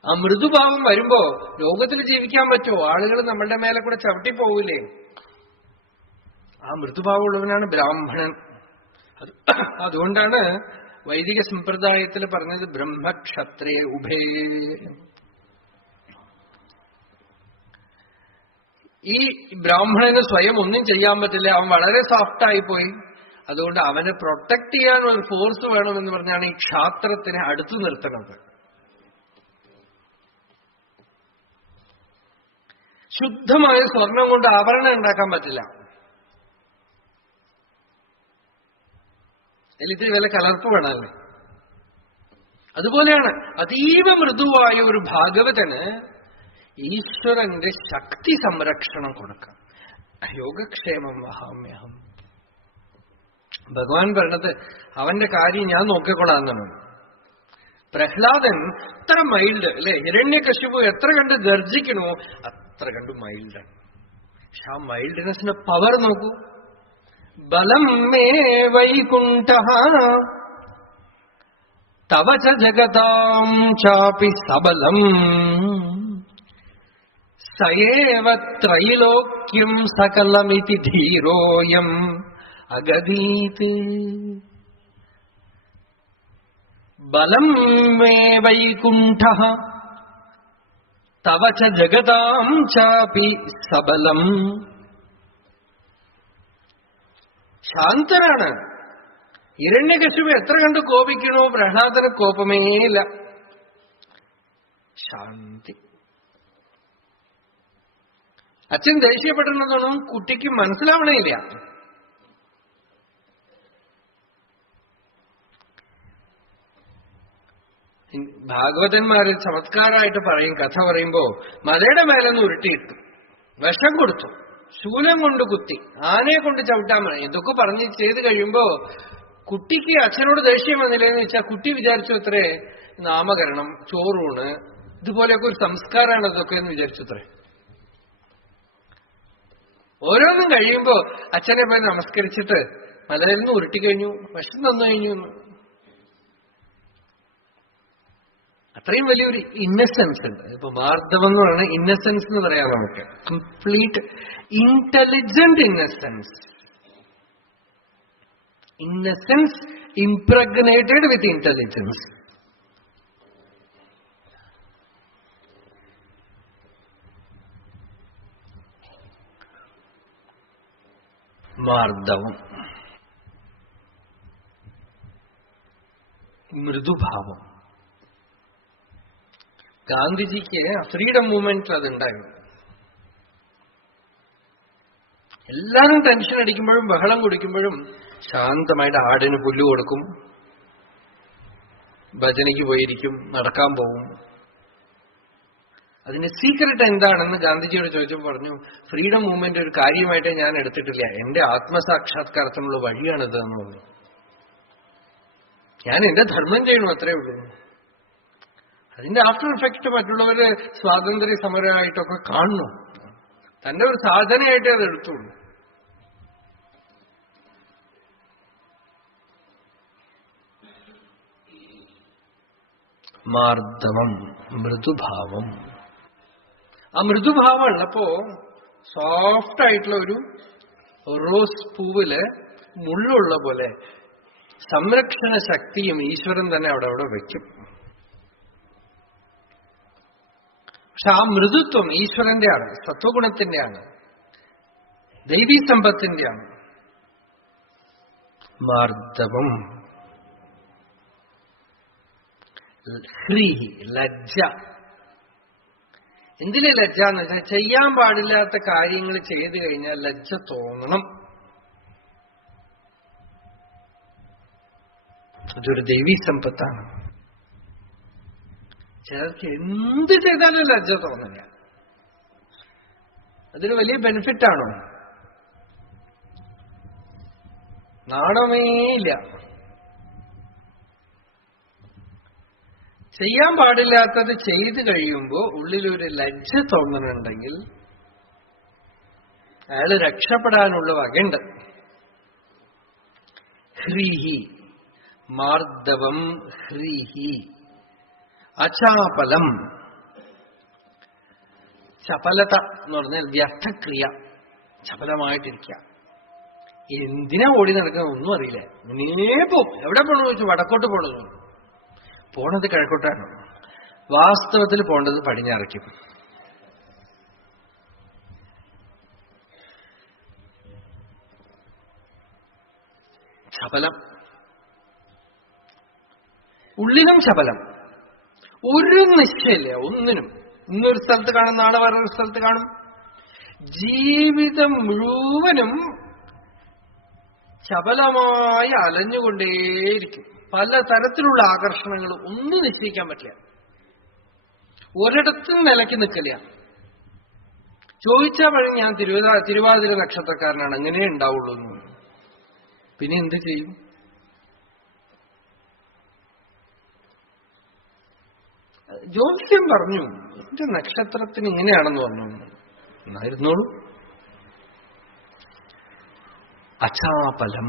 ആ മൃദുഭാവം വരുമ്പോ ലോകത്തിൽ ജീവിക്കാൻ പറ്റുമോ? ആളുകൾ നമ്മളുടെ മേലെ കൂടെ ചവിട്ടിപ്പോവില്ലേ? ആ മൃദുഭാവമുള്ളവനാണ് ബ്രാഹ്മണൻ. അതുകൊണ്ടാണ് വൈദിക സമ്പ്രദായത്തിൽ പറഞ്ഞത് ബ്രഹ്മക്ഷത്രേ ഉഭേ. ഈ ബ്രാഹ്മണന് സ്വയം ഒന്നും ചെയ്യാൻ പറ്റില്ല, അവൻ വളരെ സോഫ്റ്റായി പോയി. അതുകൊണ്ട് അവനെ പ്രൊട്ടക്ട് ചെയ്യാൻ ഒരു ഫോഴ്സ് വേണമെന്ന് പറഞ്ഞാണ് ഈ ക്ഷാത്രത്തിനെ അടുത്തു നിർത്തുന്നത്. ശുദ്ധമായ സ്വർണം കൊണ്ട് ആഭരണം ഉണ്ടാക്കാൻ പറ്റില്ല. ഇതിൽ വില കലർപ്പ് വേണമല്ലേ? അതുപോലെയാണ് അതീവ മൃദുവായ ഒരു ഭാഗവതന് ഈശ്വരന്റെ ശക്തി സംരക്ഷണം കൊടുക്കാം. യോഗക്ഷേമം വഹാമ്യഹം. ഭഗവാൻ പറഞ്ഞത് അവന്റെ കാര്യം ഞാൻ നോക്കിക്കൊള്ളാന്നാണ്. പ്രഹ്ലാദൻ എത്ര മൈൽഡ് അല്ലെ? ഹിരണ്യകശിപു എത്ര കണ്ട് ഗർജിക്കണോ അത്ര കണ്ട് മൈൽഡാണ്. പക്ഷെ ആ മൈൽഡ്നെസിന്റെ പവർ നോക്കൂ. ബലം മേ വൈകുണ്ഠഃ തവ ച ജഗതാം ചാപി സബലം സയേവ ത്രൈലോക്യം സകലമിതി ധീരോയം അഗതീത്. ബലം മേ വൈകുണ്ഠഃ തവ ച ജഗതാം ചാപി സബലം. ശാന്തനാണ്. ഹിരണ്യകശിപു എത്ര കണ്ട് കോപിക്കണോ പ്രഹ്ലാദന് കോപമേയില്ല. ശാന്തി. അച്ഛൻ ദേഷ്യപ്പെടുന്നതൊന്നും കുട്ടിക്ക് മനസ്സിലാവണേയില്ല. ഭാഗവതന്മാര് ചമത്കാരമായിട്ട് പറയും, കഥ പറയുമ്പോ മലയുടെ മേലെന്ന് ഉരുട്ടിയിട്ടു, വിഷം കൊടുത്തു, ശൂലം കൊണ്ട് കുത്തി, ആനയെ കൊണ്ട് ചവിട്ടാൻ പറയും. ഇതൊക്കെ പറഞ്ഞ് ചെയ്ത് കഴിയുമ്പോ കുട്ടിക്ക് അച്ഛനോട് ദേഷ്യം വന്നില്ലെന്ന് വെച്ചാൽ കുട്ടി വിചാരിച്ചു അത്രേ നാമകരണം, ചോറൂണ്, ഇതുപോലെയൊക്കെ ഒരു സംസ്കാരമാണ് അതൊക്കെ എന്ന് വിചാരിച്ചു അത്രേ. ഓരോന്നും കഴിയുമ്പോ അച്ഛനെ പോയി നമസ്കരിച്ചിട്ട് മലയിൽ നിന്ന് ഉരുട്ടിക്കഴിഞ്ഞു, വിഷം തന്നു കഴിഞ്ഞു. അത്രയും വലിയൊരു ഇന്നസെൻസ് ഉണ്ട്. ഇപ്പൊ മാർദ്ദവം എന്ന് പറയുന്നത് ഇന്നസെൻസ് എന്ന് പറയാം നമുക്ക്. Complete intelligent innocence. Innocence impregnated with intelligence. മാർദ്ദവം, മൃദുഭാവം. ഗാന്ധിജിക്ക് ഫ്രീഡം മൂവ്മെന്റിൽ അതുണ്ടായിരുന്നു. എല്ലാവരും ടെൻഷൻ അടിക്കുമ്പോഴും ബഹളം കുടിക്കുമ്പോഴും ശാന്തമായിട്ട് ആടിന് പുല്ല് കൊടുക്കും, ഭജനയ്ക്ക് പോയിരിക്കും, നടക്കാൻ പോകും. അതിന്റെ സീക്രട്ട് എന്താണെന്ന് ഗാന്ധിജിയോട് ചോദിച്ചപ്പോൾ പറഞ്ഞു, ഫ്രീഡം മൂവ്മെന്റ് ഒരു കാര്യമായിട്ടേ ഞാൻ എടുത്തിട്ടില്ല, എന്റെ ആത്മസാക്ഷാത്കാരത്തിനുള്ള വഴിയാണിത് എന്ന് പറഞ്ഞു. ഞാൻ എന്റെ ധർമ്മം ചെയ്യണു, അത്രേ ഉള്ളൂ. അതിന്റെ ആഫ്റ്റർ എഫക്ട് മറ്റുള്ളവര് സ്വാതന്ത്ര്യ സമരമായിട്ടൊക്കെ കാണുന്നു. തന്റെ ഒരു സാധനയായിട്ടേ അത് എടുത്തുള്ളൂ. മാർദ്ദവം, മൃദുഭാവം. ആ മൃദുഭാവം ഉള്ളപ്പോ സോഫ്റ്റ് ആയിട്ടുള്ള ഒരു റോസ് പൂവില് മുള്ളുള്ള പോലെ സംരക്ഷണ ശക്തിയും ഈശ്വരൻ തന്നെ അവിടെ വയ്ക്കും. പക്ഷെ ആ മൃദുത്വം ഈശ്വരന്റെയാണ്, സത്വഗുണത്തിന്റെയാണ്, ദൈവീ സമ്പത്തിന്റെയാണ്. മാർദ്ദവം. ഹ്രീഹി, ലജ്ജ. എന്തിലെ ലജ്ജ എന്ന് വെച്ചാൽ ചെയ്യാൻ പാടില്ലാത്ത കാര്യങ്ങൾ ചെയ്തു കഴിഞ്ഞാൽ ലജ്ജ തോന്നണം. അതൊരു ദൈവീ സമ്പത്താണ്. ചിലർക്ക് എന്ത് ചെയ്താലും ലജ്ജ തോന്നില്ല. അതൊരു വലിയ ബെനിഫിറ്റാണോ? നാണമേ ഇല്ല. ചെയ്യാൻ പാടില്ലാത്തത് ചെയ്തു കഴിയുമ്പോൾ ഉള്ളിലൊരു ലജ്ജ തോന്നുന്നുണ്ടെങ്കിൽ അയാൾ രക്ഷപ്പെടാനുള്ള വകയുണ്ട്. ഹ്രീഹി, മാർദ്ദവം. ഹ്രീഹി, അചാപലം. ചപലത എന്ന് പറഞ്ഞാൽ വ്യർത്ഥക്രിയ, ചപലമായിട്ടിരിക്കുക. എന്തിനാ ഓടി നടക്കുന്നത് ഒന്നും അറിയില്ല. ഇങ്ങനെ പോവും. എവിടെ പോണെന്ന് ചോദിച്ചു, വടക്കോട്ട് പോണത്. പോണത് കിഴക്കോട്ടാണ്, വാസ്തവത്തിൽ പോണ്ടത് പടിഞ്ഞാറയ്ക്കും. ചപലം, ഉള്ളിലും ചപലം. ഒരു നിശ്ചയമില്ല ഒന്നിനും. ഇന്നൊരു സ്ഥലത്ത് കാണും, നാളെ വേറൊരു സ്ഥലത്ത് കാണും. ജീവിതം മുഴുവനും ചപലമായി അലഞ്ഞുകൊണ്ടേയിരിക്കും. പല തരത്തിലുള്ള ആകർഷണങ്ങൾ, ഒന്നും നിശ്ചയിക്കാൻ പറ്റില്ല. ഒരിടത്തും നിലയ്ക്ക് നിൽക്കില്ല. ചോദിച്ചാൽ പറയും ഞാൻ തിരുവാതിര നക്ഷത്രക്കാരനാണ്, അങ്ങനെ ഉണ്ടാവുള്ളൂ എന്ന്. പിന്നെ എന്ത് ചെയ്യും? ജ്യോതിഷം പറഞ്ഞു എന്റെ നക്ഷത്രത്തിന് ഇങ്ങനെയാണെന്ന് പറഞ്ഞു. എന്നായിരുന്നോളൂ. അചാപലം.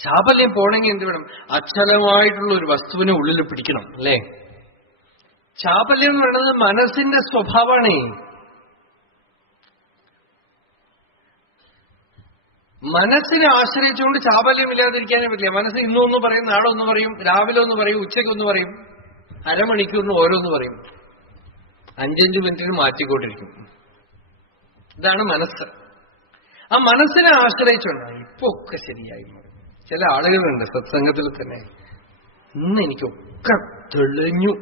ചാപല്യം പോണെങ്കിൽ എന്ത് വേണം? അചലമായിട്ടുള്ള ഒരു വസ്തുവിനെ ഉള്ളിൽ പിടിക്കണം, അല്ലേ? ചാപല്യം എന്ന് പറയുന്നത് മനസ്സിന്റെ സ്വഭാവമാണേ. മനസ്സിനെ ആശ്രയിച്ചുകൊണ്ട് ചാപല്യം ഇല്ലാതിരിക്കാനേ പറ്റില്ല. മനസ്സ് ഇന്നൊന്ന് പറയും, നാളെ ഒന്ന് പറയും, രാവിലെ ഒന്ന് പറയും, ഉച്ചയ്ക്കൊന്ന് പറയും, അരമണിക്കൂറിന് ഓരോന്ന് പറയും, 5-5 മിനിറ്റിന് മാറ്റിക്കൊണ്ടിരിക്കും. ഇതാണ് മനസ്സ്. ആ മനസ്സിനെ ആശ്രയിച്ചുകൊണ്ട് ഇപ്പൊ ഒക്കെ ശരിയായി. ചില ആളുകളുണ്ട് സത്സംഗത്തിൽ തന്നെ, ഇന്ന് എനിക്കൊക്കെ തെളിഞ്ഞു.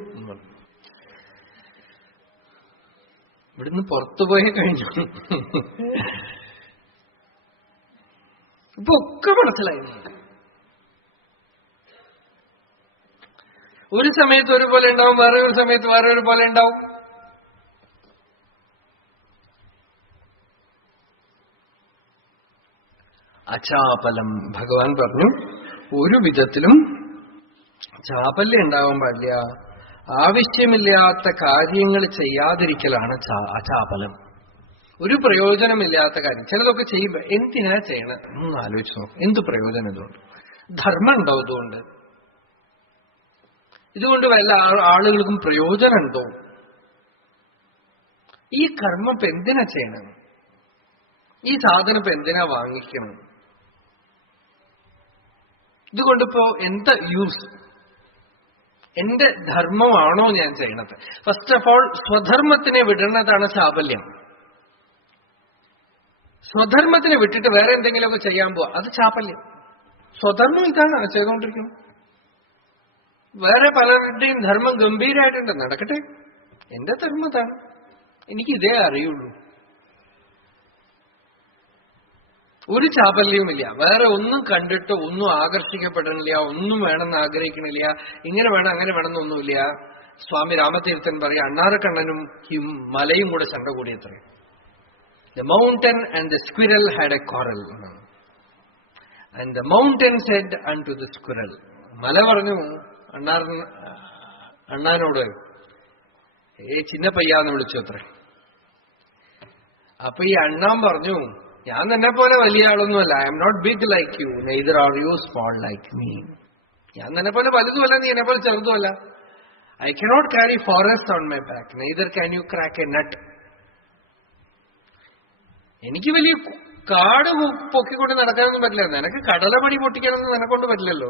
ഇവിടുന്ന് പുറത്തുപോയേ കഴിഞ്ഞു, ഇപ്പൊ ഒക്കെ മനസ്സിലായി. ഒരു സമയത്ത് ഒരുപോലെ ഉണ്ടാവും, വേറെ ഒരു സമയത്ത് വേറെ ഒരു പോലെ ഉണ്ടാവും. അചാപലം. ഭഗവാൻ പറഞ്ഞു ഒരു വിധത്തിലും ചാപല്യം ഉണ്ടാവാൻ പാടില്ല. ആവശ്യമില്ലാത്ത കാര്യങ്ങൾ ചെയ്യാതിരിക്കലാണ് അചാപലം. ഒരു പ്രയോജനമില്ലാത്ത കാര്യം ചിലതൊക്കെ ചെയ്യുമ്പോ എന്തിനാ ചെയ്യണം ഒന്ന് ആലോചിച്ചു നോക്കും. എന്ത് പ്രയോജനം ഇതുകൊണ്ട്? ധർമ്മം ഉണ്ടോ ഇതുകൊണ്ട്? ഇതുകൊണ്ട് വല്ല ആളുകൾക്കും പ്രയോജനം ഉണ്ടോ? ഈ കർമ്മം ഇപ്പൊ എന്തിനാ ചെയ്യണം? ഈ സാധനം ഇപ്പൊ എന്തിനാ വാങ്ങിക്കണം? ഇതുകൊണ്ടിപ്പോ എന്താ യൂസ്? എന്റെ ധർമ്മമാണോ ഞാൻ ചെയ്യണത്? ഫസ്റ്റ് ഓഫ് ഓൾ സ്വധർമ്മത്തിനെ വിടുന്നതാണ് ചാപല്യം. സ്വധർമ്മത്തിനെ വിട്ടിട്ട് വേറെ എന്തെങ്കിലുമൊക്കെ ചെയ്യാൻ പോവാ, അത് ചാപല്യം. സ്വധർമ്മം ഇതാണ് ചെയ്തുകൊണ്ടിരിക്കുന്നത്. വേറെ പലരുടെയും ധർമ്മം ഗംഭീരമായിട്ടുണ്ട്, നടക്കട്ടെ. എന്റെ ധർമ്മം ഇതാണ്, എനിക്ക് ഇതേ അറിയുള്ളൂ. ഒരു ചാപല്യവുമില്ല. വേറെ ഒന്നും കണ്ടിട്ട് ഒന്നും ആകർഷിക്കപ്പെടണില്ല, ഒന്നും വേണമെന്ന് ആഗ്രഹിക്കണില്ല, ഇങ്ങനെ വേണം അങ്ങനെ വേണമെന്നൊന്നുമില്ല. സ്വാമി രാമതീർത്ഥൻ പറയും, അണ്ണാറക്കണ്ണനും ഈ മലയും കൂടെ ചണ്ട കൂടിയത്രേ. The mountain and the squirrel had a quarrel. And the mountain said unto the squirrel, മല പറഞ്ഞു അണ്ണാനോട്, ചിന്ന പയ്യാന്ന് വിളിച്ചു അത്രേ. അപ്പൊ ഈ അണ്ണാൻ പറഞ്ഞു, ഞാൻ തന്നെ പോലെ വലിയ ആളൊന്നുമല്ല. I am not big like you, neither are you small like me. ഞാൻ തന്നെ പോലെ വലുതുമല്ല, നീ എന്നെ പോലെ ചെറുതുമല്ല. I cannot carry forest on my back, neither can you crack a nut. എനിക്ക് വലിയ കാട് പൊക്കിക്കൊണ്ട് നടക്കാനൊന്നും പറ്റില്ല. നിനക്ക് കടലമണി പൊട്ടിക്കാനൊന്നും നിനക്കൊണ്ട് പറ്റില്ലല്ലോ.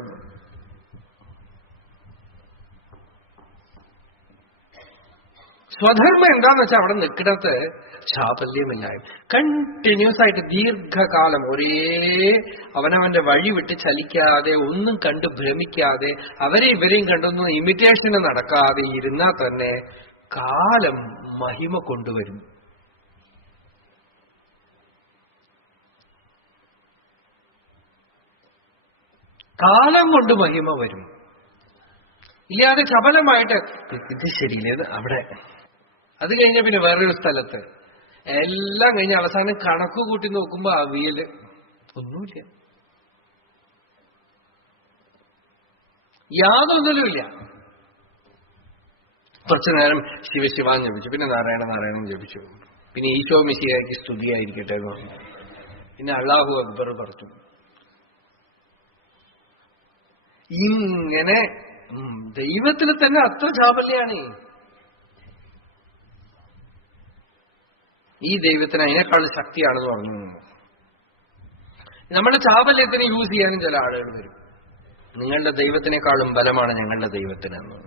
സ്വധർമ്മം എന്താന്ന് വെച്ചാൽ അവിടെ നിൽക്കിടത്ത് ചാപല്യമില്ലായ്മ. കണ്ടിന്യൂസ് ആയിട്ട് ദീർഘകാലം ഒരേ അവനവന്റെ വഴി വിട്ട് ചലിക്കാതെ, ഒന്നും കണ്ട് ഭ്രമിക്കാതെ, അവരെ ഇവരെയും കണ്ടൊന്നും ഇമിറ്റേഷന് നടക്കാതെ ഇരുന്നാൽ തന്നെ കാലം മഹിമ കൊണ്ടുവരും. കാലം കൊണ്ട് മഹിമ വരും. ഇല്ലാതെ ചപലമായിട്ട് ഇത് ശരിയില്ലേത് അവിടെ, അത് കഴിഞ്ഞ പിന്നെ വേറൊരു സ്ഥലത്ത്, എല്ലാം കഴിഞ്ഞ് അവസാനം കണക്ക് കൂട്ടി നോക്കുമ്പോ അവിയല് ഒന്നുമില്ല, യാതൊന്നിലുമില്ല. കുറച്ചു നേരം ശിവശിവാൻ ജപിച്ചു, പിന്നെ നാരായണൻ ജപിച്ചു, പിന്നെ ഈശോ മിശിഹായ്ക്ക് സ്തുതിയായിരിക്കട്ടെ എന്ന് പറഞ്ഞു, പിന്നെ അല്ലാഹു അക്ബർ പറഞ്ഞു. ഇങ്ങനെ ദൈവത്തിൽ തന്നെ അത്ര ചാപല്യാണ്. ഈ ദൈവത്തിന് അതിനേക്കാൾ ശക്തിയാണെന്ന് പറഞ്ഞു. നമ്മുടെ ചാപല്യത്തിന് യൂസ് ചെയ്യാനും ചില ആളുകൾ വരും. നിങ്ങളുടെ ദൈവത്തിനേക്കാളും ബലമാണ് ഞങ്ങളുടെ ദൈവത്തിനെന്ന്.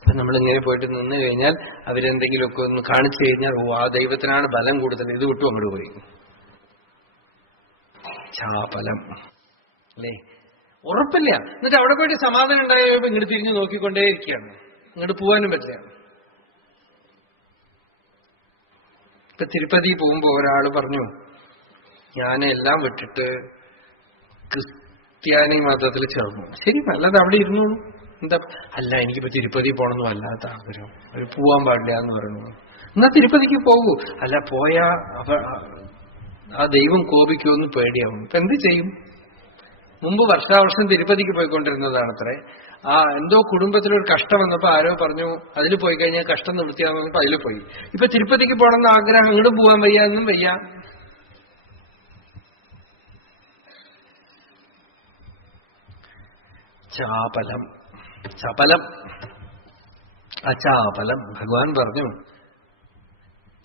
അപ്പൊ നമ്മളിങ്ങനെ പോയിട്ട് നിന്ന് കഴിഞ്ഞാൽ അവരെന്തെങ്കിലുമൊക്കെ ഒന്ന് കാണിച്ചു കഴിഞ്ഞാൽ, ഓ ആ ദൈവത്തിനാണ് ബലം കൂടുതൽ, ഇത് വിട്ടു അങ്ങോട്ട് പോയി. ചാപലം അല്ലേ? ഉറപ്പില്ല. എന്നിട്ട് അവിടെ പോയിട്ട് സമാധാനം ഉണ്ടായപ്പോ ഇങ്ങോട്ട് തിരിഞ്ഞു നോക്കിക്കൊണ്ടേയിരിക്കുകയാണ്, ഇങ്ങോട്ട് പോവാനും പറ്റില്ല. ഇപ്പൊ തിരുപ്പതി പോകുമ്പോ ഒരാള് പറഞ്ഞു, ഞാനെല്ലാം വിട്ടിട്ട് ക്രിസ്ത്യാനി മതത്തിൽ ചേർന്നു. ശരി, നല്ലത്, അവിടെ ഇരുന്നു. എന്താ അല്ല, എനിക്കിപ്പോ തിരുപ്പതി പോകണമെന്നും അല്ലാത്ത ആഗ്രഹം, അവർ പോവാൻ പാടില്ല എന്ന് പറയുന്നു. എന്നാ തിരുപ്പതിക്ക് പോകൂ. അല്ല, പോയാ ആ ദൈവം കോപിക്കുമെന്ന് പേടിയാവും. ഇപ്പൊ എന്ത് ചെയ്യും? മുമ്പ് വർഷാവർഷം തിരുപ്പതിക്ക് പോയിക്കൊണ്ടിരുന്നതാണത്രേ. എന്തോ കുടുംബത്തിലൊരു കഷ്ടം വന്നപ്പോ ആരോ പറഞ്ഞു, അതിൽ പോയി കഴിഞ്ഞാൽ കഷ്ടം നിവൃത്തിയാന്ന് പറഞ്ഞപ്പോ അതിൽ പോയി. ഇപ്പൊ തിരുപ്പതിക്ക് പോകണമെന്ന് ആഗ്രഹം, അങ്ങോട്ടും പോകാൻ വയ്യ, എന്നും വയ്യ. ചാപലം, ചപലം, അചാപലം. ഭഗവാൻ പറഞ്ഞു,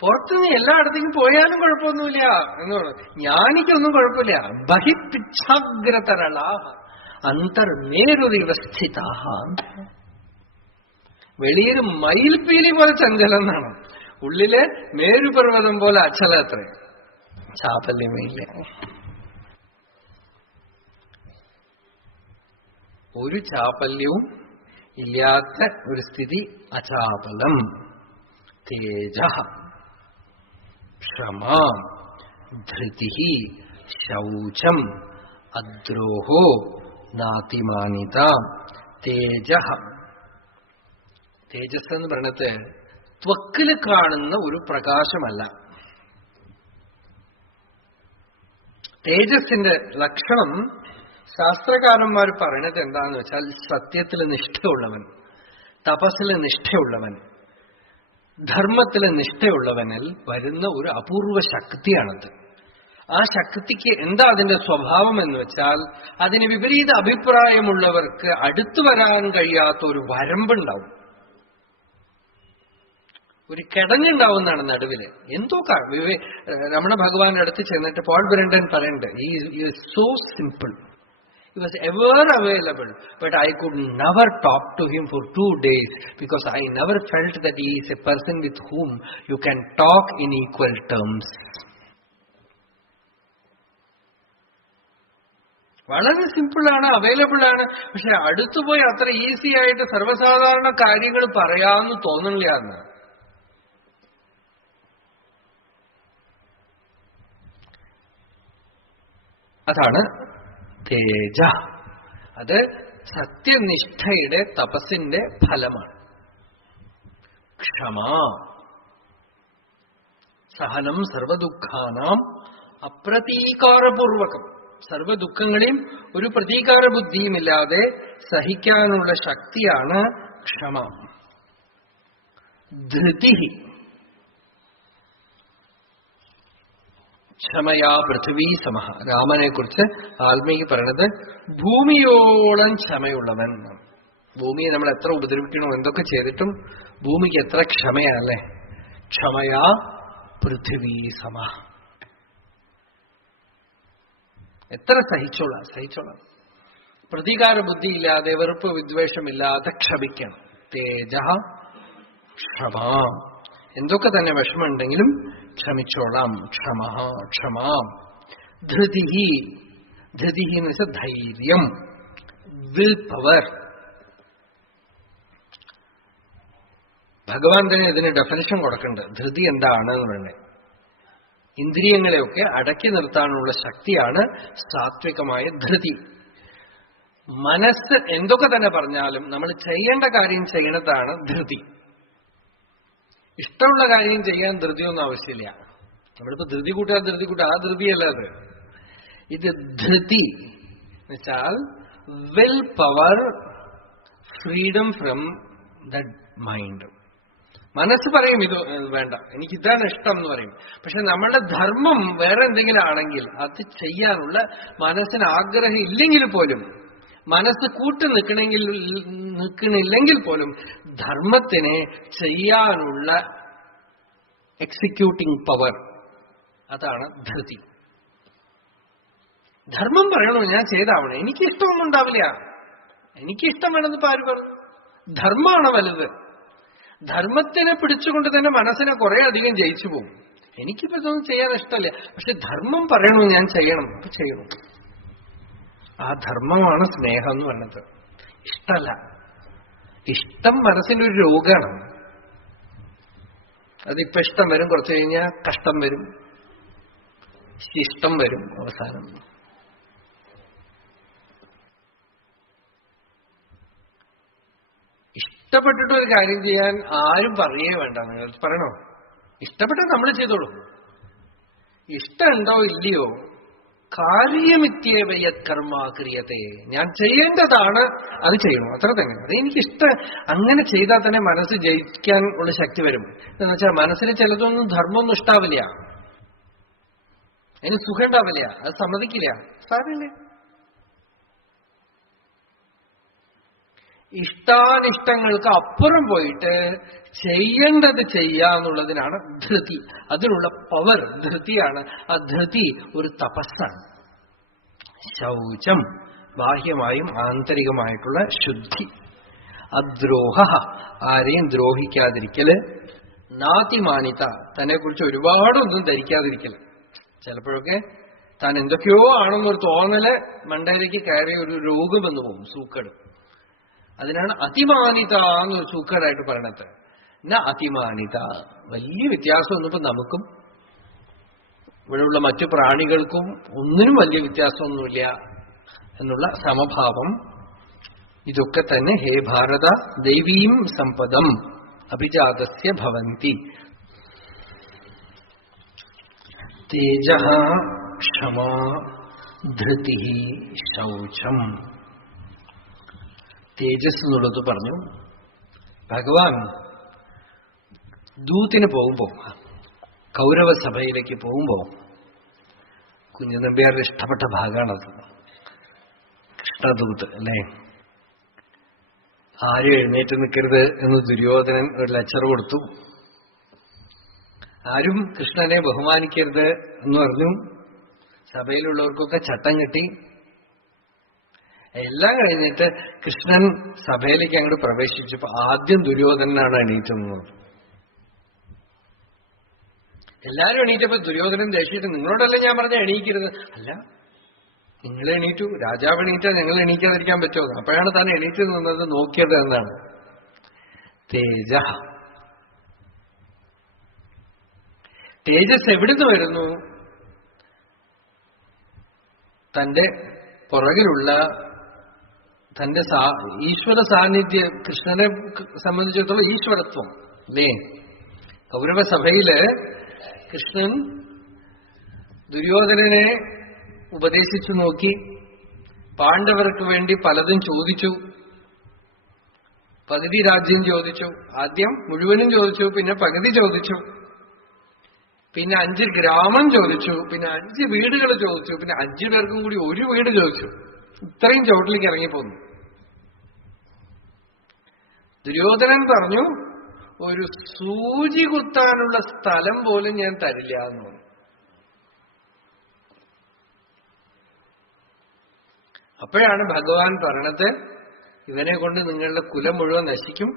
പുറത്തുനിന്ന് എല്ലായിടത്തേക്കും പോയാലും കുഴപ്പമൊന്നുമില്ല എന്ന് പറഞ്ഞു. ജ്ഞാനിക്കൊന്നും കുഴപ്പമില്ല. ബഹിപ്പിച്ഛാഗ്രതരളാ അന്തർമേരുരിവസ്ഥിത. വെളിയിൽ മയിൽപീലി പോലെ ചഞ്ചലെന്നാണ്, ഉള്ളിലെ മേരുപർവ്വതം പോലെ അച്ചലത്രേ. ചാപല്യമേ ഇല്ല. ഒരു ചാപല്യവും ഇല്ലാത്ത ഒരു സ്ഥിതി അചാപലം. തേജ, ക്ഷമ, ധൃതി, ശൗചം, അദ്രോഹോ, നാതിമാനിത. തേജ, തേജസ് എന്ന് പറയണത് ത്വക്കില് കാണുന്ന ഒരു പ്രകാശമല്ല. തേജസ്സിന്റെ ലക്ഷണം ശാസ്ത്രകാരന്മാർ പറയണത് എന്താന്ന് വെച്ചാൽ, സത്യത്തിൽ നിഷ്ഠയുള്ളവൻ, തപസ്സിൽ നിഷ്ഠയുള്ളവൻ, ധർമ്മത്തിലെ നിഷ്ഠയുള്ളവനിൽ വരുന്ന ഒരു അപൂർവ ശക്തിയാണത്. ആ ശക്തിക്ക് എന്താ അതിന്റെ സ്വഭാവം എന്ന് വെച്ചാൽ, അതിന് വിപരീത അഭിപ്രായമുള്ളവർക്ക് അടുത്തു വരാൻ കഴിയാത്ത ഒരു വരമ്പുണ്ടാവും, ഒരു കിടങ്ങുണ്ടാവുന്നതാണ് നടുവില്. എന്തോ രമണ ഭഗവാന്റെ അടുത്ത് ചെന്നിട്ട് പോൾ ബ്രണ്ടൻ പറയുന്നുണ്ട്, he is so simple. He was ever available, but I could never talk to him for 2 days because I never felt that he is a person with whom you can talk in equal terms. വളരെ സിമ്പിളാണ്, available ആണ്. പക്ഷെ അടുത്തുപോയി അത്ര easy ആയിട്ട് സർവ്വസാധാരണ കാര്യങ്ങൾ പറയാമെന്ന് തോന്നുന്നില്ല എന്ന്. അതാണ് തേജ. അത് സത്യനിഷ്ഠയുടെ തപസ്സിന്റെ ഫലമാണ്. ക്ഷമ, സഹനം സർവദുഃഖാനാം അപ്രതീകാരപൂർവകം. സർവദുഃഖങ്ങളെയും ഒരു പ്രതീകാര ബുദ്ധിയുമില്ലാതെ സഹിക്കാനുള്ള ശക്തിയാണ് ക്ഷമ. ധൃതി, ക്ഷമയാ പൃഥ്വീ സമഹ. രാമനെ കുറിച്ച് വാൽമീകി പറയണത് ഭൂമിയോളം ക്ഷമയുള്ളവൻ. ഭൂമിയെ നമ്മൾ എത്ര ഉപദ്രവിക്കണോ, എന്തൊക്കെ ചെയ്തിട്ടും ഭൂമിക്ക് എത്ര ക്ഷമയല്ലേ. ക്ഷമയാ പൃഥ്വീ സമഹ. എത്ര സഹിച്ചോളാം. പ്രതികാര ബുദ്ധിയില്ലാതെ, വെറുപ്പ് വിദ്വേഷമില്ലാതെ ക്ഷമിക്കണം. തേജ ക്ഷമ. എന്തൊക്കെ തന്നെ വിഷമമുണ്ടെങ്കിലും ക്ഷമിച്ചോളാം. ക്ഷമ. ധൃതി എന്ന് വെച്ചാൽ ധൈര്യം, വിൽ പവർ. ഭഗവാൻ തന്നെ ഇതിന് ഡെഫിനിഷൻ കൊടുക്കുന്നുണ്ട്. ധൃതി എന്താണെന്ന് പറയണേ. ഇന്ദ്രിയങ്ങളെയൊക്കെ അടക്കി നിർത്താനുള്ള ശക്തിയാണ് സാത്വികമായ ധൃതി. മനസ്സ് എന്തൊക്കെ തന്നെ പറഞ്ഞാലും നമ്മൾ ചെയ്യേണ്ട കാര്യം ചെയ്യണതാണ് ധൃതി. ഇഷ്ടമുള്ള കാര്യം ചെയ്യാൻ ധൃതിയൊന്നും ആവശ്യമില്ല. നമ്മളിപ്പോ ധൃതി കൂട്ടുക ആ ധൃതിയല്ല അത്. ഇത് ധൃതി എന്നുവെച്ചാൽ will power, freedom from the mind. മനസ്സ് പറയും ഇത് വേണ്ട, എനിക്ക് ഇതാണ് ഇഷ്ടം എന്ന് പറയും. പക്ഷെ നമ്മളുടെ ധർമ്മം വേറെ എന്തെങ്കിലും ആണെങ്കിൽ അത് ചെയ്യാനുള്ള മനസ്സിന് ആഗ്രഹം ഇല്ലെങ്കിൽ പോലും, മനസ്സ് നിൽക്കണില്ലെങ്കിൽ പോലും ധർമ്മത്തിനെ ചെയ്യാനുള്ള എക്സിക്യൂട്ടിംഗ് പവർ, അതാണ് ധൃതി. ധർമ്മം പറയണോ ഞാൻ ചെയ്താവണം, എനിക്കിഷ്ടമൊന്നും ഉണ്ടാവില്ല. എനിക്കിഷ്ടം വേണമെന്ന് ആര് പറഞ്ഞു? ധർമ്മമാണ് വലുത്. ധർമ്മത്തിനെ പിടിച്ചുകൊണ്ട് തന്നെ മനസ്സിനെ കുറെ അധികം ജയിച്ചു പോകും. എനിക്കിപ്പോ ഇതൊന്നും ചെയ്യാൻ ഇഷ്ടമല്ല, പക്ഷെ ധർമ്മം പറയണോ ഞാൻ ചെയ്യണം, അപ്പൊ ചെയ്യണം. ആ ധർമ്മമാണ് സ്നേഹം എന്ന് പറഞ്ഞത്. ഇഷ്ടമല്ല. ഇഷ്ടം മനസ്സിന്റെ ഒരു രോഗമാണ്. അതിപ്പോ ഇഷ്ടം വരും, കുറച്ചു കഴിഞ്ഞാൽ കഷ്ടം വരും, ശിഷ്ടം വരും, അവസാനം. ഇഷ്ടപ്പെട്ടിട്ട് ഒരു കാര്യം ചെയ്യാൻ ആരും പറയേ വേണ്ട. നിങ്ങൾ പറയണോ? ഇഷ്ടപ്പെട്ട നമ്മൾ ചെയ്തോളൂ. ഇഷ്ടമുണ്ടോ ഇല്ലയോ, കാര്യമിത്യേവ യത് കർമ്മ ക്രിയത്തെ, ഞാൻ ചെയ്യേണ്ടതാണ് അത് ചെയ്യണം, അത്ര തന്നെ. അത് എനിക്കിഷ്ടം. അങ്ങനെ ചെയ്താൽ തന്നെ മനസ്സ് ജയിക്കാൻ ഉള്ള ശക്തി വരും. എന്ന് വെച്ചാൽ മനസ്സിന് ചിലതൊന്നും ധർമ്മമൊന്നും ഇഷ്ടാവില്ല, അതിന് സുഖം ഉണ്ടാവില്ല, അത് സമ്മതിക്കില്ല. സാരമില്ല. ഇഷ്ടാനിഷ്ടങ്ങൾക്ക് അപ്പുറം പോയിട്ട് ചെയ്യേണ്ടത് ചെയ്യാന്നുള്ളതിനാണ് ധൃതി. അതിനുള്ള പവർ ധൃതിയാണ്. ആ ധൃതി ഒരു തപസ്സാണ്. ശൗചം, ബാഹ്യമായും ആന്തരികമായിട്ടുള്ള ശുദ്ധി. അദ്രോഹ, ആരെയും ദ്രോഹിക്കാതിരിക്കല്. നാതിമാനിത, തന്നെ കുറിച്ച് ഒരുപാടൊന്നും ധരിക്കാതിരിക്കല്. ചിലപ്പോഴൊക്കെ താൻ എന്തൊക്കെയോ ആണെന്നൊരു തോന്നല് മണ്ടയിലേക്ക് കയറിയ ഒരു രോഗം വന്നു പോകും, സൂക്കേട്. അതിനാണ് അതിമാനിത എന്നൊരു സൂക്കേടായിട്ട് പറയണത്. അതിമാനിത. വലിയ വ്യത്യാസമൊന്നും ഇപ്പൊ നമുക്കും ഇവിടെയുള്ള മറ്റു പ്രാണികൾക്കും ഒന്നിനും വലിയ വ്യത്യാസമൊന്നുമില്ല എന്നുള്ള സമഭാവം. ഇതൊക്കെ തന്നെ ഹേ ഭാരത ദൈവീം സമ്പദം അഭിജാതസ്യ ഭവന്തി. തേജ ക്ഷമ ധൃതി ശൗചം. തേജസ് എന്നുള്ളത് പറഞ്ഞു. ഭഗവാൻ ദൂത്തിന് പോകുമ്പോ, കൗരവ സഭയിലേക്ക് പോകുമ്പോ, കുഞ്ഞുനമ്പ്യാരുടെ ഇഷ്ടപ്പെട്ട ഭാഗമാണത്, കൃഷ്ണദൂത് അല്ലേ. ആരും എഴുന്നേറ്റ് നിൽക്കരുത് എന്ന് ദുര്യോധനൻ ഒരു ലെക്ചർ കൊടുത്തു. ആരും കൃഷ്ണനെ ബഹുമാനിക്കരുത് എന്ന് പറഞ്ഞു. സഭയിലുള്ളവർക്കൊക്കെ ചട്ടം കെട്ടി. എല്ലാം കഴിഞ്ഞിട്ട് കൃഷ്ണൻ സഭയിലേക്ക് അങ്ങോട്ട് പ്രവേശിച്ചപ്പോ ആദ്യം ദുര്യോധനാണ് എണീറ്റുന്നത്. എല്ലാരും എണീറ്റപ്പോ ദുര്യോധനൻ ദേഷ്യമായിട്ട്, നിങ്ങളോടല്ലേ ഞാൻ പറഞ്ഞ എണീക്കരുത്. അല്ല, നിങ്ങൾ എണീറ്റു, രാജാവ് എണീറ്റാ ഞങ്ങൾ എണീക്കാതിരിക്കാൻ പറ്റുമോ? അപ്പോഴാണ് താൻ എണീറ്റ് നിന്നത്, നോക്കിയത് എന്നാണ്. തേജ. തേജസ് എവിടുന്ന് വരുന്നു? തന്റെ പുറകിലുള്ള തന്റെ ഈശ്വര സാന്നിധ്യം, കൃഷ്ണനെ സംബന്ധിച്ചിടത്തോളം ഈശ്വരത്വം അല്ലേ? കൗരവസഭയില് കൃഷ്ണൻ ദുര്യോധനനെ ഉപദേശിച്ചു നോക്കി, പാണ്ഡവർക്ക് വേണ്ടി പലതും ചോദിച്ചു. പകുതി രാജ്യം ചോദിച്ചു, ആദ്യം മുഴുവനും ചോദിച്ചു, പിന്നെ പകുതി ചോദിച്ചു, പിന്നെ 5 ഗ്രാമം ചോദിച്ചു, പിന്നെ 5 വീടുകൾ ചോദിച്ചു, പിന്നെ 5 പേർക്കും കൂടി 1 വീട് ചോദിച്ചു. ഇത്രയും ചോട്ടിലേക്ക് ഇറങ്ങിപ്പോന്നു. ദുര്യോധനൻ പറഞ്ഞു, ഒരു സൂചി കുത്താനുള്ള സ്ഥലം പോലും ഞാൻ തരില്ല എന്ന് പറഞ്ഞു. അപ്പോഴാണ് ഭഗവാൻ പറയണത്, ഇവനെ കൊണ്ട് നിങ്ങളുടെ കുലം മുഴുവൻ നശിക്കും,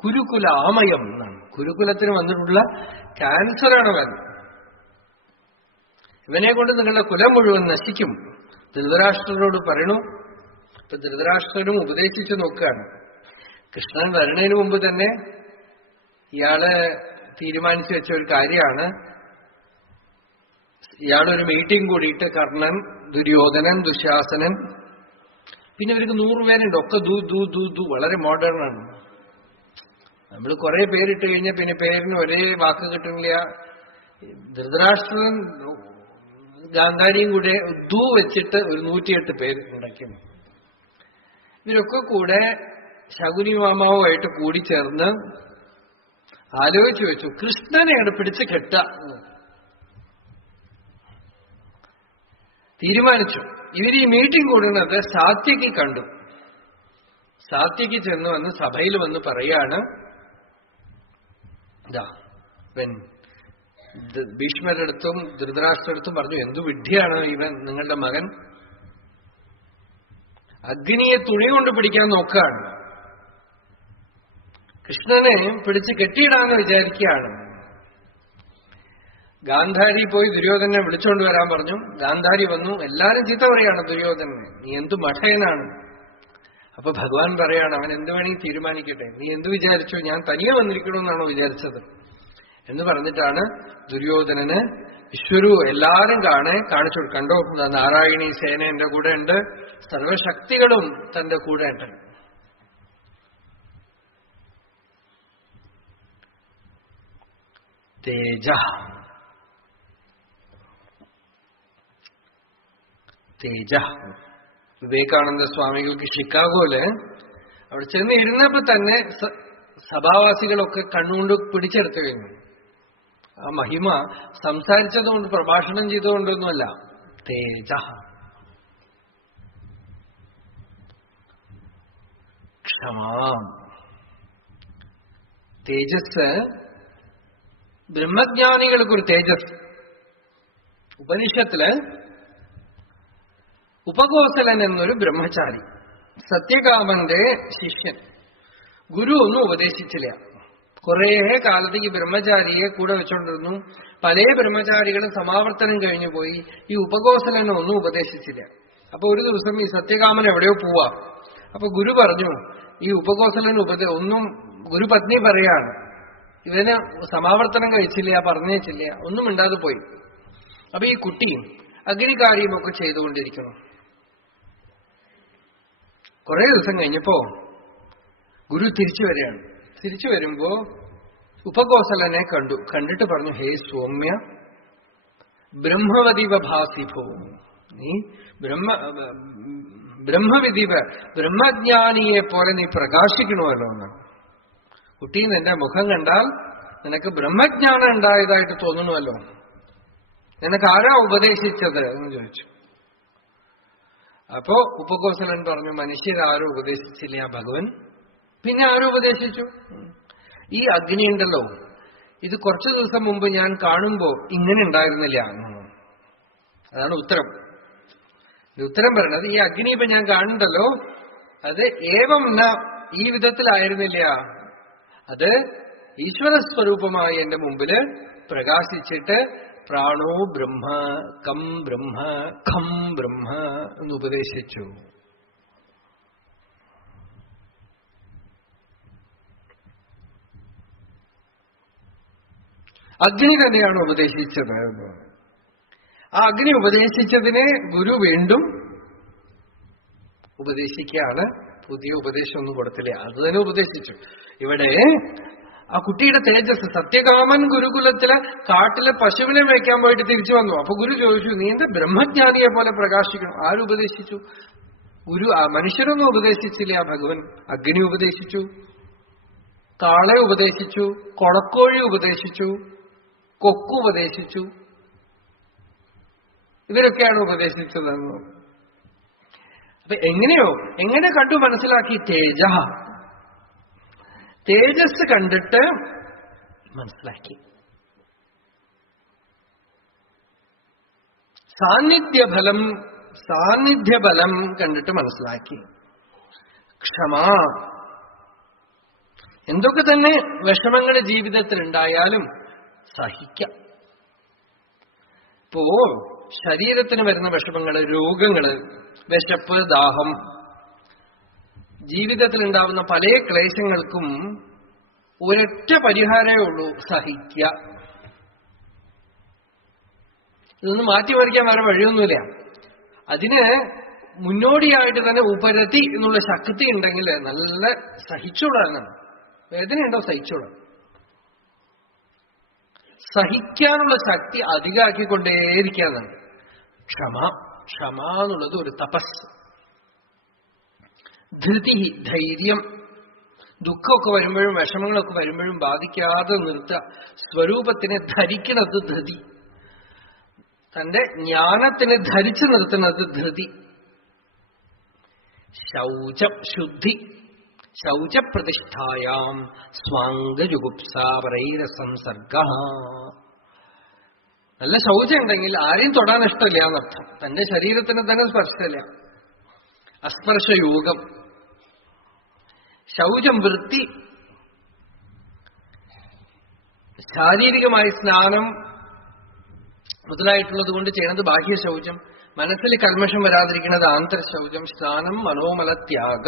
കുരുകുലാമയം എന്നാണ്. കുരുകുലത്തിന് വന്നിട്ടുള്ള ക്യാൻസറാണ് അവൻ. ഇവനെ കൊണ്ട് നിങ്ങളുടെ കുലം മുഴുവൻ നശിക്കും. ധൃതരാഷ്ട്രരോട് പറയണു. ഇപ്പൊ ധൃതരാഷ്ട്രനും ഉപദേശിച്ചു നോക്കുകയാണ്. കൃഷ്ണൻ വരുന്നതിന് മുമ്പ് തന്നെ ഇയാള് തീരുമാനിച്ചു വെച്ച ഒരു കാര്യമാണ്. ഇയാളൊരു മീറ്റിംഗ് കൂടിയിട്ട് കർണൻ, ദുര്യോധനൻ, ദുശാസനൻ, പിന്നെ ഇവർക്ക് 100 പേരുണ്ട്. ഒക്കെ ദൂ വളരെ മോഡേൺ ആണ്. നമ്മൾ കുറെ പേരിട്ട് കഴിഞ്ഞാൽ പിന്നെ പേരിന് ഒരേ വാക്ക് കിട്ടുന്നില്ല. ധൃതരാഷ്ട്രൻ ഗാന്ധാരിയും കൂടെ ദൂ വെച്ചിട്ട് ഒരു 108 പേര് ഉണ്ടാക്കിയാണ്. ഇവരൊക്കെ കൂടെ ശകുനി മാമാവുമായിട്ട് കൂടിച്ചേർന്ന് ആലോചിച്ചു വെച്ചു, കൃഷ്ണനെയാണ് പിടിച്ച് കെട്ട തീരുമാനിച്ചു. ഇവർ ഈ മീറ്റിംഗ് കൂടുന്നത് സാത്യക്ക് കണ്ടു. സാത്യക്ക് ചെന്ന് വന്ന് സഭയിൽ വന്ന് പറയാണ്, ഭീഷ്മരുടെ അടുത്തും ധൃതരാഷ്ട്രരുടെ അടുത്തും പറഞ്ഞു, എന്തു വിഡ്ഢിയാണ് ഇവൻ, നിങ്ങളുടെ മകൻ അഗ്നിയെ തുണി കൊണ്ട് പിടിക്കാൻ നോക്കുകയാണ്, കൃഷ്ണനെ പിടിച്ച് കെട്ടിയിടാന്ന് വിചാരിക്കുകയാണ്. ഗാന്ധാരി പോയി ദുര്യോധനെ വിളിച്ചോണ്ട് വരാൻ പറഞ്ഞു. ഗാന്ധാരി വന്നു. എല്ലാരും ചീത്ത പറയാണ് ദുര്യോധനെ, നീ എന്തു മഠയനാണ്. അപ്പൊ ഭഗവാൻ പറയാണ്, അവൻ എന്ത് വേണമെങ്കിൽ തീരുമാനിക്കട്ടെ, നീ എന്ത് വിചാരിച്ചു, ഞാൻ തനിയെ വന്നിരിക്കണമെന്നാണോ വിചാരിച്ചത് എന്ന് പറഞ്ഞിട്ടാണ് ദുര്യോധനന് വിശ്വരു എല്ലാരും കാണിച്ചു. കണ്ടോ, നാരായണീ സേന എന്റെ കൂടെ ഉണ്ട്, സർവശക്തികളും തന്റെ കൂടെ ഉണ്ട്. തേജ തേജ വിവേകാനന്ദ സ്വാമികൾക്ക് ഷിക്കാഗോയില് അവിടെ ചെന്ന് ഇരുന്നപ്പോ തന്നെ സഭാവാസികളൊക്കെ കണ്ണുകൊണ്ട് പിടിച്ചെടുത്തു കഴിഞ്ഞു. ആ മഹിമ സംസാരിച്ചതുകൊണ്ട്, പ്രഭാഷണം ചെയ്തുകൊണ്ടൊന്നുമല്ല. തേജ ക്ഷമാ. തേജസ് ബ്രഹ്മജ്ഞാനികൾക്കൊരു തേജസ്. ഉപനിഷത്തില് ഉപകോസലൻ എന്നൊരു ബ്രഹ്മചാരി, സത്യകാമന്റെ ശിഷ്യൻ, ഗുരു ഒന്നും ഉപദേശിച്ചില്ല. കുറേ കാലത്തേക്ക് ബ്രഹ്മചാരിയെ കൂടെ വെച്ചോണ്ടിരുന്നു. പല ബ്രഹ്മചാരികളും സമാവർത്തനം കഴിഞ്ഞു പോയി. ഈ ഉപകോസലനെ ഒന്നും ഉപദേശിച്ചില്ല. അപ്പൊ ഒരു ദിവസം ഈ സത്യകാമൻ എവിടെയോ പോവാ. അപ്പൊ ഗുരു പറഞ്ഞു, ഈ ഉപകോസലൻ ഒന്നും, ഗുരുപത്നി പറയാണ്, ഇവന് സമാവർത്തനം കഴിച്ചില്ല, പറഞ്ഞേച്ചില്ല, ഒന്നും മിണ്ടാതെ പോയി. അപ്പൊ ഈ കുട്ടിയും അഗ്നികാര്യം ഒക്കെ ചെയ്തുകൊണ്ടിരിക്കുന്നു. കുറെ ദിവസം കഴിഞ്ഞപ്പോ ഗുരു തിരിച്ചു വരികയാണ്. തിരിച്ചു വരുമ്പോ ഉപകോസലനെ കണ്ടിട്ട് പറഞ്ഞു, ഹേ സൗമ്യ, ബ്രഹ്മവതിവ ഭാസിഭോ, നീ ബ്രഹ്മവിധിവ, ബ്രഹ്മജ്ഞാനിയെ പോലെ നീ പ്രകാശിക്കണമല്ലോ എന്നാണ്. കുട്ടി, നിന്റെ മുഖം കണ്ടാൽ നിനക്ക് ബ്രഹ്മജ്ഞാനം ഉണ്ടായതായിട്ട് തോന്നണമല്ലോ, നിനക്ക് ആരാ ഉപദേശിച്ചത് എന്ന് ചോദിച്ചു. അപ്പോ ഉപകോസലൻ പറഞ്ഞു, മനുഷ്യരാരും ഉപദേശിച്ചില്ല ഭഗവൻ, പിന്നെ ആരും ഉപദേശിച്ചു? ഈ അഗ്നി ഉണ്ടല്ലോ, ഇത് കുറച്ചു ദിവസം മുമ്പ് ഞാൻ കാണുമ്പോ ഇങ്ങനെ ഉണ്ടായിരുന്നില്ല. അതാണ് ഉത്തരം. ഉത്തരം പറയണത്, ഈ അഗ്നി ഇപ്പൊ ഞാൻ കാണുന്നുണ്ടല്ലോ, അത് ഏവം ഈ വിധത്തിലായിരുന്നില്ല, അത് ഈശ്വരസ്വരൂപമായി എന്റെ മുമ്പില് പ്രകാശിച്ചിട്ട് പ്രാണോ ബ്രഹ്മ, കം ബ്രഹ്മ, ഖം ബ്രഹ്മ എന്ന് ഉപദേശിച്ചു. അഗ്നി തന്നെയാണ് ഉപദേശിച്ചത്. ആ അഗ്നി ഉപദേശിച്ചതിനെ ഗുരു വീണ്ടും ഉപദേശിക്കുകയാണ്. പുതിയ ഉപദേശമൊന്നും കൊടുത്തില്ല, അത് തന്നെ ഉപദേശിച്ചു. ഇവിടെ ആ കുട്ടിയുടെ തേജസ്, സത്യകാമൻ ഗുരുകുലത്തിലെ കാട്ടിലെ പശുവിനെ മേയ്ക്കാൻ പോയിട്ട് തിരിച്ചു വന്നു. അപ്പൊ ഗുരു ചോദിച്ചു, നീ എന്താ ബ്രഹ്മജ്ഞാനിയെ പോലെ പ്രകാശിക്കണം? ആരുപദേശിച്ചു? ഗുരു മനുഷ്യരൊന്നും ഉപദേശിച്ചില്ല. ഭഗവൻ അഗ്നി ഉപദേശിച്ചു, കാളെ ഉപദേശിച്ചു, കൊളക്കോഴി ഉപദേശിച്ചു, കൊക്കു ഉപദേശിച്ചു. ഇവരൊക്കെയാണ് ഉപദേശിച്ചതെന്ന്. അപ്പൊ എങ്ങനെ കണ്ടു മനസ്സിലാക്കി? തേജസ് കണ്ടിട്ട് മനസ്സിലാക്കി. സാന്നിധ്യബലം കണ്ടിട്ട് മനസ്സിലാക്കി. ക്ഷമ. എന്തൊക്കെ തന്നെ വിഷമങ്ങൾ ജീവിതത്തിൽ ഉണ്ടായാലും സഹിക്കാം. ഇപ്പോ ശരീരത്തിന് വരുന്ന വിഷമങ്ങള്, രോഗങ്ങള്, വിശപ്പ്, ദാഹം, ജീവിതത്തിൽ ഉണ്ടാവുന്ന പല ക്ലേശങ്ങൾക്കും ഒരൊറ്റ പരിഹാരമേ ഉള്ളൂ: സഹിക്കുക. ഇതൊന്നും മാറ്റിമറിക്കാൻ വേറെ വഴിയൊന്നുമില്ല. അതിന് മുന്നോടിയായിട്ട് തന്നെ ഉപരതി എന്നുള്ള ശക്തി ഉണ്ടെങ്കിൽ നല്ല സഹിച്ചോളാണ്. വേദനയുണ്ടോ? സഹിച്ചോളാം. സഹിക്കാനുള്ള ശക്തി അധികമാക്കിക്കൊണ്ടേയിരിക്കാന്നാണ് ക്ഷമ എന്നുള്ളത് ഒരു തപസ്. ധൃതി, ധൈര്യം. ദുഃഖമൊക്കെ വരുമ്പോഴും വിഷമങ്ങളൊക്കെ വരുമ്പോഴും ബാധിക്കാതെ നിർത്തുക. സ്വരൂപത്തിനെ ധരിക്കുന്നത് ധൃതി. തന്റെ ജ്ഞാനത്തിനെ ധരിച്ചു നിർത്തുന്നത് ധൃതി. ശൗചം, ശുദ്ധി. ശൗചപ്രതിഷ്ഠായാം സ്വാംഗജുഗുപ്സാപരൈരസംസർഗ. നല്ല ശൗചം ഉണ്ടെങ്കിൽ ആരെയും തൊടാൻ ഇഷ്ടമില്ല എന്നർത്ഥം. തന്റെ ശരീരത്തിന് തന്നെ സ്പർശമില്ല. അസ്പർശയോഗം. ശൗചം, വൃത്തി. ശാരീരികമായി സ്നാനം മുതലായിട്ടുള്ളത് കൊണ്ട് ചെയ്യുന്നത് ബാഹ്യ ശൗചം. മനസ്സിൽ കൽമഷം വരാതിരിക്കുന്നത് ആന്തരശൗചം. സ്നാനം, മനോമലത്യാഗ.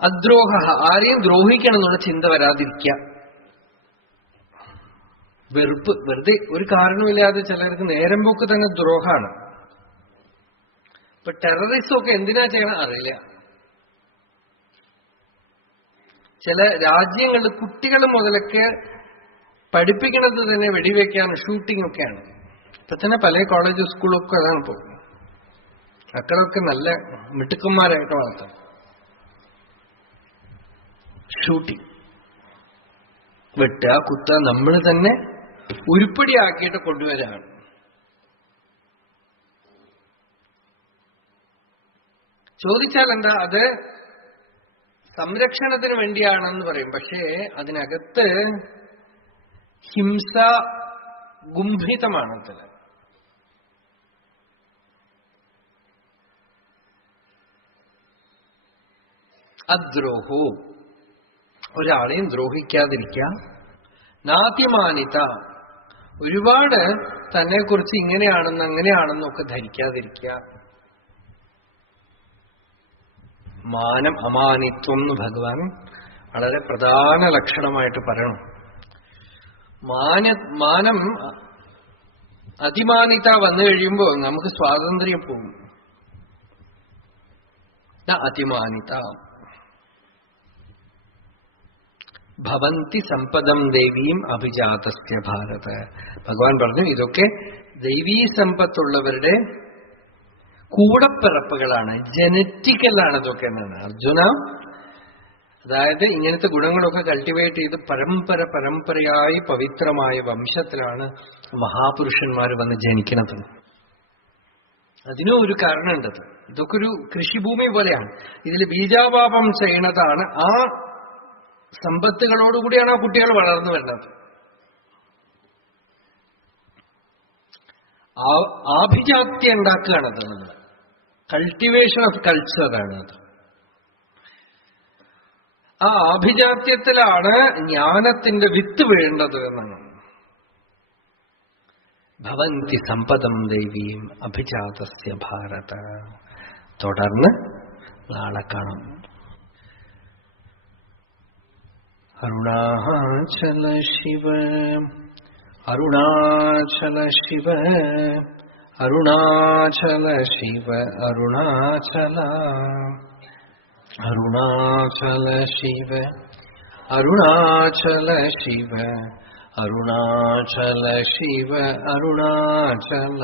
അദ്രോഹ. ആരെയും ദ്രോഹിക്കണം എന്നുള്ള ചിന്ത വരാതിരിക്കുക. വെറുപ്പ്. വെറുതെ ഒരു കാരണമില്ലാതെ ചിലർക്ക് നേരം പോക്ക് തന്നെ ദ്രോഹമാണ്. ഇപ്പൊ ടെററിസം ഒക്കെ എന്തിനാ ചെയ്യണം അറിയില്ല. ചില രാജ്യങ്ങളിൽ കുട്ടികൾ മുതലൊക്കെ പഠിപ്പിക്കുന്നത് തന്നെ വെടിവെക്കാണ്, ഷൂട്ടിംഗ് ഒക്കെയാണ്. ഇപ്പൊ തന്നെ പല കോളേജ് സ്കൂളൊക്കെ അതാണ് പോകുന്നത്. മക്കളൊക്കെ നല്ല മിടുക്കന്മാരായിട്ട് വളർത്താം. ഷൂട്ടിംഗ്, വെട്ടുക, കുത്തുക, നമ്മൾ തന്നെ ഉരുപ്പടിയാക്കിയിട്ട് കൊണ്ടുവരാണ്. ചോദിച്ചാൽ എന്താ? അത് സംരക്ഷണത്തിന് വേണ്ടിയാണെന്ന് പറയും. പക്ഷേ അതിനകത്ത് ഹിംസ ഗുംഭിതമാണതിൽ. അദ്രോഹോ. ഒരാളെയും ദ്രോഹിക്കാതിരിക്കുക. നാതിമാനിത. ഒരുപാട് തന്നെക്കുറിച്ച് ഇങ്ങനെയാണെന്ന് അങ്ങനെയാണെന്നൊക്കെ ധരിക്കാതിരിക്കുക. മാനം, അമാനിത്വം എന്ന് ഭഗവാൻ വളരെ പ്രധാന ലക്ഷണമായിട്ട് പറയണം. മാനം, അതിമാനിത വന്നു കഴിയുമ്പോൾ നമുക്ക് സ്വാതന്ത്ര്യം പോകും. അതിമാനിത. ഭവന്തി സമ്പദം ദേവീം അഭിജാതസ്യ ഭാരത. ഭഗവാൻ പറഞ്ഞു ഇതൊക്കെ ദൈവീ സമ്പത്തുള്ളവരുടെ കൂടപ്പിറപ്പുകളാണ്, ജനറ്റിക്കലാണ് ഇതൊക്കെ എന്നാണ് അർജുന. അതായത് ഇങ്ങനത്തെ ഗുണങ്ങളൊക്കെ കൾട്ടിവേറ്റ് ചെയ്ത് പരമ്പരയായി പവിത്രമായ വംശത്തിലാണ് മഹാപുരുഷന്മാർ വന്ന് ജനിക്കുന്നത്. അതിനും ഒരു കാരണമുണ്ടത്. ഇതൊക്കെ ഒരു കൃഷിഭൂമി പോലെയാണ്. ഇതിൽ ബീജാപാപം ചെയ്യണതാണ്. ആ സമ്പത്തുകളോടുകൂടിയാണ് ആ കുട്ടികൾ വളർന്നു വരുന്നത്. ആഭിജാത്യം ഉണ്ടാക്കുകയാണത്. കൾട്ടിവേഷൻ ഓഫ് കൾച്ചറാണ് അത്. ആ ആഭിജാത്യത്തിലാണ് ജ്ഞാനത്തിന്റെ വിത്ത് വീഴേണ്ടത് എന്നാണ്. ഭവന്തി സമ്പദം ദേവീം അഭിജാതസ്യ ഭാരത. തുടർന്ന് നാളെ കാണാം. അരുണാചല ശിവ, അരുണാചല ശിവ, അരുണാചല ശിവ അരുണാചല അരുണാചല ശിവ അരുണാചല ശിവ അരുണാചല ശിവ അരുണാചല